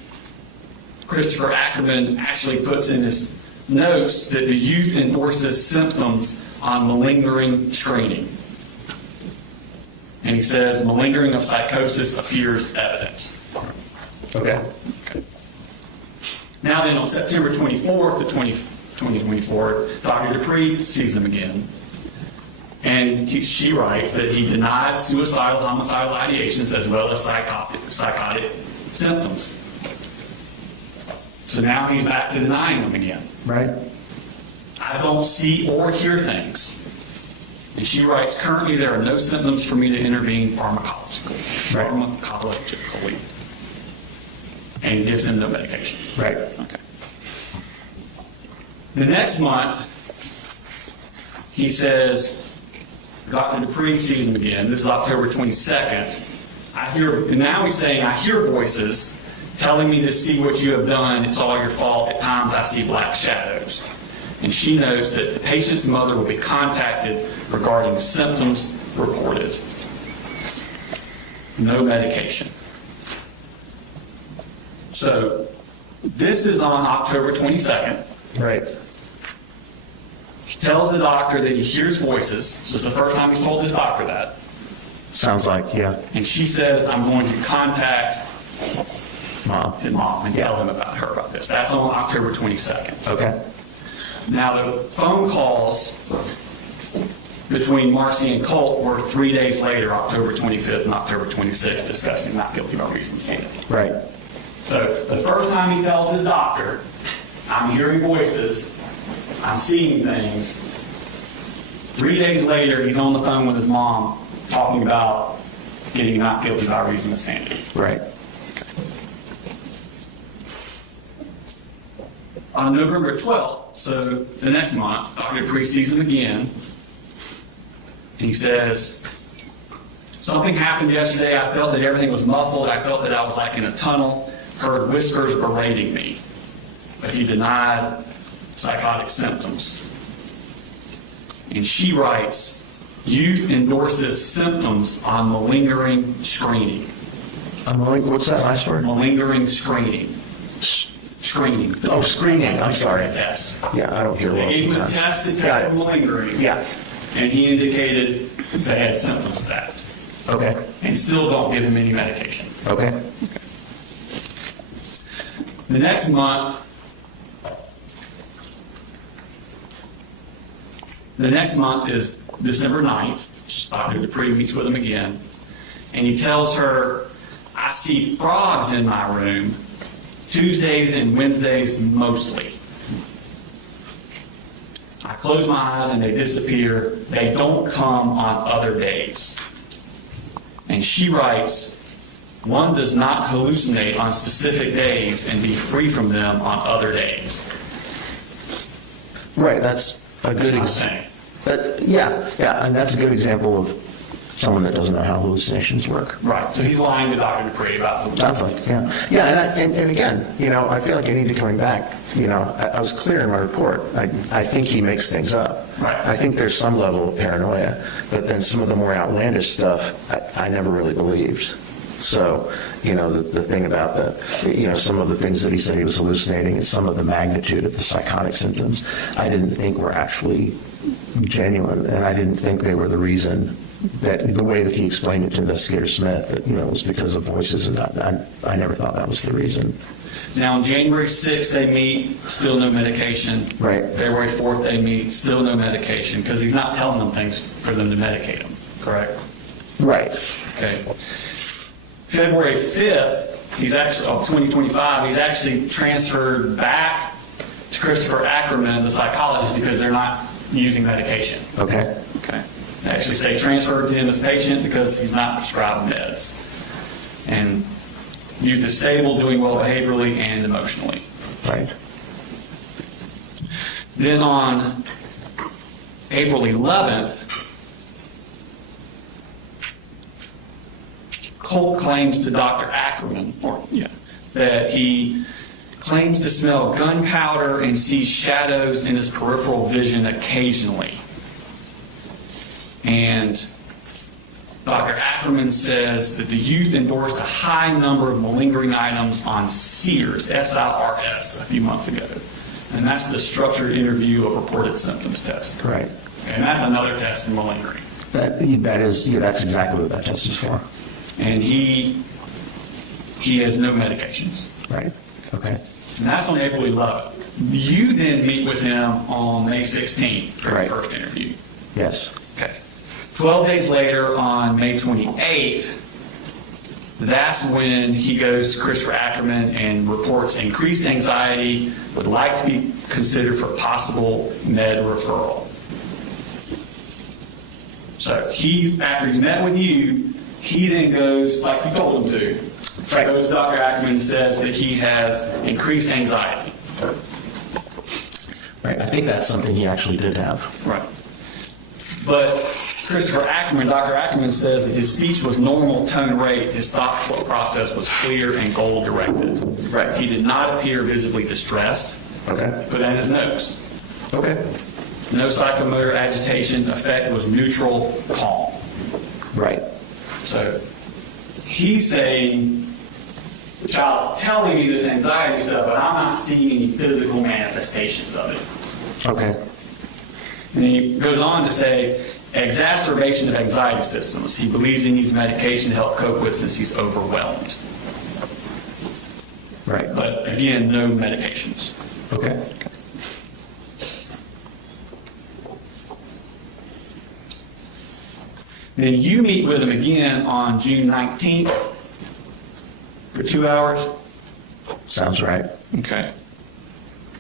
Christopher Ackerman actually puts in his notes that the youth endorses symptoms on malingering screening. And he says malingering of psychosis appears evident. Okay. Now then, on September 24th of 2024, Dr. Dupree sees him again. And she writes that he denied suicidal, homicidal ideations as well as psychotic symptoms. So now he's back to denying them again. Right. I don't see or hear things. And she writes, currently there are no symptoms for me to intervene pharmacologically. And gives him no medication. Right. Okay. The next month, he says, Dr. Dupree sees him again. This is October 22nd. And now he's saying, I hear voices telling me to see what you have done. It's all your fault. At times I see black shadows. And she knows that the patient's mother will be contacted regarding symptoms reported. No medication. So this is on October 22nd. Right. He tells the doctor that he hears voices. So it's the first time he's told his doctor that. Sounds like, yeah. And she says, I'm going to contact Mom. his mom and tell him about her about this. That's on October 22nd. Okay. Now, the phone calls between Marcy and Colt were 3 days later, October 25th and October 26th, discussing not guilty by reason of insanity. Right. So the first time he tells his doctor, I'm hearing voices, I'm seeing things. 3 days later, he's on the phone with his mom talking about getting not guilty by reason of insanity. Right. On November 12th, so the next month, Dr. Dupree sees him again, and he says, something happened yesterday. I felt that everything was muffled. I felt that I was like in a tunnel, heard whispers berating me. But he denied psychotic symptoms. And she writes, youth endorses symptoms on malingering screening. What's that last word? Malingering screening. Screening. Oh, screening, I'm sorry. Test. Yeah, I don't hear well They gave him a sometimes. test to Got test it. for malingering. Yeah. And he indicated they had symptoms of that. Okay. And still don't give him any medication. Okay. The next month is December 9th. Dr. Dupree meets with him again. And he tells her, I see frogs in my room, Tuesdays and Wednesdays mostly. I close my eyes and they disappear. They don't come on other days. And she writes, one does not hallucinate on specific days and be free from them on other days. Right, that's a good I'm example. saying. Yeah, and that's a good example of someone that doesn't know how hallucinations work. Right, so he's lying to Dr. Dupree about the Sounds like, yeah. And again, I feel like I need to coming back. I was clear in my report. I think he makes things up. Right. I think there's some level of paranoia, but then some of the more outlandish stuff, I never really believed. So, the thing about some of the things that he said he was hallucinating and some of the magnitude of the psychotic symptoms, I didn't think were actually genuine, and I didn't think they were the reason that the way that he explained it to Investigator Smith, that, it was because of voices, and I never thought that was the reason. Now, on January 6th, they meet, still no medication. Right. February 4th, they meet, still no medication, because he's not telling them things for them to medicate them, correct? Right. Okay. February 5th, of 2025, he's actually transferred back to Christopher Ackerman, the psychologist, because they're not using medication. Okay. Okay. They actually say transferred to him as patient because he's not prescribed meds. And youth is stable, doing well behaviorally and emotionally. Right. Then on April 11th, Colt claims to Dr. Ackerman, that he claims to smell gunpowder and sees shadows in his peripheral vision occasionally. And Dr. Ackerman says that the youth endorsed a high number of malingering items on SIRS, S-I-R-S, a few months ago. And that's the structured interview of reported symptoms test. Right. And that's another test for malingering. That's exactly what that test is for. And he has no medications. Right. Okay. And that's on April 11th. You then meet with him on May 16th for Right. the first interview. Yes. Okay. 12 days later, on May 28th, that's when he goes to Christopher Ackerman and reports increased anxiety, would like to be considered for possible med referral. So after he's met with you, he then goes, like you told him to, Right. goes to Dr. Ackerman and says that he has increased anxiety. Right. I think that's something he actually did have. Right. But Christopher Ackerman, Dr. Ackerman says that his speech was normal tone rate, his thought process was clear and goal directed. Right. He did not appear visibly distressed. Okay. Put that in his notes. Okay. No psychomotor agitation, effect was neutral, calm. Right. So he's saying, the child's telling me this anxiety stuff, but I'm not seeing any physical manifestations of it. Okay. And he goes on to say, exacerbation of anxiety symptoms. He believes he needs medication to help cope with since he's overwhelmed. Right. But again, no medications. Okay. Then you meet with him again on June 19th for 2 hours. Sounds right. Okay.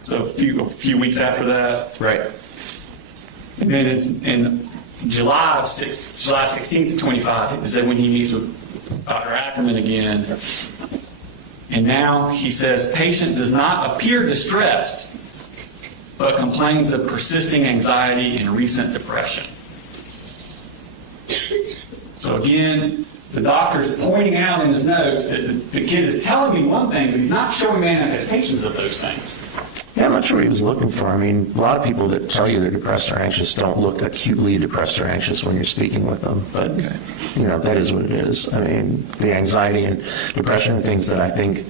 So a few weeks after that. Right. And then it's in July 16th to 25 is when he meets with Dr. Ackerman again. And now he says, patient does not appear distressed, but complains of persisting anxiety and recent depression. So again, the doctor's pointing out in his notes that the kid is telling me one thing, but he's not showing manifestations of those things. Yeah, I'm not sure what he was looking for. I mean, a lot of people that tell you they're depressed or anxious don't look acutely depressed or anxious when you're speaking with them. But, that is what it is. I mean, the anxiety and depression are things that I think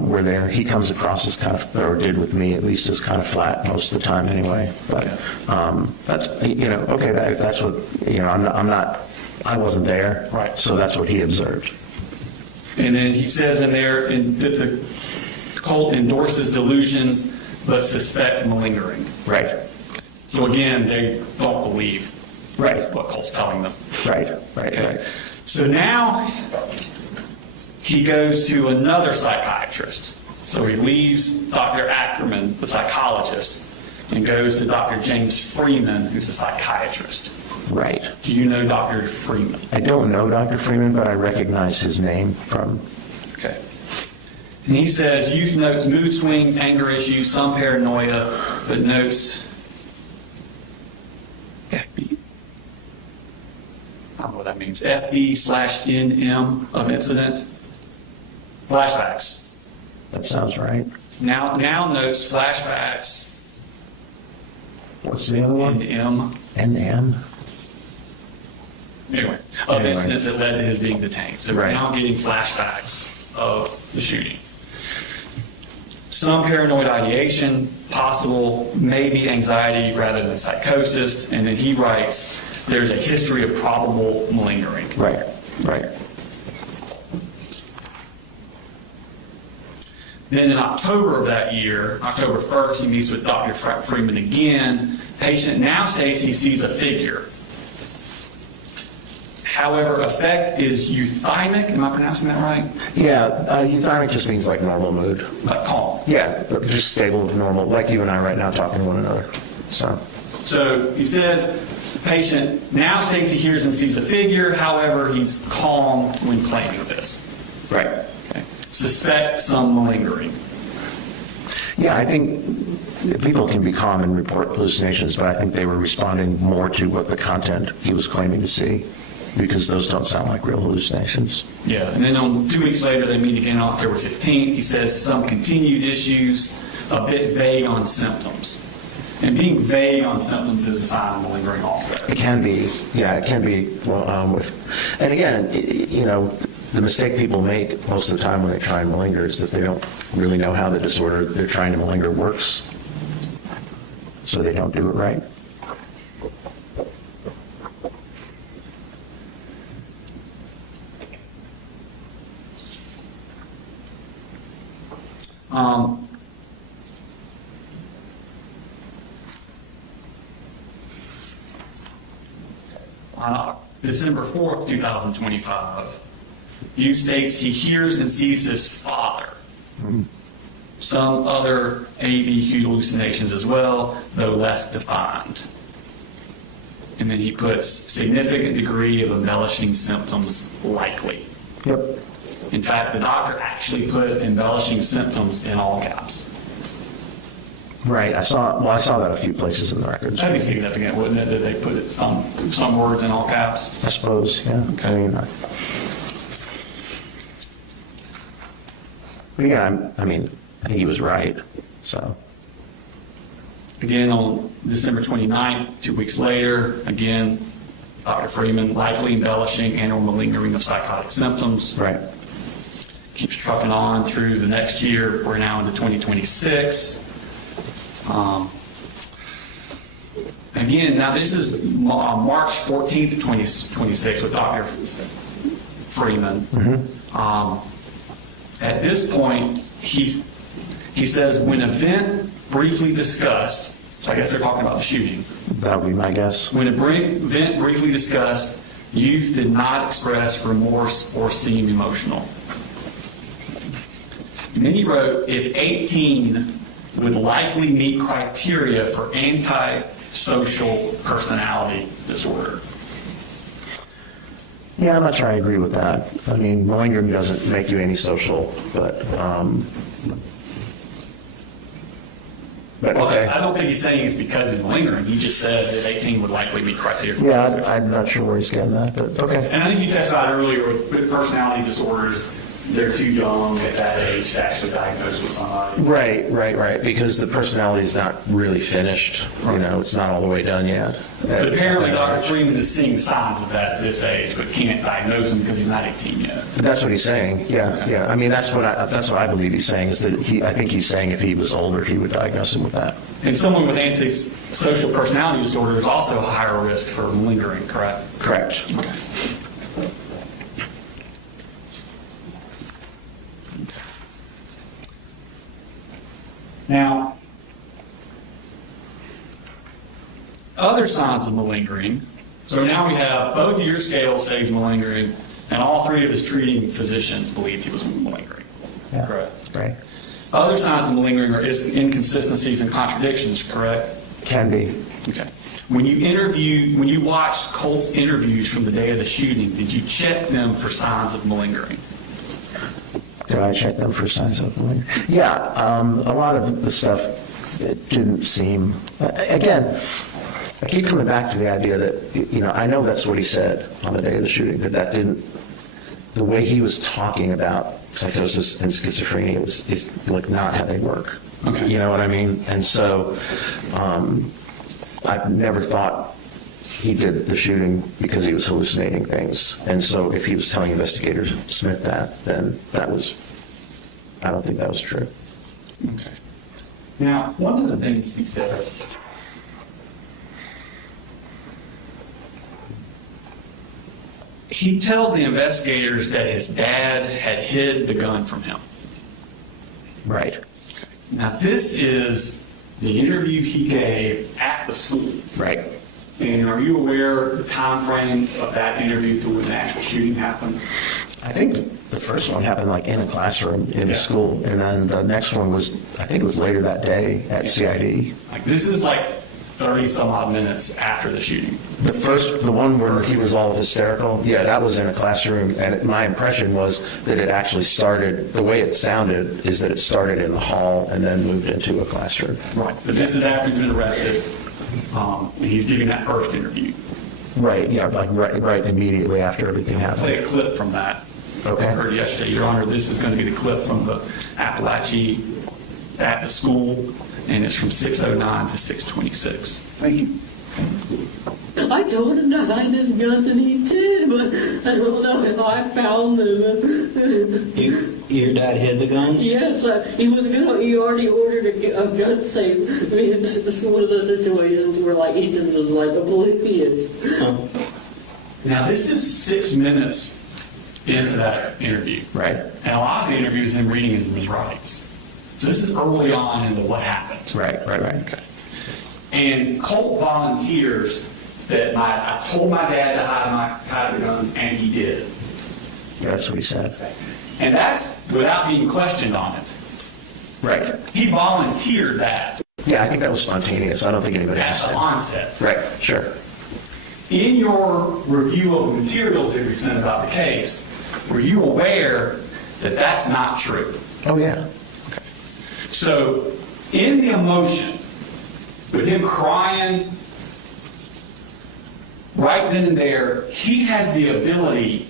were there. He comes across as kind of, or did with me at least, as kind of flat most of the time anyway. But that's, if that's what, I wasn't there. Right. So that's what he observed. And then he says in there that the Colt endorses delusions, but suspect malingering. Right. So again, they don't believe what Colt's telling them. Right. Okay. So now he goes to another psychiatrist. So he leaves Dr. Ackerman, the psychologist, and goes to Dr. James Freeman, who's a psychiatrist. Right. Do you know Dr. Freeman? I don't know Dr. Freeman, but I recognize his name from... Okay. And he says, youth notes mood swings, anger issues, some paranoia, but notes FB. I don't know what that means. FB/NM of incident. Flashbacks. That sounds right. Now notes flashbacks. What's the other one? NM. NM? Anyway, of incidents that led to his being detained. So we're Right. now getting flashbacks of the shooting. Some paranoid ideation, possible, maybe anxiety rather than psychosis. And then he writes, there's a history of probable malingering. Right. Then in October of that year, October 1st, he meets with Dr. Freeman again. Patient now states he sees a figure. However, affect is euthymic. Am I pronouncing that right? Yeah, euthymic just means like normal mood. Like calm. Yeah, just stable, normal, like you and I right now talking to one another. So he says, patient now states he hears and sees a figure. However, he's calm when claiming this. Right. Okay. Suspect some malingering. Yeah, I think people can be calm and report hallucinations, but I think they were responding more to what the content he was claiming to see, because those don't sound like real hallucinations. Yeah, and then 2 weeks later, they meet again on October 15th. He says some continued issues, a bit vague on symptoms. And being vague on symptoms is a sign of malingering also. It can be, yeah, it can be. And again, the mistake people make most of the time when they try and malinger is that they don't really know how the disorder they're trying to malinger works. So they don't do it right. December 4th, 2025, you states he hears and sees his father. Some other AV hallucinations as well, though less defined. And then he puts significant degree of embellishing symptoms likely. Yep. In fact, the doctor actually put embellishing symptoms in all caps. Right. I saw that a few places in the records. That'd be significant, wouldn't it, that they put some words in all caps? I suppose, yeah. Okay. I think he was right. So. Again, on December 29th, 2 weeks later, again, Dr. Freeman likely embellishing and or malingering of psychotic symptoms. Right. Keeps trucking on through the next year. We're now into 2026. Again, now this is March 14th, 2026 with Dr. Freeman. At this point, he says, when event briefly discussed, so I guess they're talking about the shooting. That would be my guess. When event briefly discussed, youth did not express remorse or seem emotional. And then he wrote, if 18 would likely meet criteria for antisocial personality disorder. Yeah, I'm not sure I agree with that. I mean, malingering doesn't make you antisocial, but Well, okay. I don't think he's saying it's because he's malingering. He just says that 18 would likely meet criteria for Yeah, I'm not sure where he's getting that, but okay. And I think you testified earlier with personality disorders, they're too young at that age to actually diagnose with somebody. Right. Because the personality is not really finished. You know, it's not all the way done yet. But apparently Dr. Freeman is seeing signs of that at this age, but can't diagnose him because he's not 18 yet. That's what he's saying. Yeah. I mean, that's what I believe he's saying is that I think he's saying if he was older, he would diagnose him with that. And someone with antisocial personality disorder is also a higher risk for malingering, correct? Correct. Okay. Now, other signs of malingering. So now we have both of your scales say he's malingering, and all three of his treating physicians believed he was malingering. Yeah. Correct. Right. Other signs of malingering are inconsistencies and contradictions, correct? Can be. Okay. When you watched Colt's interviews from the day of the shooting, did you check them for signs of malingering? Did I check them for signs of malingering? Yeah. A lot of the stuff, it didn't seem. Again, I keep coming back to the idea that, I know that's what he said on the day of the shooting, but that didn't, the way he was talking about psychosis and schizophrenia is like not how they work. Okay. You know what I mean? And so I've never thought he did the shooting because he was hallucinating things. And so if he was telling investigator Smith that, then I don't think that was true. Okay. Now, one of the things he said, he tells the investigators that his dad had hid the gun from him. Right. Now, this is the interview he gave at the school. Right. And are you aware of the time frame of that interview to when the actual shooting happened? I think the first one happened like in a classroom in Yeah. school, and then the next one was, I think it was later that day at CID. Like, this is like 30 some odd minutes after the shooting. The one where he was all hysterical, yeah, that was in a classroom, and my impression was that it actually started, the way it sounded is that it started in the hall and then moved into a classroom. Right. But this is after he's been arrested, and he's giving that first interview. Right, yeah, like right immediately after everything happened. Play a clip from that. Okay. I heard yesterday, Your Honor, this is going to be the clip from the Apalachee at the school, and it's from 6:09 to 6:26. Thank you. I told him to hide his guns, and he did, but I don't know if I found them. Your dad hid the guns? Yes, he already ordered a gun safe. I mean, it's one of those situations where like each of them was like a police. Huh. Now, this is 6 minutes into that interview. Right. And a lot of the interview is him reading him his rights. So this is early on into what happened. Right. Okay. And Colt volunteers that I told my dad to hide the guns, and he did. Yeah, that's what he said. And that's without being questioned on it. Right. He volunteered that Yeah, I think that was spontaneous. I don't think anybody at else the said. onset. Right, sure. In your review of the materials that we sent about the case, were you aware that that's not true? Oh, yeah. Okay. So, in the emotion, with him crying, right then and there, he has the ability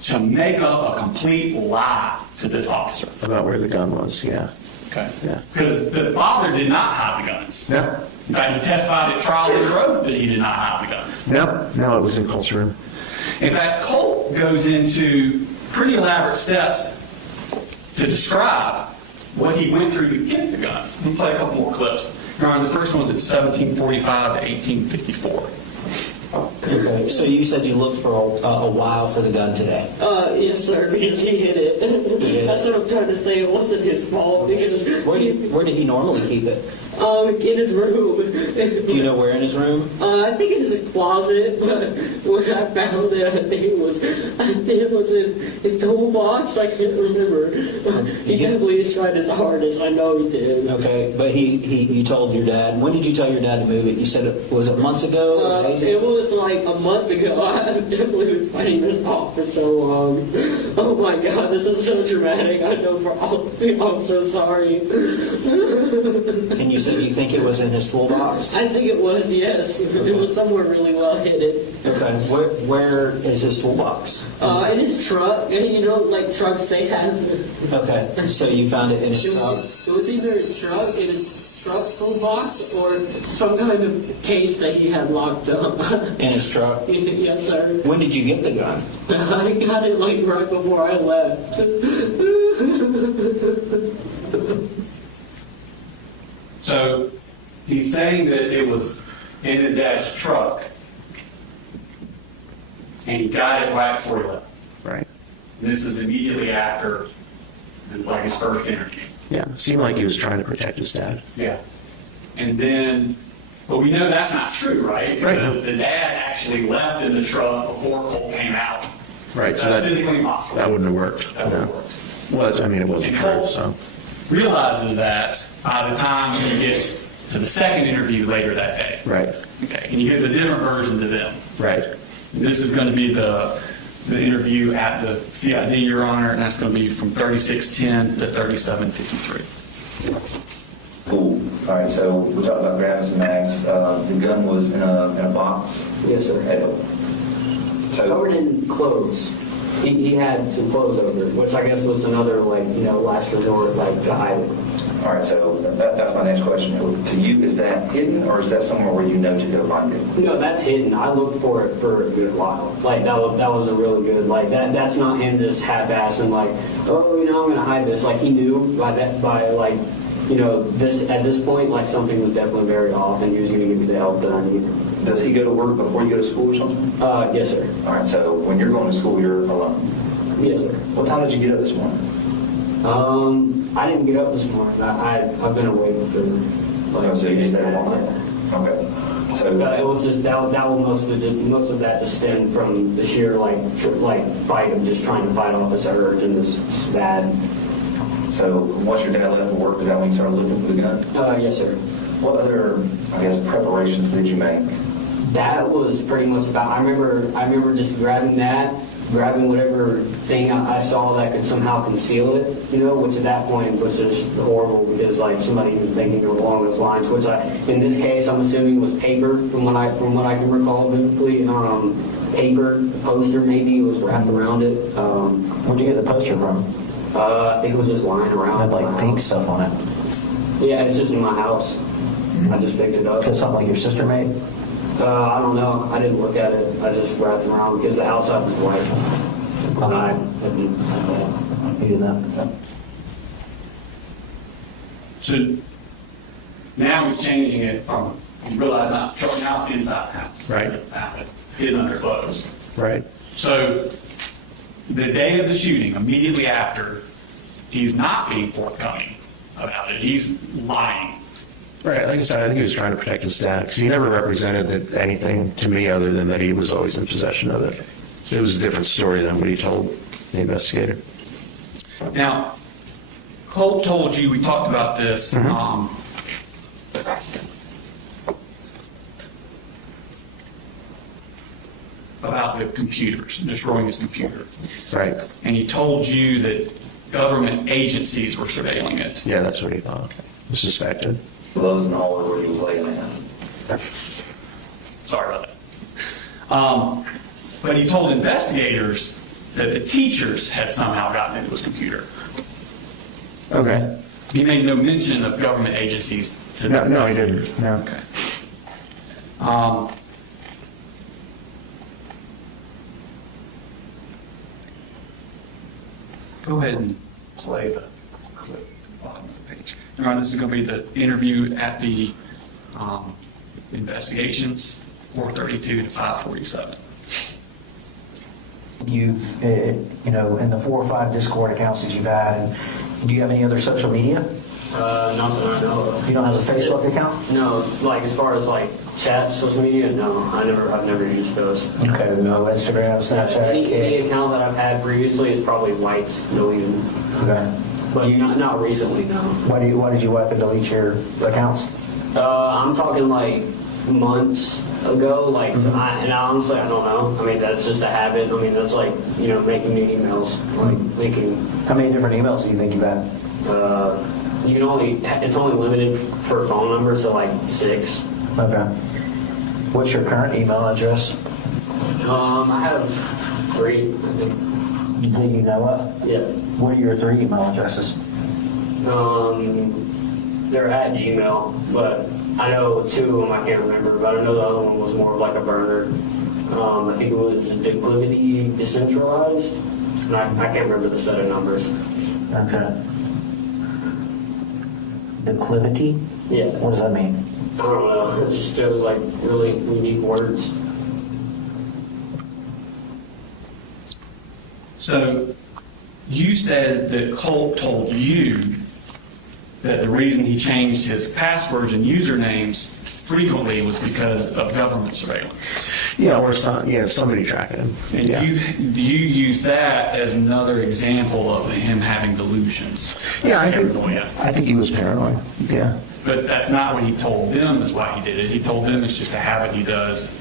to make up a complete lie to this officer. About where the gun was, yeah. Okay. Yeah. Because the father did not hide the guns. No. In fact, he testified at trial under oath that he did not hide the guns. No, it was in Colt's room. In fact, Colt goes into pretty elaborate steps to describe what he went through to get the guns. Let me play a couple more clips. Your Honor, the first one was at 1745 to 1854. Okay, so you said you looked for a while for the gun today. Yes, sir, because he hid it. Yeah. That's what I'm trying to say. It wasn't his fault because Where did he normally keep it? in his room. Do you know where in his room? I think it is his closet, but when I found it, I think it was in his toolbox. I can't remember. He definitely tried his hardest. I know he did. Okay, but you told your dad. When did you tell your dad to move it? You said was it months ago? Or days ago? It was like a month ago. I've definitely been fighting this off for so long. Oh my God, this is so dramatic. I know for all of you, I'm so sorry. And you said you think it was in his toolbox? I think it was, yes. It was somewhere really well hidden. Okay, where is his toolbox? In his truck. And you know, like trucks, they have. Okay, so you found it in his truck? It was either a truck in his truck toolbox or some kind of case that he had locked up. In his truck? Yes, sir. When did you get the gun? I got it like right before I left. So he's saying that it was in his dad's truck, and he got it right before he left. Right. And this is immediately after his first interview. Yeah. Seemed like he was trying to protect his dad. Yeah. And then, but we know that's not true, right? Right. Because the dad actually left in the truck before Colt came out. Right. That's So that physically impossible. that wouldn't have worked. That wouldn't No. have worked. Well, I mean, it wasn't And true. Colt So. realizes that by the time he gets to the second interview later that day. Right. Okay. And he gives a different version to them. Right. And this is going to be the interview at the CID, Your Honor, and that's going to be from 3610 to 3753. Cool. All right, so we're talking about grabbing some mags. The gun was in a box? Yes, sir. So Covered in clothes. He had some clothes over it, which I guess was another, last resort, to hide it. all right, so that's my next question. To you, is that hidden, or is that somewhere where you know to go find it? No, that's hidden. I looked for it for a good while. That was a really good, that's not him just half-assing, I'm going to hide this. He knew at this point, something was definitely very off, and he was going to give me the help that I needed. Does he go to work before you go to school or something? Yes, sir. All right, so when you're going to school, you're alone. Yes, sir. What time did you get up this morning? I didn't get up this morning. I've been awake for So you just stayed up all night? Okay. So it was just that was most of that just stemmed from the sheer fight of just trying to fight off this urge and this bad. So once your dad left for work, is that when you started looking for the gun? Yes, sir. What other, preparations did you make? That was pretty much about. I remember just grabbing whatever thing I saw that could somehow conceal it, which at that point was just horrible because somebody was thinking along those lines, which in this case I'm assuming was paper from what I can recall vividly. Paper, poster maybe was wrapped around it. Where'd you get the poster from? I think it was just lying around. It had pink stuff on it. Yeah, it's just in my house. I just picked it up. Because something your sister made? I don't know. I didn't look at it. I just wrapped it around because the outside was white. I didn't see that. You didn't know? So now he's changing it from, you realize now it's inside the house. Right. Found it, hidden under clothes. Right. So the day of the shooting, immediately after, he's not being forthcoming about it. He's lying. Right. Like I said, I think he was trying to protect his dad because he never represented anything to me other than that he was always in possession of it. It was a different story than what he told the investigator. Now, Colt told you, we talked about this, about the computers, destroying his computer. Right. And he told you that government agencies were surveilling it. Yeah, that's what he thought. Suspected. Those in the hallway where you were laying at. Sorry about that. But he told investigators that the teachers had somehow gotten into his computer. Okay. He made no mention of government agencies to No, he didn't. No. Okay. Go ahead and play the clip. Bottom of the page. All right, this is going to be the interview at the Investigations, 432 to 547. You've, in the 4 or 5 Discord accounts that you've had, do you have any other social media? Nothing I know of. You don't have a Facebook account? No, like as far as like chat, social media, no. I've never used those. Okay, no Instagram, Snapchat. Any account that I've had previously is probably wiped, deleted. Okay. But not recently, no. Why did you wipe and delete your accounts? I'm talking like months ago, like, so and honestly, I don't know. I mean, that's just a habit. I mean, that's like, making new emails, like making. How many different emails do you think you've had? You can it's only limited for phone numbers, so like 6. Okay. What's your current email address? I have 3, I think. Do you know what? Yeah. What are your 3 email addresses? They're at Gmail, but I know 2 of them I can't remember, but I know the other one was more of like a burner. I think it was Declivity Decentralized, and I can't remember the set of numbers. Okay. Declivity? Yeah. What does that mean? I don't know. It was like really unique words. So you said that Colt told you that the reason he changed his passwords and usernames frequently was because of government surveillance. Yeah, or somebody tracking him. And Yeah. do you use that as another example of him having delusions? Yeah, I Paranoia. think he was paranoid. Yeah. But that's not what he told them is why he did it. He told them it's just a habit he does,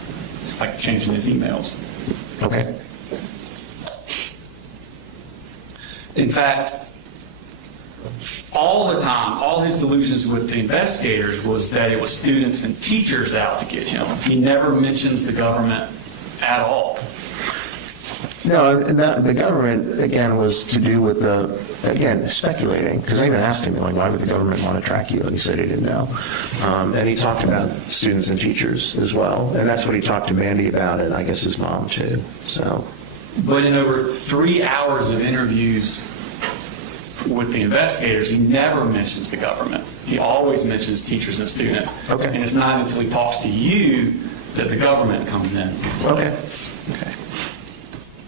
like changing his emails. Okay. In fact, all the time, all his delusions with the investigators was that it was students and teachers out to get him. He never mentions the government at all. No, and the government, again, was to do with speculating, because I even asked him, like, why would the government want to track you? And he said he didn't know. And he talked about students and teachers as well, and that's what he talked to Mandy about, and I guess his mom, too. So. But in over 3 hours of interviews with the investigators, he never mentions the government. He always mentions teachers and students. Okay. And it's not until he talks to you that the government comes in. Okay. Okay.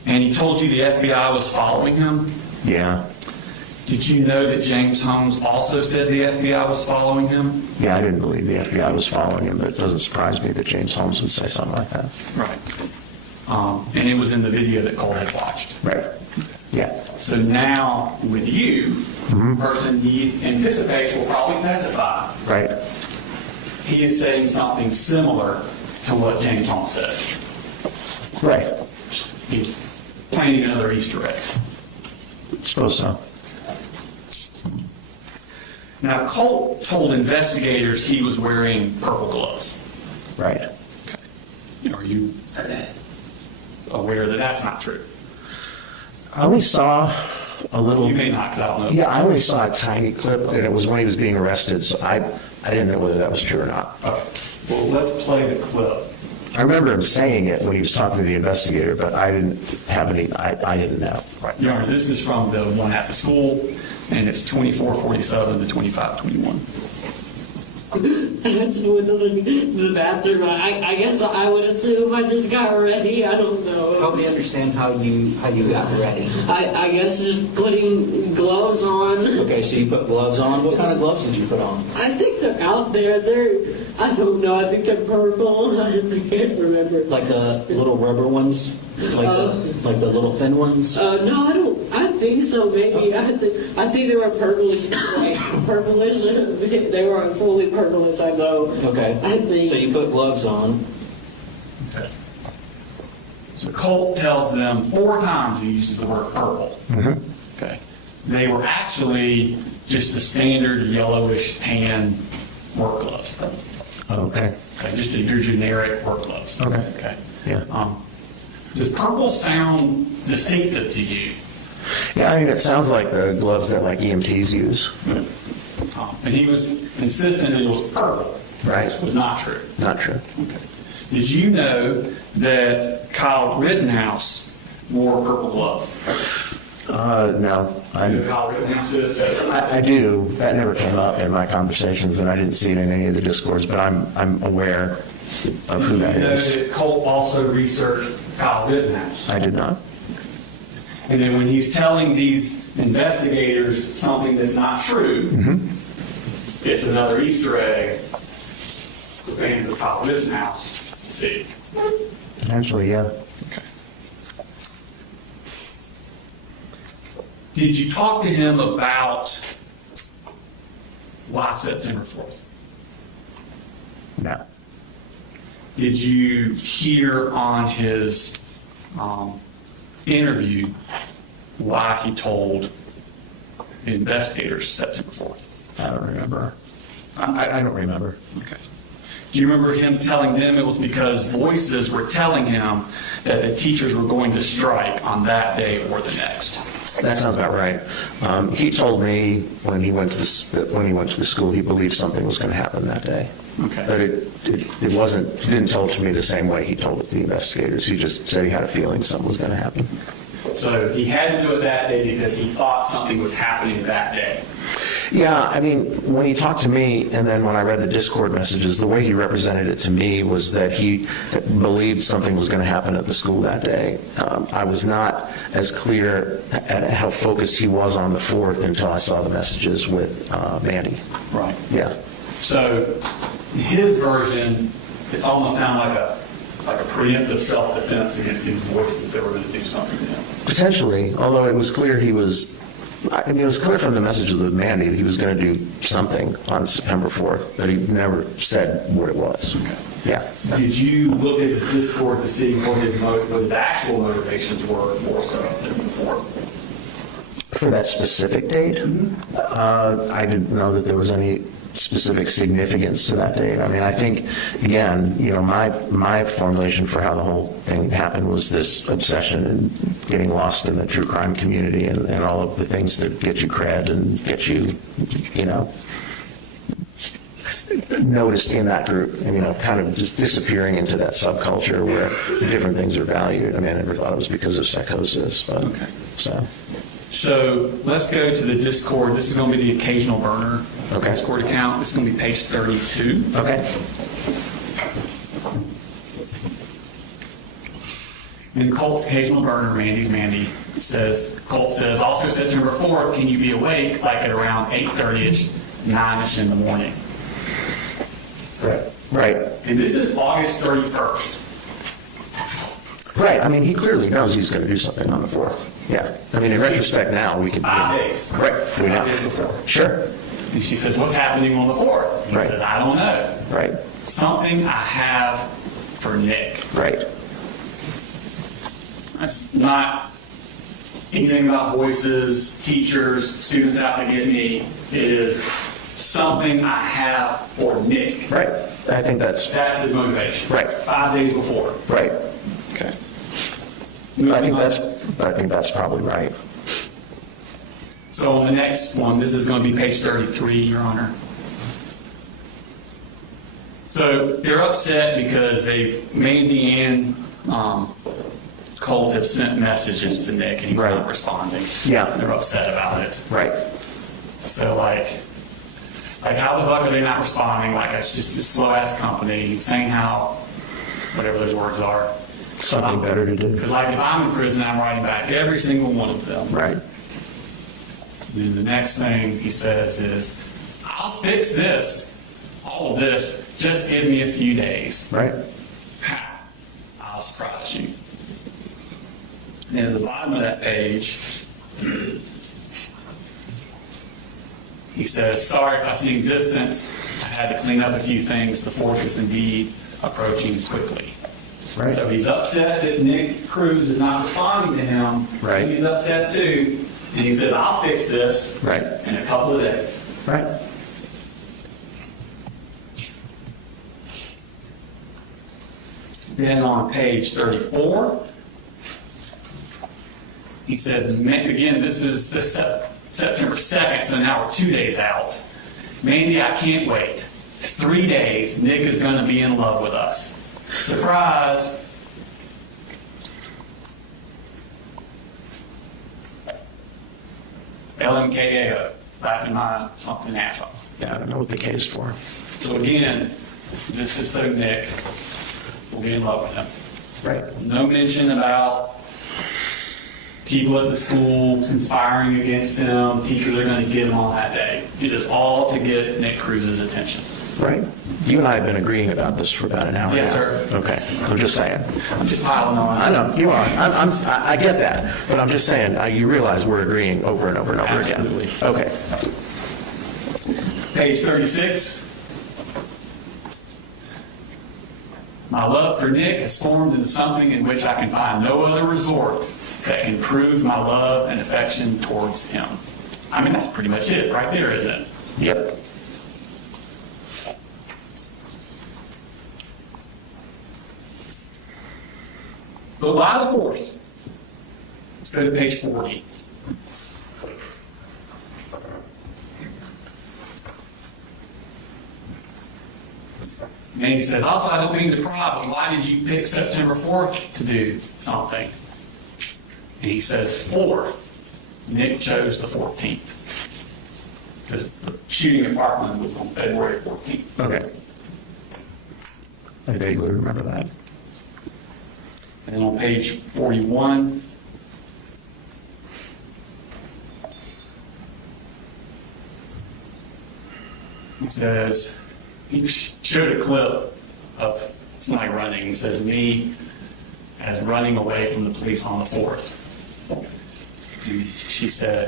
And he told you the FBI was following him? Yeah. Did you know that James Holmes also said the FBI was following him? Yeah, I didn't believe the FBI was following him, but it doesn't surprise me that James Holmes would say something like that. Right. And it was in the video that Colt had watched. Right. Yeah. So now, with you, the person he anticipates will probably testify. Right. He is saying something similar to what James Holmes said. Right. He's planning another Easter egg. Suppose so. Now, Colt told investigators he was wearing purple gloves. Right. Okay. Are you aware that that's not true? I only saw a little. You may not, because I don't know. Yeah, I only saw a tiny clip, and it was when he was being arrested, so I didn't know whether that was true or not. Okay. Well, let's play the clip. I remember him saying it when he was talking to the investigator, but I didn't have any, I didn't know. Right. Your Honor, this is from the one at the school, and it's 2447 to 2521. That's with the bathroom. I guess I would assume I just got ready. I don't know. Help me understand how you got ready. I guess just putting gloves on. Okay, so you put gloves on. What kind of gloves did you put on? I think they're out there. I don't know. I think they're purple. I can't remember. Like the little rubber ones? Like the little thin ones? No, I don't. I think so. Maybe I think they were purplish. Like purplish. They were fully purplish. I know. Okay. I think. So you put gloves on. Okay. So Colt tells them 4 times he uses the word purple. Mm-hmm. Okay. They were actually just the standard yellowish tan work gloves. Okay. Okay, just your generic work gloves. Okay. Okay. Yeah. Does purple sound distinctive to you? Yeah, I mean, it sounds like the gloves that like EMTs use. And he was insistent that it was purple. Right. Which was not true. Not true. Okay. Did you know that Kyle Rittenhouse wore purple gloves? No, You know Kyle Rittenhouse is? I do. That never came up in my conversations, and I didn't see it in any of the discords, but I'm aware of who that You know is. that Colt also researched Kyle Rittenhouse. I did not. And then when he's telling these investigators something that's not true, it's another Easter egg related to Kyle Rittenhouse. See? Actually, yeah. Did you talk to him about why September 4th? No. Did you hear on his interview why he told the investigators September 4th? I don't remember. I don't remember. Okay. Do you remember him telling them it was because voices were telling him that the teachers were going to strike on that day or the next? That sounds about right. He told me when he went to the school, he believed something was going to happen that day. Okay. But it wasn't. He didn't tell it to me the same way he told it to the investigators. He just said he had a feeling something was going to happen. So he had to do it that day because he thought something was happening that day. Yeah, I mean, when he talked to me, and then when I read the Discord messages, the way he represented it to me was that he believed something was going to happen at the school that day. I was not as clear at how focused he was on the 4th until I saw the messages with Mandy. Right. Yeah. So his version, it almost sounded like a preemptive self-defense against these voices that were going to do something to him. Potentially, although it was clear it was clear from the messages with Mandy that he was going to do something on September 4th, but he never said what it was. Okay. Yeah. Did you look at his Discord to see what his actual motivations were for September 4th? For that specific date, I didn't know that there was any specific significance to that date. I mean, I think, again, my formulation for how the whole thing happened was this obsession and getting lost in the true crime community and all of the things that get you cred and get you, noticed in that group, and, kind of just disappearing into that subculture where different things are valued. I mean, I never thought it was because of psychosis, but Okay. So let's go to the Discord. This is going to be the occasional burner Okay. Discord account. This is going to be page 32. Okay. In Colt's occasional burner, Mandy says, Colt says, also September 4th, can you be awake like at around 8:30ish, 9ish in the morning? Right. And this is August 31st. Right. I mean, he clearly knows he's going to do something on the 4th. Yeah. I mean, in retrospect now, we can... 5 days. Right. We 5 know. days before. Sure. And she says, what's happening on the 4th? He Right. says, I don't know. Right. Something I have for Nick. Right. That's not anything about voices, teachers, students out to get me. It is something I have for Nick. Right. I think that's... That's his motivation. Right. 5 days before. Right. Okay. I think that's probably right. So on the next one, this is going to be page 33, Your Honor. So they're upset because they've Mandy and Colt have sent messages to Nick and he's Right. not responding. Yeah. They're upset about it. Right. So like how the fuck are they not responding? Like it's just a slow ass company saying how, whatever those words are. Something better to do. Because like if I'm in prison, I'm writing back every single one of them. Right. And then the next thing he says is, I'll fix this, all of this, just give me a few days. Right. Ha, I'll surprise you. And at the bottom of that page, he says, sorry if I seem distant. I had to clean up a few things. The 4th is indeed approaching quickly. Right. So he's upset that Nick Cruz is not responding to him. Right. He's upset too. And he says, I'll fix this Right. in a couple of days. Right. Then on page 34, he says, again, this is the September 2nd, so now we're 2 days out. Mandy, I can't wait. 3 days, Nick is going to be in love with us. Surprise. LMKAO, laughing my something ass off. Yeah, I don't know what the K is for. So again, this is so Nick will be in love with him. Right. No mention about people at the school conspiring against him, teachers are going to get him on that day. It is all to get Nick Cruz's attention. Right. You and I have been agreeing about this for about an hour Yes, now. sir. Okay. I'm just saying. I'm just piling on. I know, you are. I get that. But I'm just saying, you realize we're agreeing over and over and over Absolutely. again. Okay. Page 36. My love for Nick has formed into something in which I can find no other resort that can prove my love and affection towards him. I mean, that's pretty much it right there, isn't it? Yep. But by the force, let's go to page 40. Mandy says, also, I don't mean to pry, but why did you pick September 4th to do something? And he says, 4. Nick chose the 14th. Because the shooting at Parkland was on February 14th. Okay. I vaguely remember that. And then on page 41, he says, he showed a clip of somebody running. He says, me as running away from the police on the 4th. And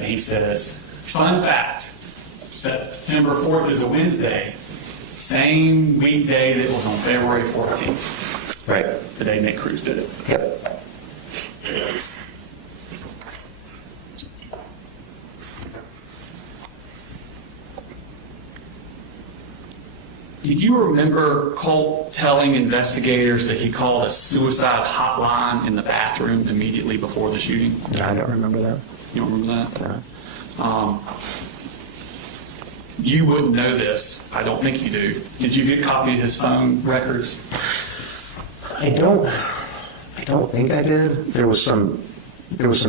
he says, fun fact, September 4th is a Wednesday, same weekday that was on February 14th. Right. The day Nick Cruz did it. Yep. Did you remember Colt telling investigators that he called a suicide hotline in the bathroom immediately before the shooting? No, I don't remember that. You don't remember that? No. You wouldn't know this. I don't think you do. Did you get a copy of his phone records? I don't think I did. There was some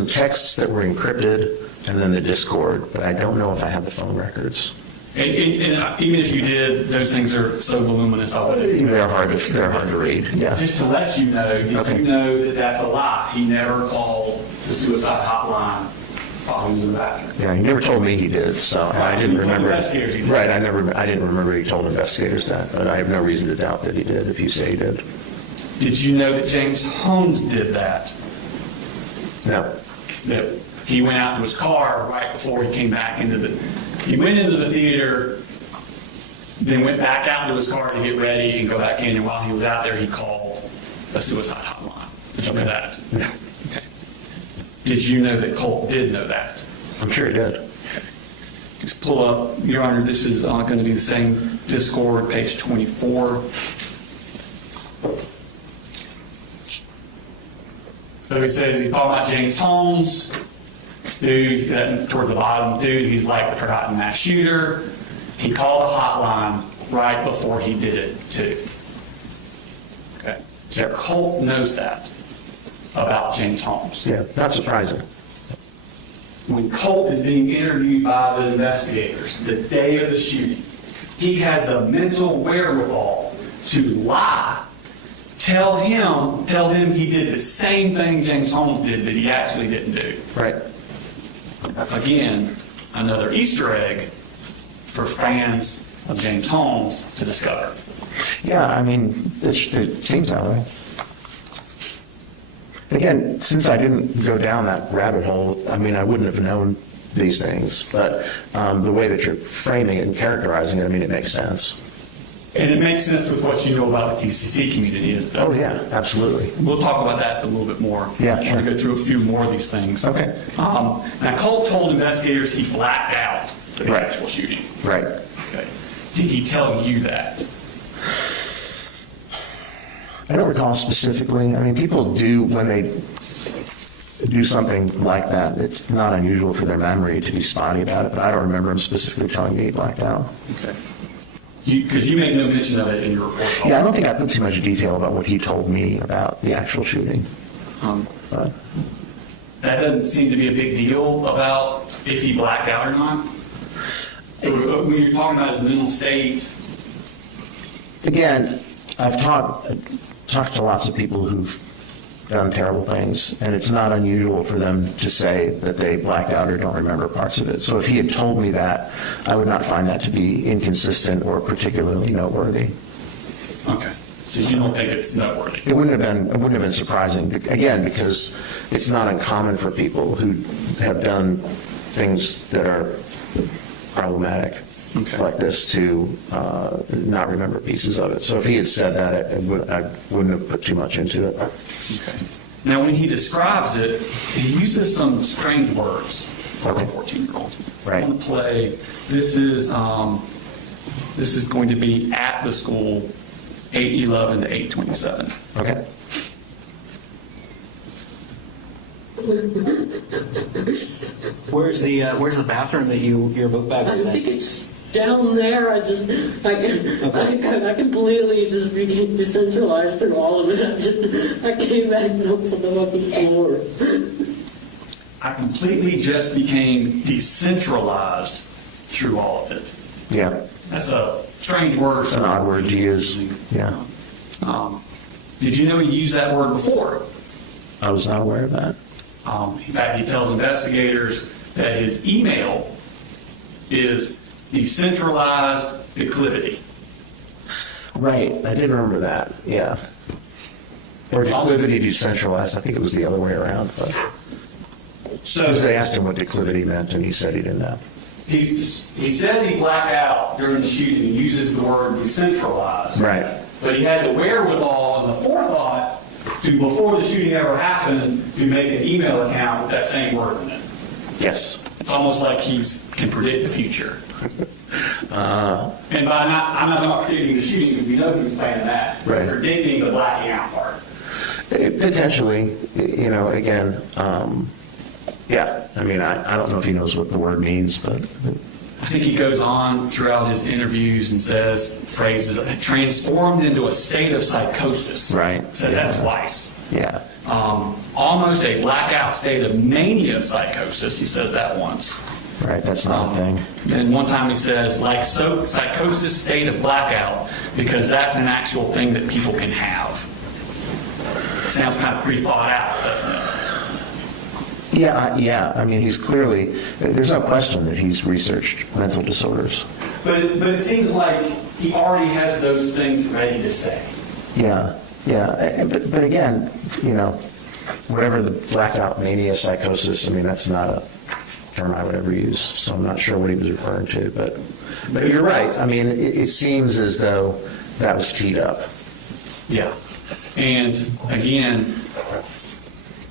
texts that were encrypted and then the Discord, but I don't know if I have the phone records. And even if you did, those things are so voluminous. They're hard to read. Yeah. Just to let you know, did you know that that's a lie? He never called the suicide hotline while he was in the bathroom. Yeah, he never told me he did, so I didn't remember. Investigators he did. Right, I didn't remember he told investigators that, but I have no reason to doubt that he did if you say he did. Did you know that James Holmes did that? No. That he went out to his car right before he came back he went into the theater, then went back out to his car to get ready and go back in, and while he was out there, he called a suicide hotline. Did you know that? No. Okay. Did you know that Colt did know that? I'm sure he did. Okay. Just pull up, Your Honor, this is going to be the same Discord, page 24. So he says he's talking about James Holmes. Dude, toward the bottom, dude, he's like the forgotten mass shooter. He called a hotline right before he did it, too. Okay. So Colt knows that about James Holmes. Yeah, not surprising. When Colt is being interviewed by the investigators the day of the shooting, he has the mental wherewithal to lie, tell them he did the same thing James Holmes did that he actually didn't do. Right. Again, another Easter egg for fans of James Holmes to discover. Yeah, I mean, it seems that way. Again, since I didn't go down that rabbit hole, I mean, I wouldn't have known these things, but the way that you're framing it and characterizing it, I mean, it makes sense. And it makes sense with what you know about the TCC community. Oh, yeah, absolutely. We'll talk about that a little bit more. Yeah, I'm going to go through a few more of these things. Okay. Now, Colt told investigators he blacked out for the actual shooting. Right. Okay. Did he tell you that? I don't recall specifically. I mean, people do, when they do something like that, it's not unusual for their memory to be spotty about it, but I don't remember him specifically telling me he blacked out. Okay. Because you made no mention of it in your report. Yeah, I don't think I put too much detail about what he told me about the actual shooting. that doesn't seem to be a big deal about if he blacked out or not? When you're talking about his mental state, Again, I've talked to lots of people who've done terrible things, and it's not unusual for them to say that they blacked out or don't remember parts of it. So if he had told me that, I would not find that to be inconsistent or particularly noteworthy. okay, so you don't think it's noteworthy? It wouldn't have been surprising, again, because it's not uncommon for people who have done things that are problematic like this to not remember pieces of it. So if he had said that, I wouldn't have put too much into it. Okay. Now, when he describes it, he uses some strange words for a 14-year-old. Right. I want to play. This is going to be at the school, 8:11 to 8:27. Okay. Where's the bathroom that your book bag I was think in? it's down there. I completely just became decentralized through all of it. I came back and I was on the floor. I completely just became decentralized through all of it. Yeah. That's a strange word. It's an odd word to use. Yeah. Did you know he used that word before? I was not aware of that. In fact, he tells investigators that his email is decentralized declivity. Right. I did remember that. Yeah. Or declivity decentralized. I think it was the other way around. But So because they asked him what declivity meant, and he said he didn't know. he says he blacked out during the shooting and uses the word decentralized. Right. But he had the wherewithal and the forethought to, before the shooting ever happened, to make an email account with that same word in it. Yes. It's almost like he can predict the future. And by I'm not predicting the shooting because we know he was planning that. Right. Predicting the blacking out part. Potentially, again, yeah. I mean, I don't know if he knows what the word means, but I think he goes on throughout his interviews and says phrases, transformed into a state of psychosis. Right. Says that twice. yeah. Almost a blackout state of mania psychosis. He says that once. Right. That's not a thing. And one time he says, like psychosis state of blackout, because that's an actual thing that people can have. Sounds kind of pre-thought out, doesn't it? Yeah. I mean, he's clearly, there's no question that he's researched mental disorders. But it seems like he already has those things ready to say. Yeah. But again, whatever the blackout mania psychosis, I mean, that's not a term I would ever use, so I'm not sure what he was referring to. But you're right. I mean, it seems as though that was teed up. Yeah. And again,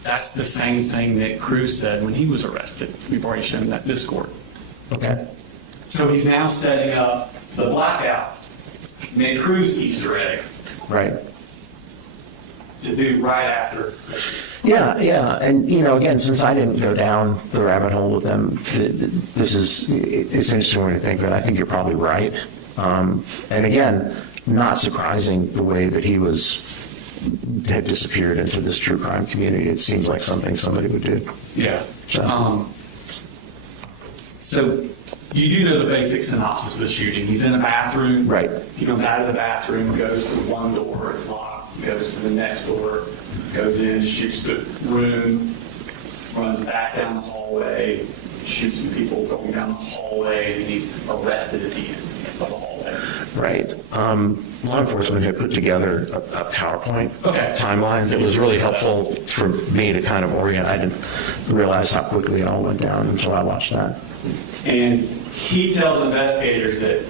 that's the same thing that Cruz said when he was arrested. We've already shown that Discord. Okay. So he's now setting up the blackout, Ned Cruz Easter egg, Right. to do right after. Yeah. And, again, since I didn't go down the rabbit hole with them, it's interesting when you think, but I think you're probably right. And again, not surprising the way that he had disappeared into this true crime community. It seems like something somebody would do. Yeah. So. So you do know the basic synopsis of the shooting. He's in a bathroom. Right. He comes out of the bathroom, goes to one door, it's locked, goes to the next door, goes in, shoots the room, runs back down the hallway, shoots some people going down the hallway, and he's arrested at the end of the hallway. Right. Law enforcement had put together a PowerPoint timeline that was really helpful for me to kind of orient. I didn't realize how quickly it all went down until I watched that. And he tells investigators that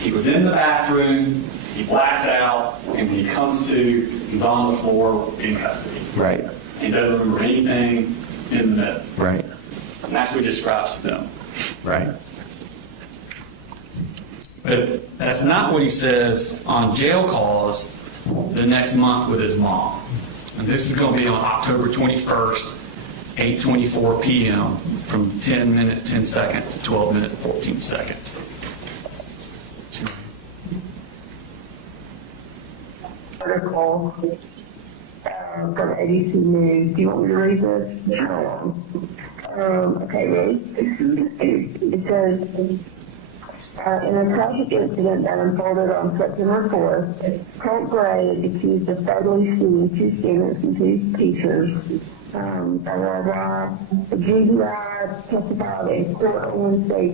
he was in the bathroom, he blacks out, and when he comes to, he's on the floor in custody. Right. He doesn't remember anything in the middle. Right. And that's what he describes to them. Right. But that's not what he says on jail calls the next month with his mom. And this is going to be on October 21st, 8:24 p.m. from 10-minute 10-second to 12-minute 14-second. Article from ABC News. Do you want me to read this? Okay, ready? It says, in a tragic incident that unfolded on September 4th, Colt Gray is accused of fatally shooting 2 students and 2 teachers. The GBI testified in court on Wednesday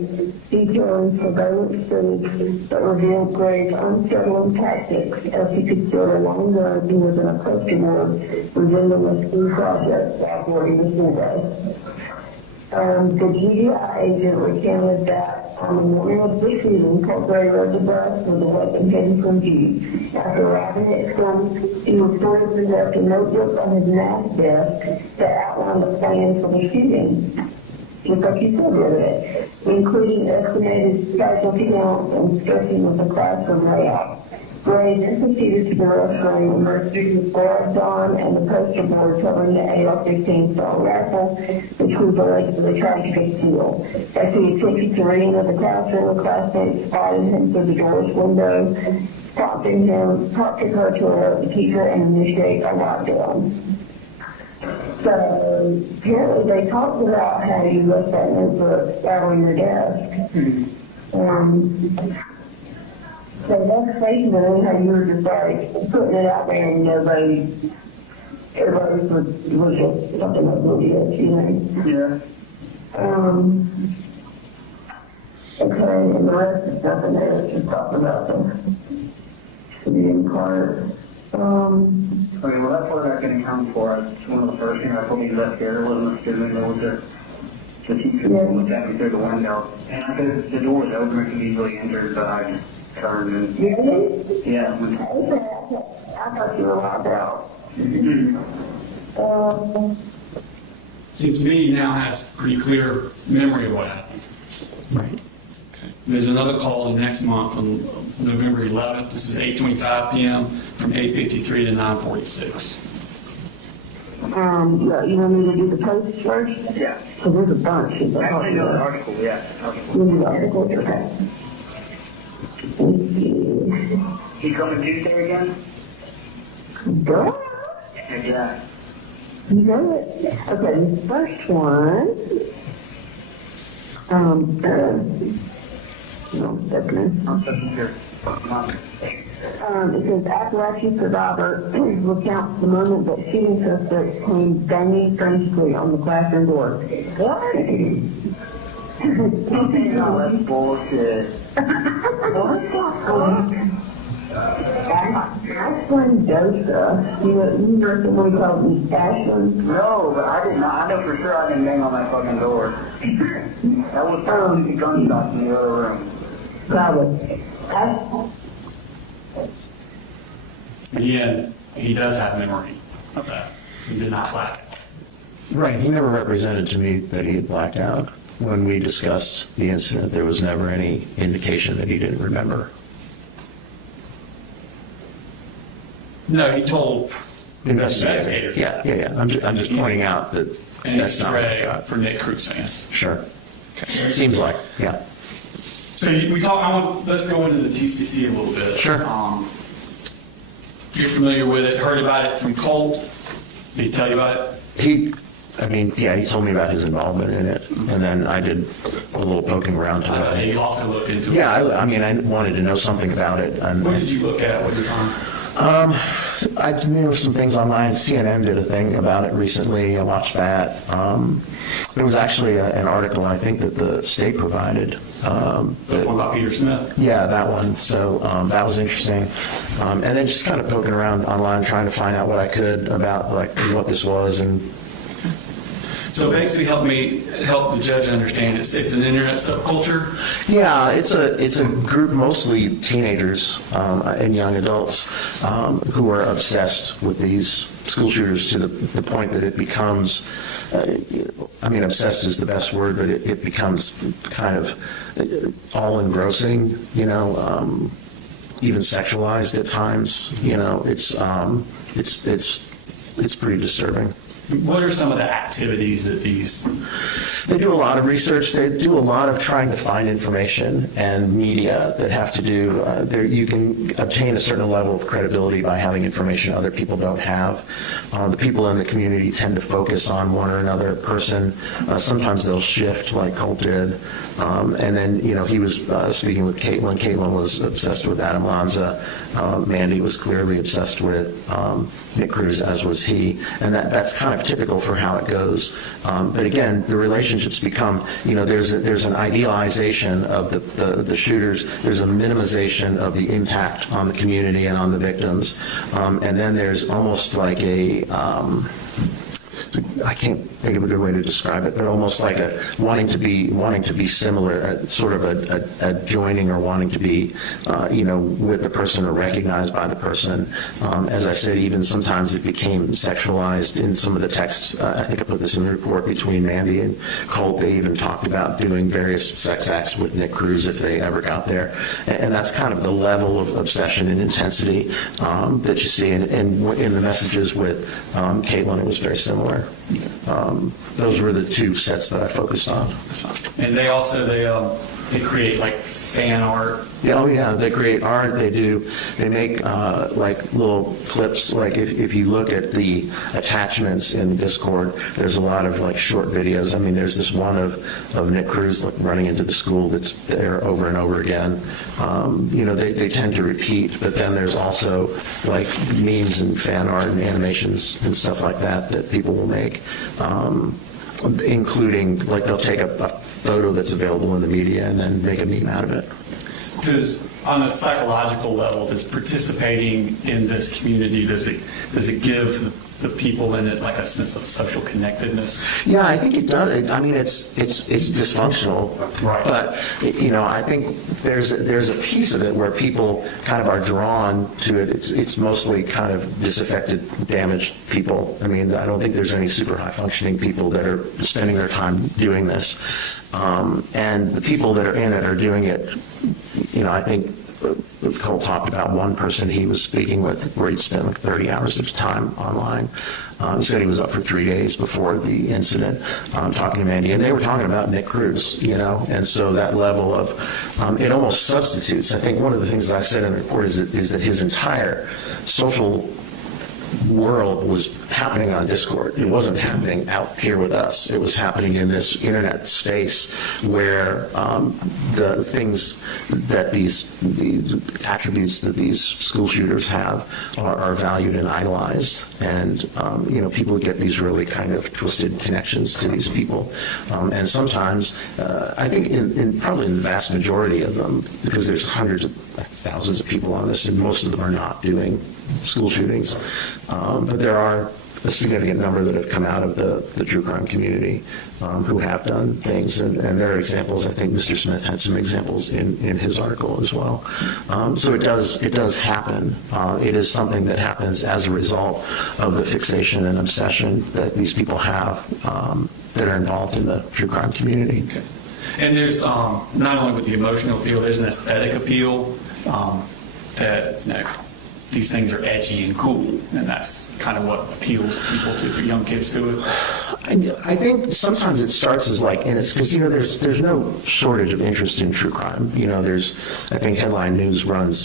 detailing surveillance footage that revealed Gray's unsettling tactics as he concealed a long gun within a poster board resembling a school project while boarding the school bus. The GDI agent recounted that on the morning of the shooting, Colt Gray rode the bus with a weapon hidden from view. After arriving at school, he reportedly left a notebook on his math desk that outlined the plan for the shooting, just like you said the other day, including estimated casualty counts and sketching of the classroom layout. Gray then proceeded to the restroom, emerging with gloves on and the poster board covering the AR-15 style rifle, which was allegedly tried to conceal. As he attempted to re-enter the classroom, a classmate spotted him through the door's window, prompting her to alert the teacher and initiate a lockdown. So apparently they talked about how you left that notebook out on your desk. So that's basically how you were just like putting it out there and everybody was just something oblivious, you know? Yeah. Okay, and the rest is nothing there, it's just talking about the being part. Okay, well, that's what I can account for. It's one of the first things I told you left there. It wasn't a student, it was the teacher who was at me through the window. And the door was open, it could easily enter, but I just turned and... Really? Yeah. Okay, I thought you were locked out. Seems to me he now has pretty clear memory of what happened. Right. Okay. There's another call the next month on November 11th. This is 8:25 p.m. from 8:53 to 9:46. Yeah, you want me to do the post first? Yeah. Because there's a bunch. Actually, no, the article, yeah. You do the article, okay. You coming Tuesday again? Girl? Yeah. You know it. Okay, the first one. No, second. I'm second here. It says Apalachee survivor recounts the moment that shooting suspect came banging frantically on the classroom door. What? No, that's bullshit. Ashland Dosa. You heard someone called me Ashland? No, but I did not. I know for sure I didn't bang on that fucking door. That was probably the gunshots in the other room. Probably. Again, he does have memory of that. He did not lack it. Right, he never represented to me that he had blacked out. When we discussed the incident, there was never any indication that he didn't remember. No, he told Investigators. Yeah. I'm just pointing out that and that's not what I Ray got. for Nick Cruz fans. Sure. Seems like, yeah. So we talk. Let's go into the TCC a little bit. Sure. You're familiar with it. Heard about it from Colt. Did he tell you about it? He told me about his involvement in it, and then I did a little poking around to it. So you also looked into it. Yeah, I wanted to know something about it. What did you look at? What did you find? I knew some things online. CNN did a thing about it recently. I watched that. There was actually an article, I think, that the state provided. The one about Peter Smith? Yeah, that one. So that was interesting. And then just kind of poking around online, trying to find out what I could about what this was. And so basically help the judge understand it's an internet subculture. yeah, it's a group, mostly teenagers and young adults, who are obsessed with these school shooters to the point that it becomes, obsessed is the best word, but it becomes kind of all engrossing, even sexualized at times. It's pretty disturbing. What are some of the activities that these? They do a lot of research. They do a lot of trying to find information and media that have to do, you can obtain a certain level of credibility by having information other people don't have. The people in the community tend to focus on one or another person. Sometimes they'll shift like Colt did. And then, he was speaking with Caitlin. Caitlin was obsessed with Adam Lanza. Mandy was clearly obsessed with Nick Cruz, as was he. And that's kind of typical for how it goes. But again, the relationships become, there's an idealization of the shooters. There's a minimization of the impact on the community and on the victims. And then there's almost like I can't think of a good way to describe it, but almost like a wanting to be similar, sort of a joining or wanting to be, with the person or recognized by the person. As I said, even sometimes it became sexualized in some of the texts. I think I put this in the report between Mandy and Colt. They even talked about doing various sex acts with Nick Cruz if they ever got there. And that's kind of the level of obsession and intensity that you see. And in the messages with Caitlin, it was very similar. Those were the two sets that I focused on. And they also they create like fan art. Oh yeah, they create art. They make like little clips. Like if you look at the attachments in Discord, there's a lot of like short videos. I mean, there's this one of Nick Cruz like running into the school that's there over and over again. They tend to repeat, but then there's also like memes and fan art and animations and stuff like that people will make, including like they'll take a photo that's available in the media and then make a meme out of it. Because on a psychological level, does participating in this community, does it give the people in it like a sense of social connectedness? Yeah, I think it does. I mean, it's dysfunctional, right? But I think there's a piece of it where people kind of are drawn to it. It's mostly kind of disaffected, damaged people. I mean, I don't think there's any super high functioning people that are spending their time doing this. And the people that are in it are doing it. I think Cole talked about one person he was speaking with where he'd spent like 30 hours at a time online. He said he was up for 3 days before the incident talking to Mandy, and they were talking about Nick Cruz, and so that level of, it almost substitutes. I think one of the things that I said in the report is that his entire social world was happening on Discord. It wasn't happening out here with us. It was happening in this internet space where the things that the attributes that these school shooters have are valued and idolized, and people get these really kind of twisted connections to these people, and sometimes I think probably in the vast majority of them, because there's hundreds of thousands of people on this, and most of them are not doing school shootings, but there are a significant number that have come out of the true crime community who have done things, and there are examples. I think Mr. Smith had some examples in his article as well. So it does happen. It is something that happens as a result of the fixation and obsession that these people have that are involved in the true crime community. Okay. And there's not only with the emotional appeal, there's an aesthetic appeal that these things are edgy and cool, and that's kind of what appeals people to young kids to it. I think sometimes it starts as like, and it's because there's no shortage of interest in true crime. There's, I think Headline News runs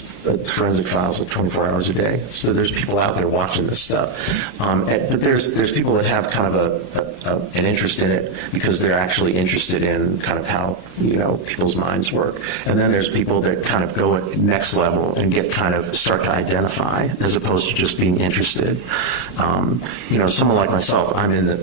Forensic Files like 24 hours a day, so there's people out there watching this stuff. But there's people that have kind of an interest in it because they're actually interested in kind of how people's minds work, and then there's people that kind of go at next level and start to identify as opposed to just being interested. Someone like myself, I'm in the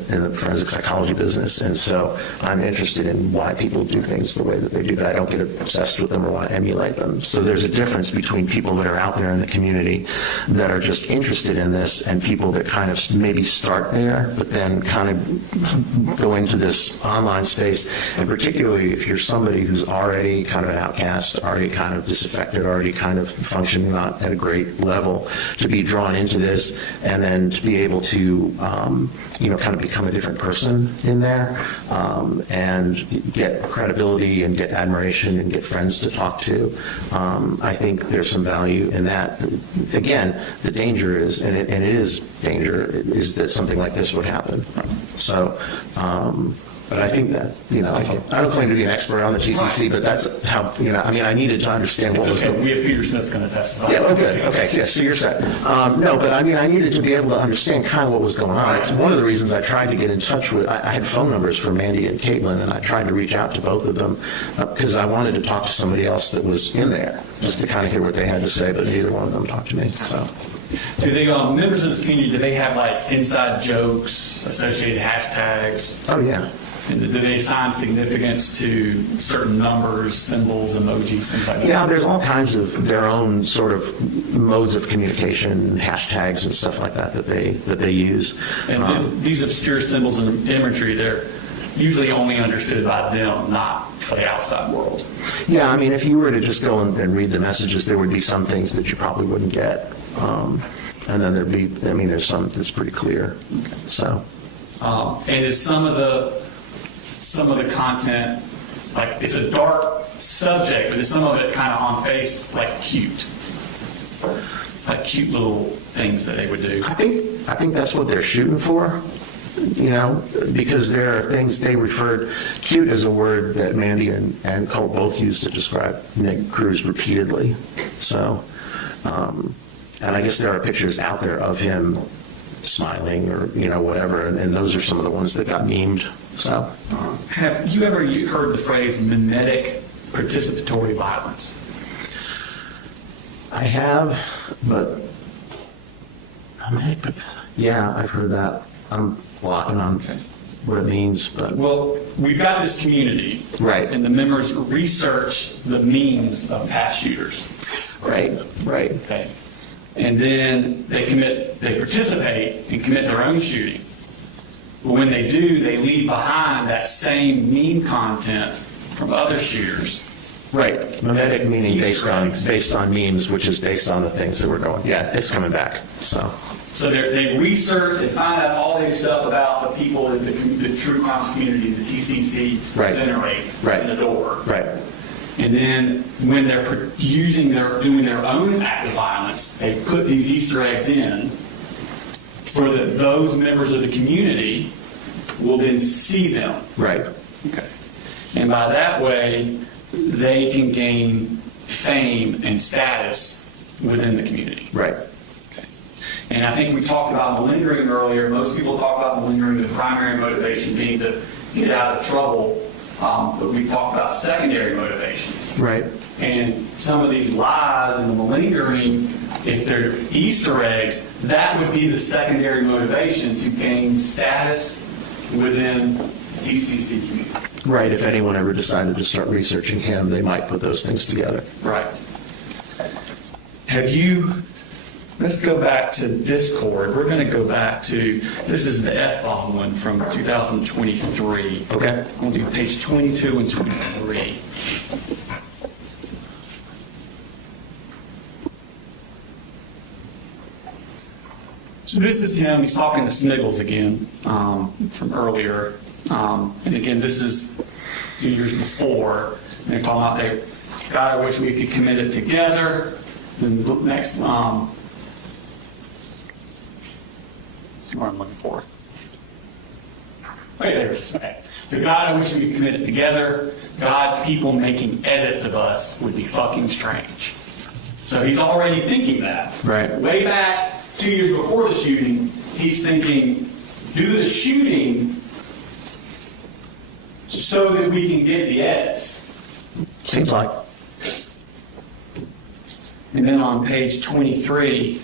forensic psychology business, and so I'm interested in why people do things the way that they do, but I don't get obsessed with them or want to emulate them. So there's a difference between people that are out there in the community that are just interested in this and people that kind of maybe start there, but then kind of go into this online space, and particularly if you're somebody who's already kind of an outcast, already kind of disaffected, already kind of functioning not at a great level, to be drawn into this and then to be able to, kind of become a different different person in there, and get credibility and get admiration and get friends to talk to. I think there's some value in that. Again, the danger is, and it is danger, is that something like this would happen. So, but I think that, I don't claim to be an expert on the TCC, but that's how, I needed to understand what was going on. We have Peter Smith's going to testify. Yeah, okay, yeah, so you're set. No, but I needed to be able to understand kind of what was going on. It's one of the reasons I tried to get in touch with, I had phone numbers for Mandy and Caitlin, and I tried to reach out to both of them because I wanted to talk to somebody else that was in there, just to kind of hear what they had to say, but neither one of them talked to me, so. Do they, members of this community, do they have like inside jokes, associated hashtags? Oh, yeah. And do they assign significance to certain numbers, symbols, emojis, things like that? Yeah, there's all kinds of their own sort of modes of communication, hashtags and stuff like that that they use. And these obscure symbols and imagery, they're usually only understood by them, not for the outside world. Yeah, if you were to just go and read the messages, there would be some things that you probably wouldn't get. And then there'd be, there's some that's pretty clear. Okay. So. And is some of the content, like it's a dark subject, but is some of it kind of on face like cute little things that they would do? I think that's what they're shooting for, because there are things they referred, cute is a word that Mandy and Colt both used to describe Nick Cruz repeatedly. So, and I guess there are pictures out there of him smiling or, whatever, and those are some of the ones that got memed. So, have you ever heard the phrase mimetic participatory violence? I have, but yeah, I've heard that. I'm blocking on what it means, but well, we've got this community, right? And the members research the means of past shooters, right? Okay, and then they participate and commit their own shooting. But when they do, they leave behind that same meme content from other shooters. Right. Mimetic meaning based on memes, which is based on the things that we're going. Yeah, it's coming back. So they research and find out all this stuff about the people in the true crimes community, the TCC generate in the door. Right. And then when they're doing their own act of violence, they put these Easter eggs in. For those members of the community will then see them. Right. Okay. And by that way, they can gain fame and status within the community. Right. Okay. And I think we talked about malingering earlier. Most people talk about malingering, the primary motivation being to get out of trouble. But we talked about secondary motivations. Right. And some of these lies and the malingering, if they're Easter eggs, that would be the secondary motivation to gain status within the TCC community. Right. If anyone ever decided to start researching him, they might put those things together. Right. Let's go back to Discord. We're going to go back to, this is the F-bomb one from 2023. Okay. I'm going to do page 22 and 23. So this is him. He's talking to Sniggles again from earlier. And again, this is 2 years before. And they're talking about, God, I wish we could commit it together. Then the next, that's what I'm looking for. Okay, there it is. Okay. So God, I wish we could commit it together. God, people making edits of us would be fucking strange. So he's already thinking that. Right. Way back 2 years before the shooting, he's thinking, do the shooting so that we can get the edits. Seems like. And then on page 23,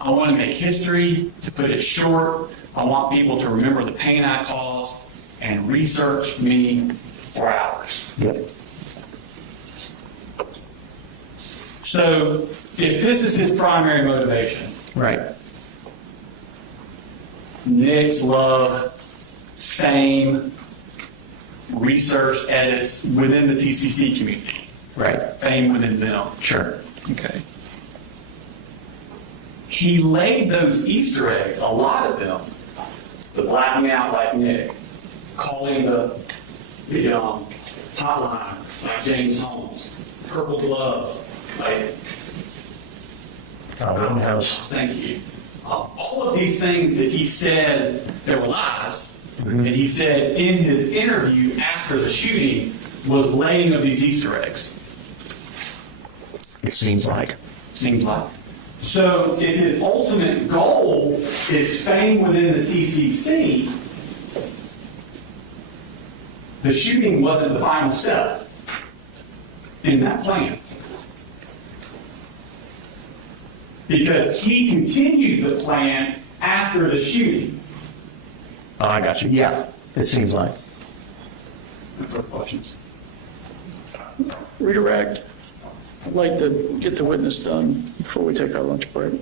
I want to make history. To put it short, I want people to remember the pain I caused and research me for hours. Yep. So if this is his primary motivation, right? Nick's love, fame, research, edits within the TCC community. Right. Fame within them. Sure. Okay. he laid those Easter eggs, a lot of them, the blacking out like Nick, calling the hotline like James Holmes, purple gloves like House. Thank you. All of these things that he said there were lies, and he said in his interview after the shooting was laying of these Easter eggs. It seems like. Seems like. So if his ultimate goal is fame within the TCC, the shooting wasn't the final step in that plan. Because he continued the plan after the shooting. Oh, I got you. Yeah, it seems like. No further questions? Redirect. I'd like to get the witness done before we take our lunch break.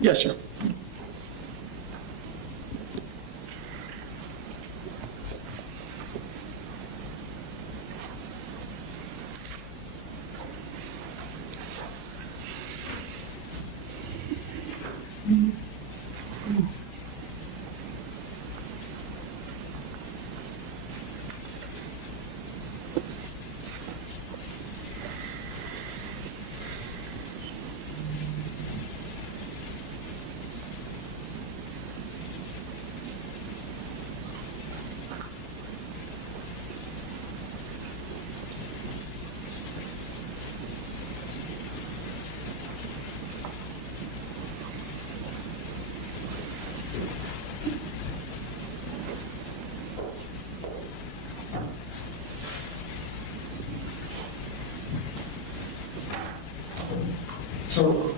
Yes, sir. So,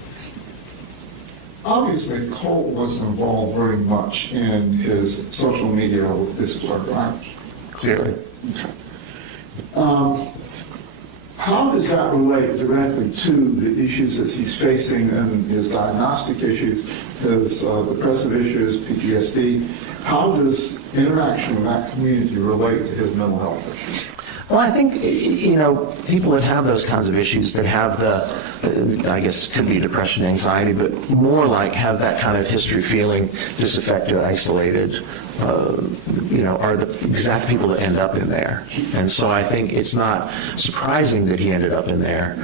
obviously, Colt was involved very much in his social media with this work, right? Clearly. How does that relate directly to the issues that he's facing and his diagnostic issues, his depressive issues, PTSD? How does interaction with that community relate to his mental health issues? Well, I think, people that have those kinds of issues, that have I guess it could be depression, anxiety, but more like have that kind of history, feeling disaffected, isolated, are the exact people that end up in there. And so I think it's not surprising that he ended up in there,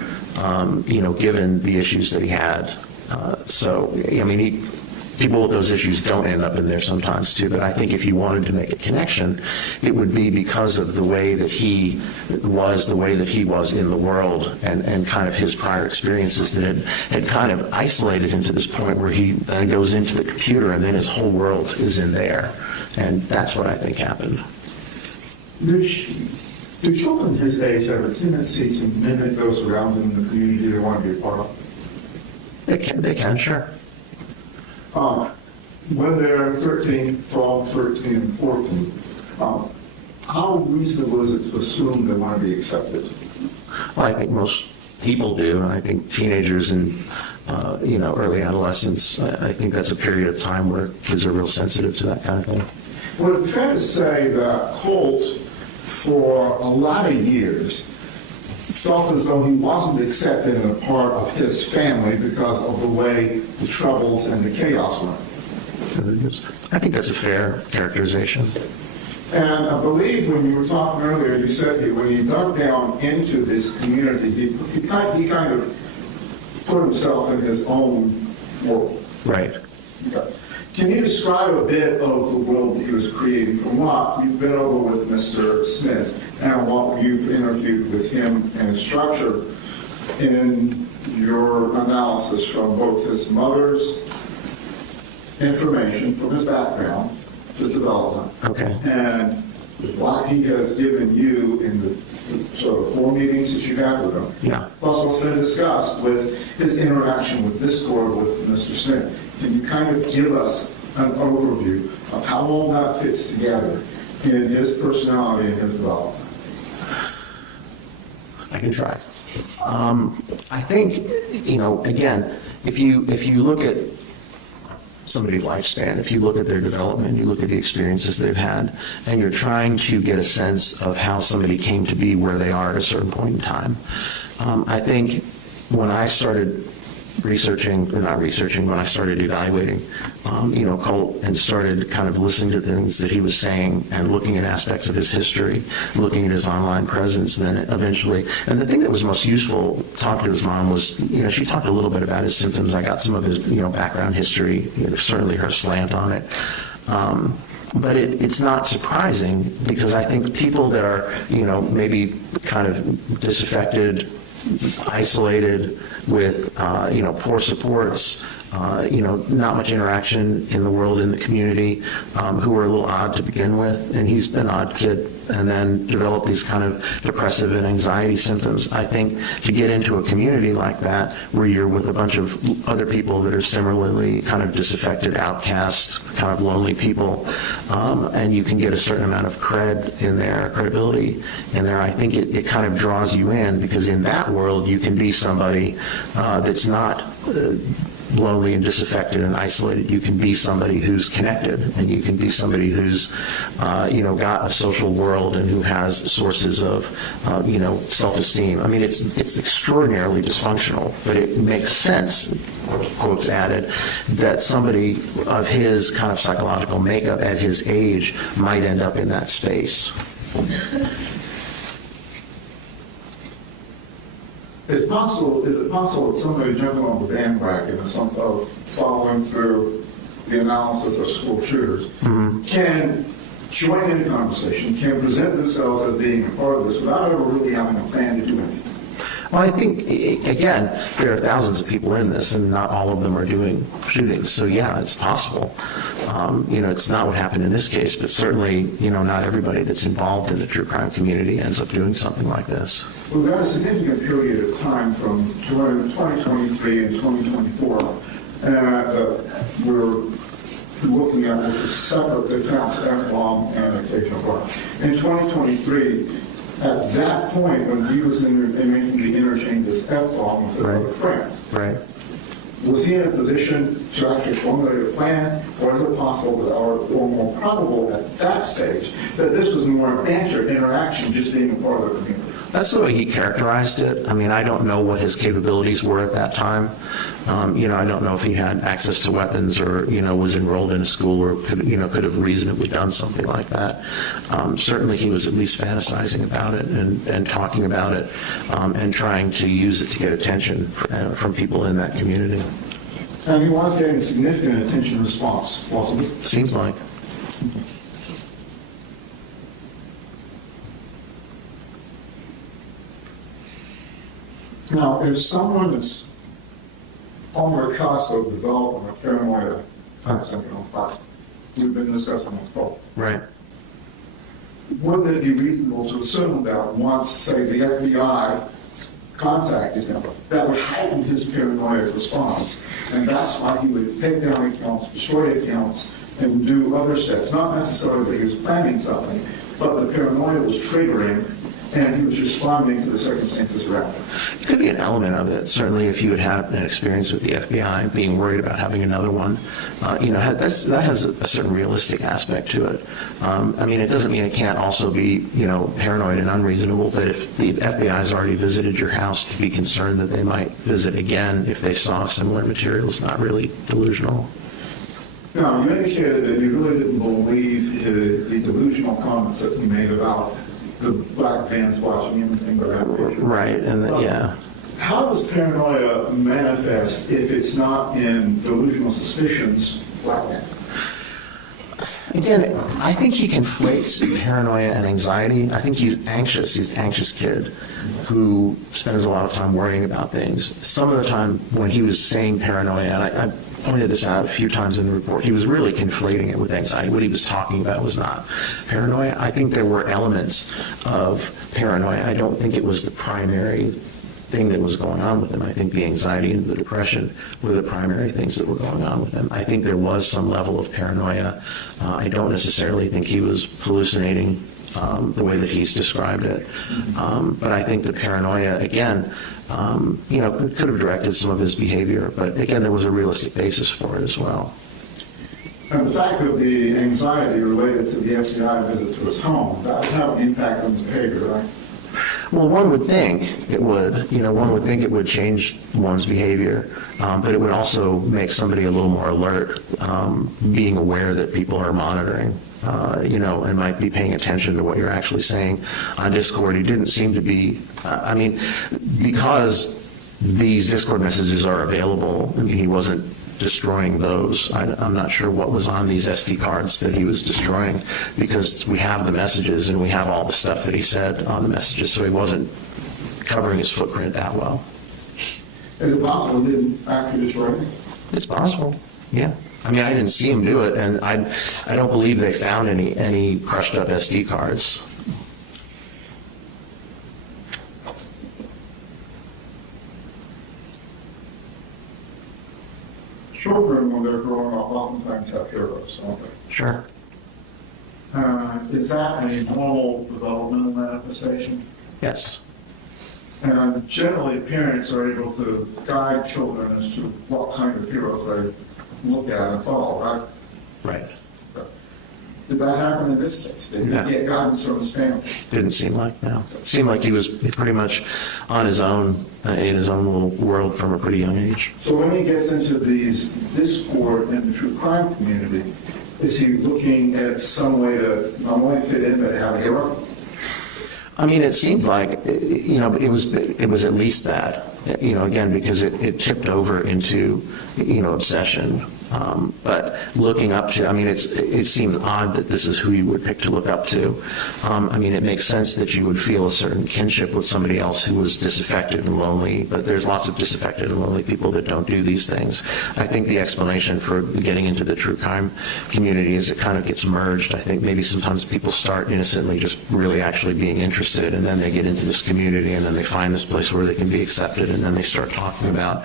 given the issues that he had. People with those issues don't end up in there sometimes too, but I think if you wanted to make a connection, it would be because of the way that he was in the world, and kind of his prior experiences that had kind of isolated him to this point where he then goes into the computer and then his whole world is in there. And that's what I think happened. Do children his age have a tendency to mimic those around them in the community they want to be a part of? They can, sure. When they're 13, 12, 13, and 14, how reasonable is it to assume they want to be accepted? Well, I think most people do, and I think teenagers and early adolescence, I think that's a period of time where kids are real sensitive to that kind of thing. Well, it's fair to say that Colt, for a lot of years, felt as though he wasn't accepted and a part of his family because of the way the troubles and the chaos went. I think that's a fair characterization. And I believe when you were talking earlier, you said that when he dug down into this community, he kind of put himself in his own world. Right. Okay. Can you describe a bit of the world that he was creating from what you've been over with Mr. Smith and what you've interviewed with him and structure in your analysis from both his mother's information from his background to development, okay, and what he has given you in the sort of 4 meetings that you had with him, yeah, plus what's been discussed with his interaction with this court with Mr. Smith? Can you kind of give us an overview of how all that fits together in his personality and his development? I can try. I think, again, if you look at somebody's lifespan, if you look at their development, you look at the experiences they've had, and you're trying to get a sense of how somebody came to be where they are at a certain point in time, I think when I started when I started evaluating, Colt, and started kind of listening to things that he was saying and looking at aspects of his history, looking at his online presence, then eventually, and the thing that was most useful talking to his mom was, she talked a little bit about his symptoms. I got some of his, background history, certainly her slant on it. But it's not surprising, because I think people that are, maybe kind of disaffected, isolated, with poor supports, not much interaction in the world, in the community, who were a little odd to begin with, and he's an odd kid, and then developed these kind of depressive and anxiety symptoms. I think to get into a community like that, where you're with a bunch of other people that are similarly kind of disaffected, outcasts, kind of lonely people, and you can get a certain amount of credibility in there, I think it kind of draws you in, because in that world you can be somebody that's not lonely and disaffected and isolated. You can be somebody who's connected, and you can be somebody who's got a social world and who has sources of self-esteem. I mean, it's extraordinarily dysfunctional, but it makes sense, quotes added, that somebody of his kind of psychological makeup at his age might end up in that space. Is it possible that somebody jumping on the bandwagon of following through the analysis of school shooters can join in the conversation, can present themselves as being a part of this without ever really having a plan to do anything? Well, I think, again, there are thousands of people in this, and not all of them are doing shootings. So, yeah, it's possible. It's not what happened in this case, but certainly, not everybody that's involved in the true crime community ends up doing something like this. We've got a significant period of time from 2023 and 2024, and we're looking at with separate accounts, F-bomb and occasional crime. In 2023, at that point, when he was making the interchange as F-bomb with another friend, right, was he in a position to actually formulate a plan, or is it possible that, or more probable at that stage, that this was more a banter interaction, just being a part of the community? That's the way he characterized it. I mean, I don't know what his capabilities were at that time. I don't know if he had access to weapons, or, was enrolled in a school where could have reasonably done something like that. Certainly he was at least fantasizing about it and talking about it, and trying to use it to get attention from people in that community. And he was getting significant attention response, wasn't it? Seems like. Now, if someone is on the cusp of developing a paranoia syndrome, like we've been discussing this before, right, wouldn't it be reasonable to assume that once, say, the FBI contacted him, that would heighten his paranoid response, and that's why he would take down accounts, destroy accounts, and do other steps? Not necessarily that he was planning something, but the paranoia was triggering, and he was responding to the circumstances around him. It could be an element of it. Certainly, if you had had an experience with the FBI, being worried about having another one, that has a certain realistic aspect to it. It doesn't mean it can't also be, paranoid and unreasonable, but if the FBI has already visited your house, to be concerned that they might visit again if they saw similar material is not really delusional. Now, you indicated that you really didn't believe the delusional comments that he made about the black fans watching anything but that picture. Right, and yeah. How does paranoia manifest if it's not in delusional suspicions like that? Again, I think he conflates paranoia and anxiety. I think he's anxious. He's an anxious kid who spends a lot of time worrying about things. Some of the time when he was saying paranoia, and I pointed this out a few times in the report, he was really conflating it with anxiety. What he was talking about was not paranoia. I think there were elements of paranoia. I don't think it was the primary thing that was going on with him. I think the anxiety and the depression were the primary things that were going on with him. I think there was some level of paranoia. I don't necessarily think he was hallucinating the way that he's described it. But I think the paranoia, again, could have directed some of his behavior. But again, there was a realistic basis for it as well. And the fact of the anxiety related to the FBI visit to his home, that would have an impact on his behavior, right? Well, one would think it would. One would think it would change one's behavior, but it would also make somebody a little more alert, being aware that people are monitoring, and might be paying attention to what you're actually saying on Discord. He didn't seem to be, because these Discord messages are available, he wasn't destroying those. I'm not sure what was on these SD cards that he was destroying, because we have the messages and we have all the stuff that he said on the messages, so he wasn't covering his footprint that well. Is it possible he didn't actually destroy it? It's possible, yeah. I didn't see him do it, and I don't believe they found any crushed up SD cards. Children, when they're growing up, oftentimes have heroes, don't they? Sure. Is that a normal developmental manifestation? Yes. And generally, parents are able to guide children as to what kind of heroes they look at and follow, right? Right. Did that happen in this case? Did he get guidance from his family? Didn't seem like, no. It seemed like he was pretty much on his own, in his own little world from a pretty young age. So when he gets into these discord in the true crime community, is he looking at some way to not only fit in, but have a hero? It seems like, it was at least that, again, because it tipped over into, obsession. But looking up to, it seems odd that this is who you would pick to look up to. It makes sense that you would feel a certain kinship with somebody else who was disaffected and lonely, but there's lots of disaffected and lonely people that don't do these things. I think the explanation for getting into the true crime community is it kind of gets merged. I think maybe sometimes people start innocently just really actually being interested, and then they get into this community, and then they find this place where they can be accepted, and then they start talking about,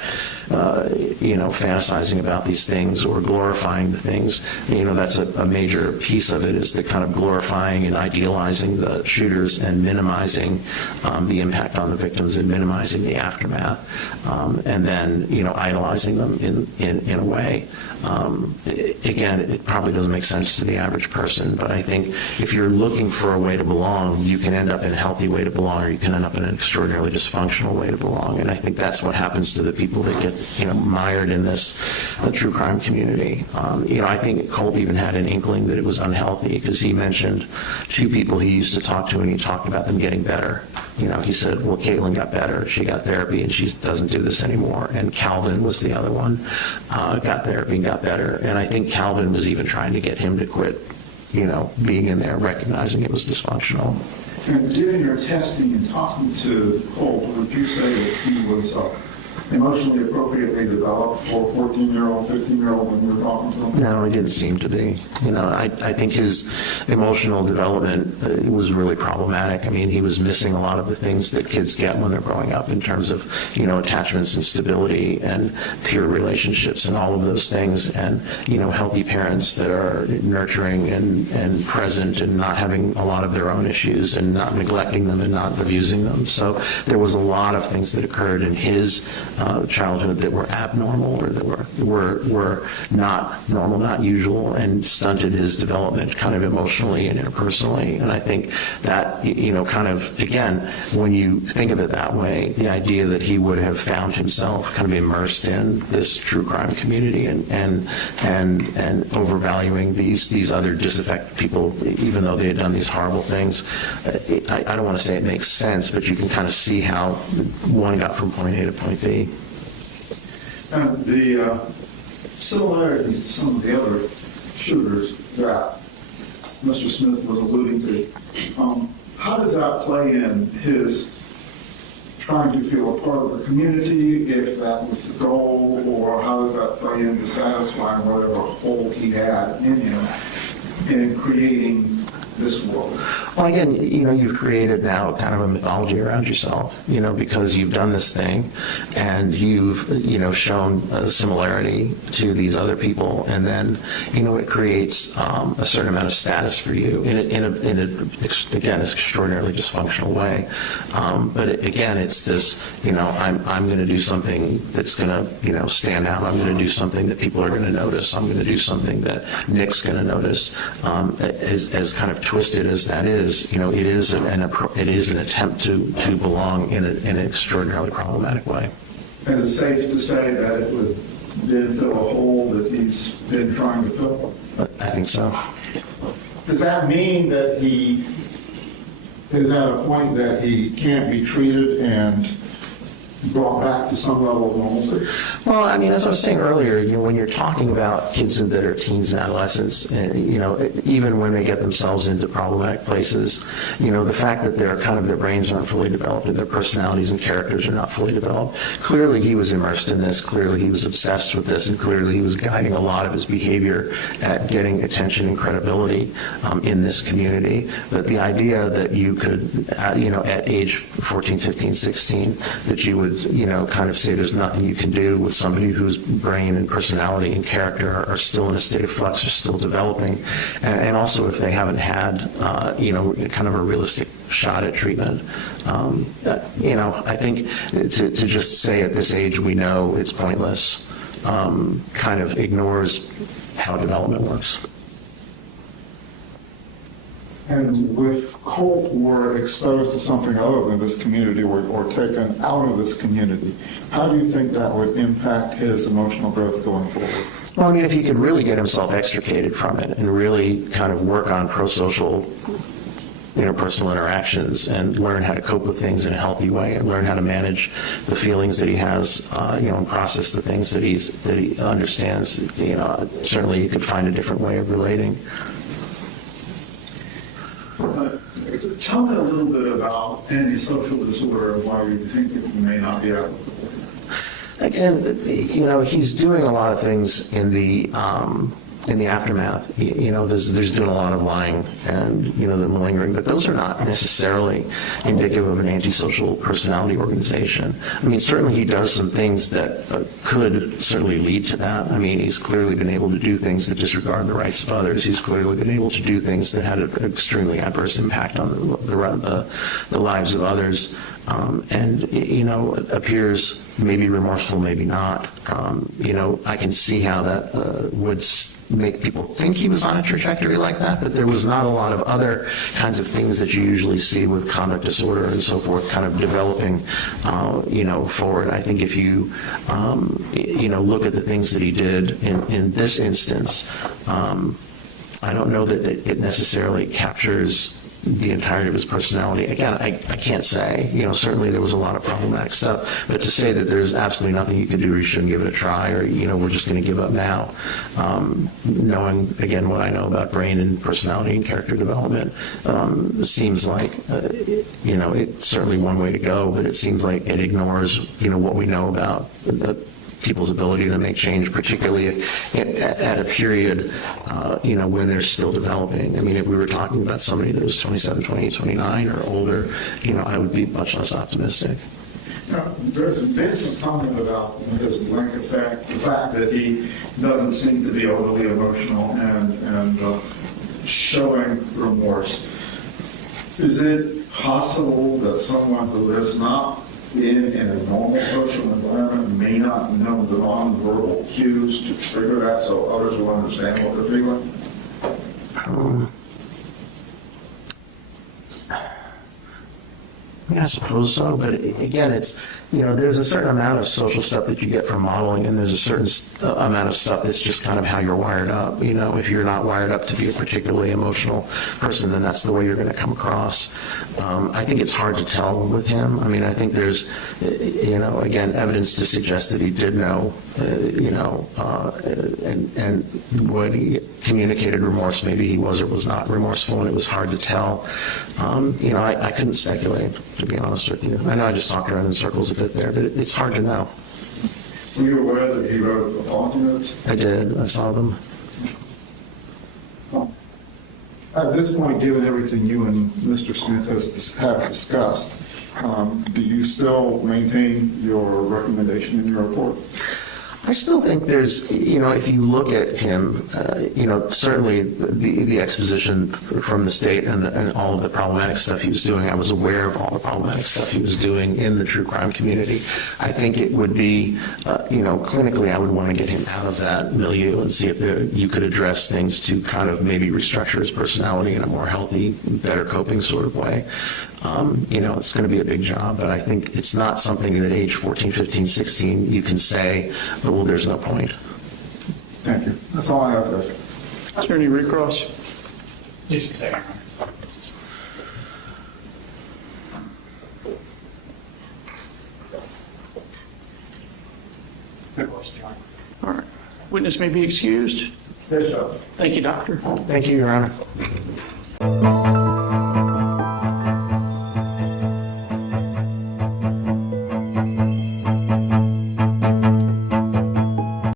fantasizing about these things or glorifying the things. That's a major piece of it, is the kind of glorifying and idealizing the shooters and minimizing the impact on the victims and minimizing the aftermath, and then idolizing them in a way. Again, it probably doesn't make sense to the average person, but I think if you're looking for a way to belong, you can end up in a healthy way to belong, or you can end up in an extraordinarily dysfunctional way to belong. And I think that's what happens to the people that get mired in this true crime community. I think Colt even had an inkling that it was unhealthy, because he mentioned two people he used to talk to, and he talked about them getting better. He said, well, Caitlin got better. She got therapy, and she doesn't do this anymore. And Calvin was the other one, got therapy and got better. And I think Calvin was even trying to get him to quit, being in there, recognizing it was dysfunctional. And given your testing and talking to Colt, would you say that he was emotionally appropriately developed for a 14-year-old, 15-year-old when you were talking to him? No, he didn't seem to be. I think his emotional development was really problematic. He was missing a lot of the things that kids get when they're growing up in terms of, attachments and stability and peer relationships and all of those things, and, healthy parents that are nurturing and present and not having a lot of their own issues and not neglecting them and not abusing them. So there was a lot of things that occurred in his childhood that were abnormal, or that were not normal, not usual, and stunted his development kind of emotionally and interpersonally. And I think that, kind of, again, when you think of it that way, the idea that he would have found himself kind of immersed in this true crime community and overvaluing these other disaffected people, even though they had done these horrible things, I don't want to say it makes sense, but you can kind of see how one got from point A to point B. And the similarities to some of the other shooters that Mr. Smith was alluding to, how does that play in his trying to feel a part of the community, if that was the goal, or how does that play into satisfying whatever hole he had in him in creating this world? Well, again, you've created now kind of a mythology around yourself, because you've done this thing and you've, shown a similarity to these other people, and then, it creates a certain amount of status for you in again, extraordinarily dysfunctional way. But again, it's this, I'm going to do something that's going to, stand out. I'm going to do something that people are going to notice. I'm going to do something that Nick's going to notice, as kind of twisted as that is, it is an attempt to belong in an extraordinarily problematic way. Is it safe to say that it did fill a hole that he's been trying to fill? I think so. Does that mean that he is at a point that he can't be treated and brought back to some level of normalcy? Well, I mean, as I was saying earlier, when you're talking about kids that are teens and adolescents, even when they get themselves into problematic places, the fact that their brains aren't fully developed, and their personalities and characters are not fully developed. Clearly, he was immersed in this. Clearly, he was obsessed with this, and clearly, he was guiding a lot of his behavior at getting attention and credibility in this community. But the idea that you could, at age 14, 15, 16, that you would kind of say there's nothing you can do with somebody whose brain and personality and character are still in a state of flux, are still developing, and also if they haven't had, kind of a realistic shot at treatment. I think to just say at this age we know it's pointless kind of ignores how development works. And if Colt were exposed to something other than this community or taken out of this community, how do you think that would impact his emotional growth going forward? Well, I mean, if he could really get himself extricated from it and really kind of work on pro-social interpersonal interactions and learn how to cope with things in a healthy way and learn how to manage the feelings that he has, and process the things that he understands, certainly you could find a different way of relating. Tell me a little bit about antisocial disorder and why you think it may not be applicable. Again, he's doing a lot of things in the aftermath. There's doing a lot of lying and, the malingering, but those are not necessarily indicative of an antisocial personality organization. I mean, certainly he does some things that could certainly lead to that. I mean, he's clearly been able to do things that disregard the rights of others. He's clearly been able to do things that had an extremely adverse impact on the lives of others. Appears maybe remorseful, maybe not. I can see how that would make people think he was on a trajectory like that, but there was not a lot of other kinds of things that you usually see with conduct disorder and so forth kind of developing, forward. I think if you, look at the things that he did in this instance, I don't know that it necessarily captures the entirety of his personality. Again, I can't say. Certainly there was a lot of problematic stuff, but to say that there's absolutely nothing you can do or you shouldn't give it a try or, we're just going to give up now, knowing, again, what I know about brain and personality and character development, seems like, it's certainly one way to go, but it seems like it ignores, what we know about people's ability to make change, particularly at a period, when they're still developing. I mean, if we were talking about somebody that was 27, 28, 29 or older, I would be much less optimistic. There's been some comment about his blank effect, the fact that he doesn't seem to be overly emotional and showing remorse. Is it possible that someone who is not in a normal social environment may not know the nonverbal cues to trigger that so others will understand what they're feeling? I suppose so, but again, it's, there's a certain amount of social stuff that you get from modeling, and there's a certain amount of stuff that's just kind of how you're wired up. If you're not wired up to be a particularly emotional person, then that's the way you're going to come across. I think it's hard to tell with him. I mean, I think there's, again, evidence to suggest that he did know, and when he communicated remorse, maybe he was or was not remorseful, and it was hard to tell. I couldn't speculate, to be honest with you. I know I just talked around in circles a bit there, but it's hard to know. Were you aware that he wrote apology notes? I did. I saw them. Well, at this point, given everything you and Mr. Smith have discussed, do you still maintain your recommendation in your report? I still think there's, if you look at him, certainly the exposition from the state and all of the problematic stuff he was doing, I was aware of all the problematic stuff he was doing in the true crime community. I think it would be, clinically, I would want to get him out of that milieu and see if you could address things to kind of maybe restructure his personality in a more healthy, better coping sort of way. It's going to be a big job, but I think it's not something that age 14, 15, 16 you can say, but well, there's no point. Thank you. That's all I have, Judge. Is there any recross? Just a second. Good question. All right. Witness may be excused. Yes, Judge. Thank you, Doctor. Thank you, Your Honor.